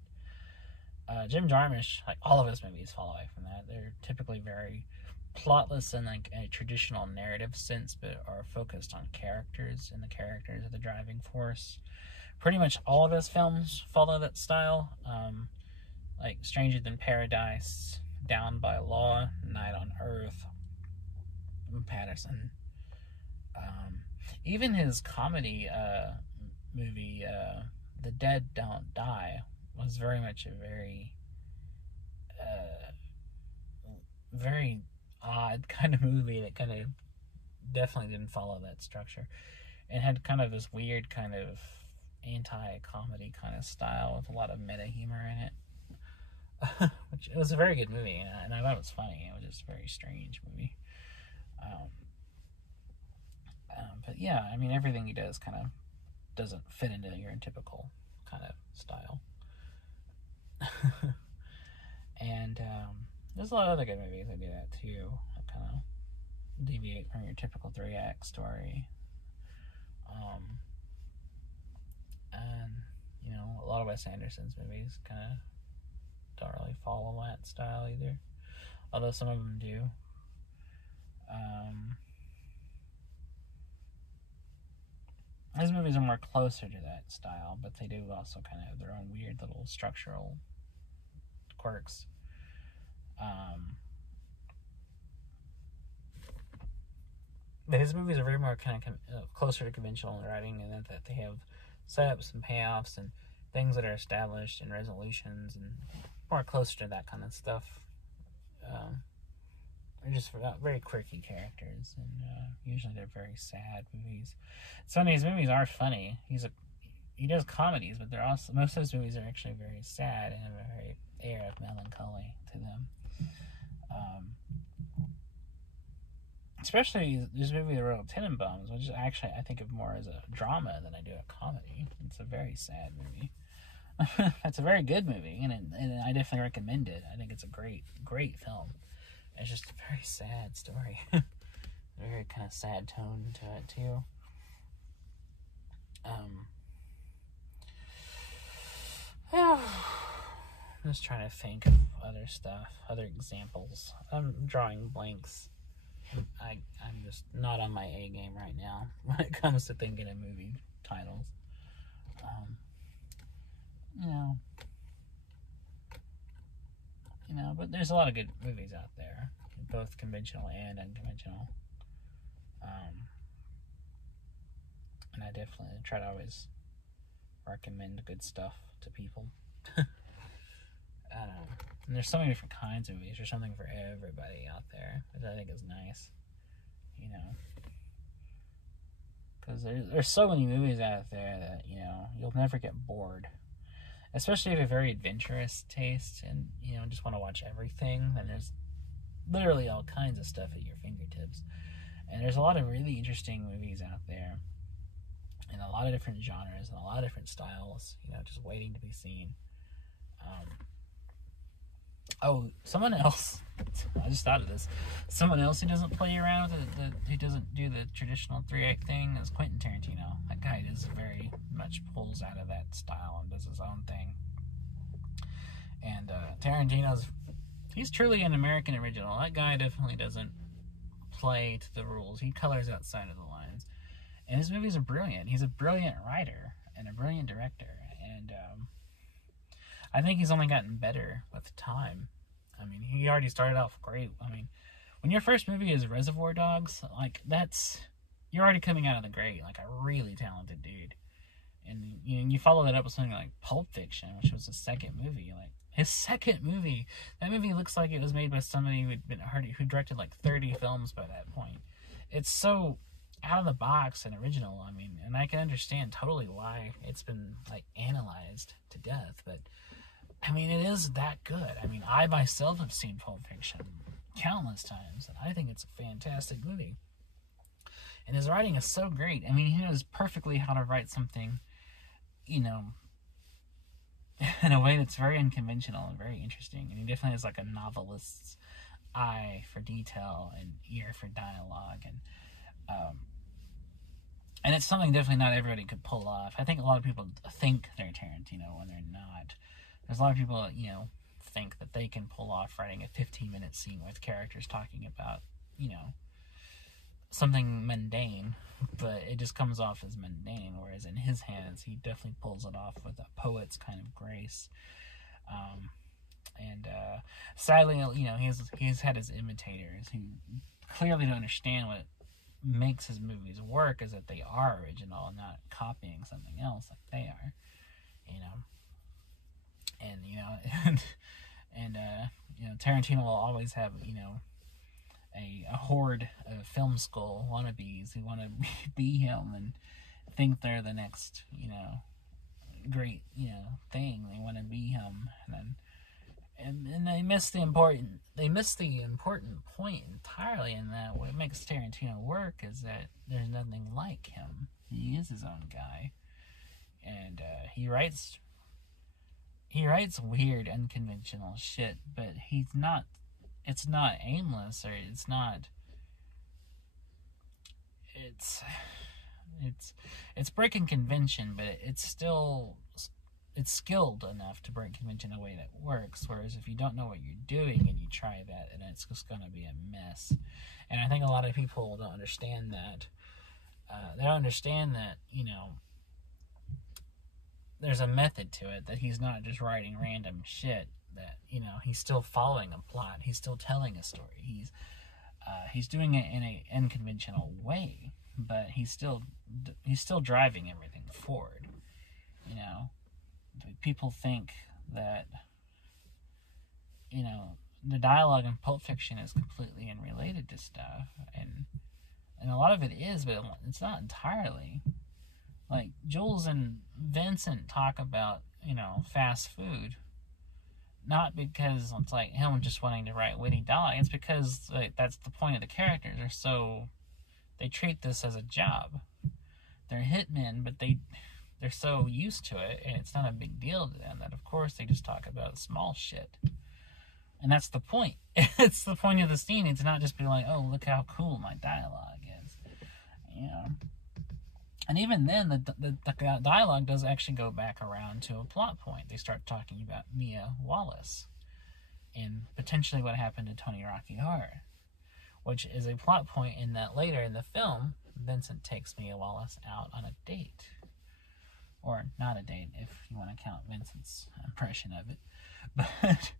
Jim Jarmusch, like, all of his movies fall away from that. They're typically very plotless in, like, a traditional narrative sense, but are focused on characters, and the characters are the driving force. Pretty much all of his films follow that style. Like Stranger Than Paradise, Down by Law, Night on Earth, Patterson. Even his comedy movie, The Dead Don't Die, was very much a very odd kind of movie that kind of definitely didn't follow that structure, and had kind of this weird kind of anti-comedy kind of style with a lot of meta humor in it. Which, it was a very good movie, and I thought it was funny. It was just a very strange movie. But yeah, I mean, everything he does kind of doesn't fit into your typical kind of style. And there's a lot of other good movies that do that too, that kind of deviate from your typical 3-act story. And, you know, a lot of Wes Anderson's movies kind of don't really follow that style either, although some of them do. His movies are more closer to that style, but they do also kind of have their own weird little structural quirks. His movies are very more kind of closer to conventional writing, in that they have setups and payoffs and things that are established and resolutions, and more closer to that kind of stuff. They're just very quirky characters, and usually they're very sad movies. Some of his movies are funny. He does comedies, but they're also, most of his movies are actually very sad and have a very air of melancholy to them. Especially this movie, The Royal Tenenbaums, which is actually, I think of more as a drama than I do a comedy. It's a very sad movie. It's a very good movie, and I definitely recommend it. I think it's a great film. It's just a very sad story. A very kind of sad tone to it, too. I'm just trying to think of other stuff, other examples. I'm drawing blanks. I'm just not on my A game right now when it comes to thinking of movie titles. But there's a lot of good movies out there, both conventional and unconventional. And I definitely try to always recommend good stuff to people. I don't know. And there's so many different kinds of movies. There's something for everybody out there, which I think is nice. Because there's so many movies out there that, you'll never get bored. Especially if you have a very adventurous taste and, just want to watch everything, then there's literally all kinds of stuff at your fingertips. And there's a lot of really interesting movies out there in a lot of different genres and a lot of different styles, just waiting to be seen. Someone else, I just thought of this. Someone else who doesn't play around who doesn't do the traditional 3-act thing is Quentin Tarantino. That guy does very much pulls out of that style and does his own thing. And he's truly an American original. That guy definitely doesn't play to the rules. He colors outside of the lines. And his movies are brilliant. He's a brilliant writer and a brilliant director. And I think he's only gotten better with time. I mean, he already started off great. I mean, when your first movie is Reservoir Dogs, you're already coming out of the gate like a really talented dude. And you follow that up with something like Pulp Fiction, which was his second movie. Like, his second movie, that movie looks like it was made by somebody who directed like 30 films by that point. It's so out of the box and original. I mean, and I can understand totally why it's been like analyzed to death, but I mean, it is that good. I mean, I myself have seen Pulp Fiction countless times, and I think it's a fantastic movie. And his writing is so great. I mean, he knows perfectly how to write something, in a way that's very unconventional and very interesting. And he definitely has like a novelist's eye for detail and ear for dialogue. And it's something definitely not everybody could pull off. I think a lot of people think they're Tarantino when they're not. There's a lot of people that, think that they can pull off writing a 15-minute scene with characters talking about, something mundane, but it just comes off as mundane, whereas in his hands, he definitely pulls it off with a poet's kind of grace. And sadly, you know, he's had his imitators who clearly don't understand what makes his movies work is that they are original and not copying something else like they are, you know. And you know, and you know, Tarantino will always have, you know, a horde of film school wannabes who want to be him and think they're the next, you know, great, you know, thing. They want to be him, and then and they miss the important point entirely. In that, what makes Tarantino work is that there's nothing like him. He is his own guy, and he writes weird, unconventional shit, but he's not. It's not aimless, or it's not. It's breaking convention, but it's still. It's skilled enough to break convention in a way that works, whereas if you don't know what you're doing and you try that, and it's just going to be a mess. And I think a lot of people don't understand that. They don't understand that, you know, there's a method to it, that he's not just writing random shit, that, you know, he's still following a plot, he's still telling a story, he's doing it in an unconventional way, but he's still driving everything forward, you know. People think that, you know, the dialogue in Pulp Fiction is completely unrelated to stuff, and a lot of it is, but it's not entirely. Like, Jules and Vincent talk about, you know, fast food, not because it's like him just wanting to write witty dialogue. It's because, like, that's the point of the characters. They treat this as a job. They're hitmen, but they're so used to it, and it's not a big deal to them, that of course they just talk about small shit. And that's the point. It's the point of the scene. It's not just be like, oh, look how cool my dialogue is, you know. And even then, the dialogue does actually go back around to a plot point. They start talking about Mia Wallace and potentially what happened to Tony Rocky Horror, which is a plot point in that later in the film, Vincent takes Mia Wallace out on a date. Or not a date, if you want to count Vincent's impression of it. But,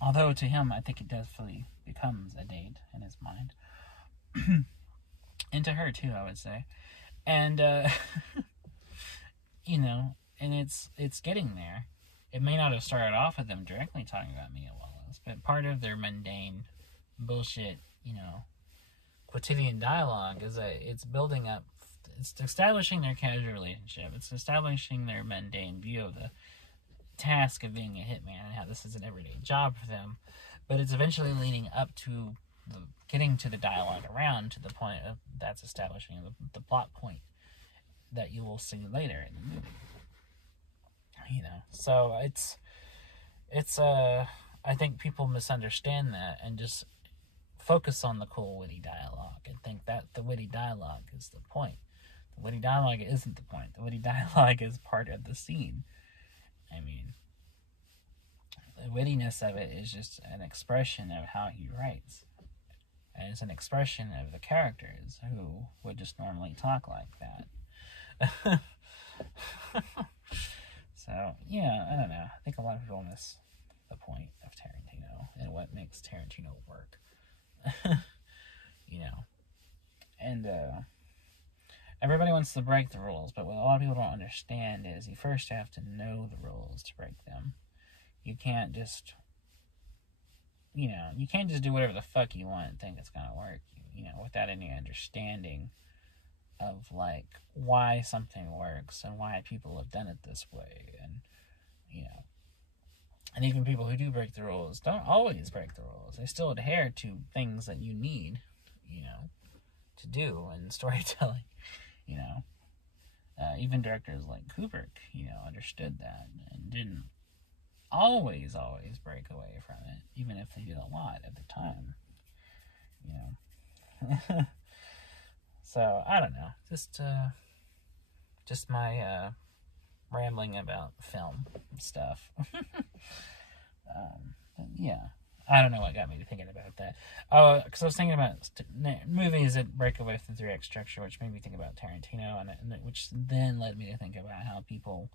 although to him, I think it definitely becomes a date in his mind. And to her, too, I would say. And, you know, and it's getting there. It may not have started off with them directly talking about Mia Wallace, but part of their mundane bullshit, you know, quotidian dialogue is that it's building up. It's establishing their casual relationship. It's establishing their mundane view of the task of being a hitman and how this is an everyday job for them. But it's eventually leading up to getting to the dialogue around to the point of that's establishing the plot point that you will see later in the movie. You know, so it's I think people misunderstand that and just focus on the cool witty dialogue and think that the witty dialogue is the point. The witty dialogue isn't the point. The witty dialogue is part of the scene. I mean, the wittiness of it is just an expression of how he writes. And it's an expression of the characters who would just normally talk like that. So, yeah, I don't know. I think a lot of people miss the point of Tarantino and what makes Tarantino work. You know. And, everybody wants to break the rules, but what a lot of people don't understand is you first have to know the rules to break them. You can't just, you know, you can't just do whatever the fuck you want and think it's gonna work, you know, without any understanding of, like, why something works and why people have done it this way. And, you know, and even people who do break the rules don't always break the rules. They still adhere to things that you need, you know, to do in storytelling. You know, even directors like Kubrick, you know, understood that and didn't always break away from it, even if they did a lot at the time, you know. So, I don't know, just my, rambling about film stuff. Yeah. I don't know what got me to thinking about that. Because I was thinking about movies that break away from the 3-act structure, which made me think about Tarantino, and which then led me to think about how people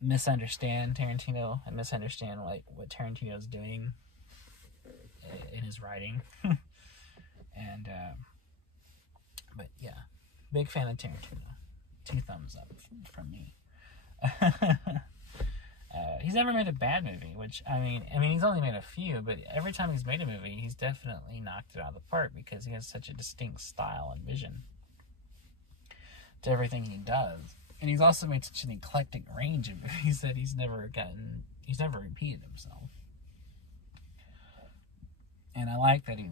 misunderstand Tarantino and misunderstand like what Tarantino's doing in his writing. And but yeah, big fan of Tarantino. 2 thumbs up from me. He's never made a bad movie, which I mean he's only made a few, but every time he's made a movie, he's definitely knocked it out of the park because he has such a distinct style and vision to everything he does. And he's also made such an eclectic range of movies that he's never repeated himself. And I like that he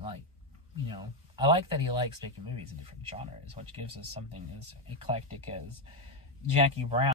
likes making movies in different genres, which gives us something as eclectic as Jackie Brown.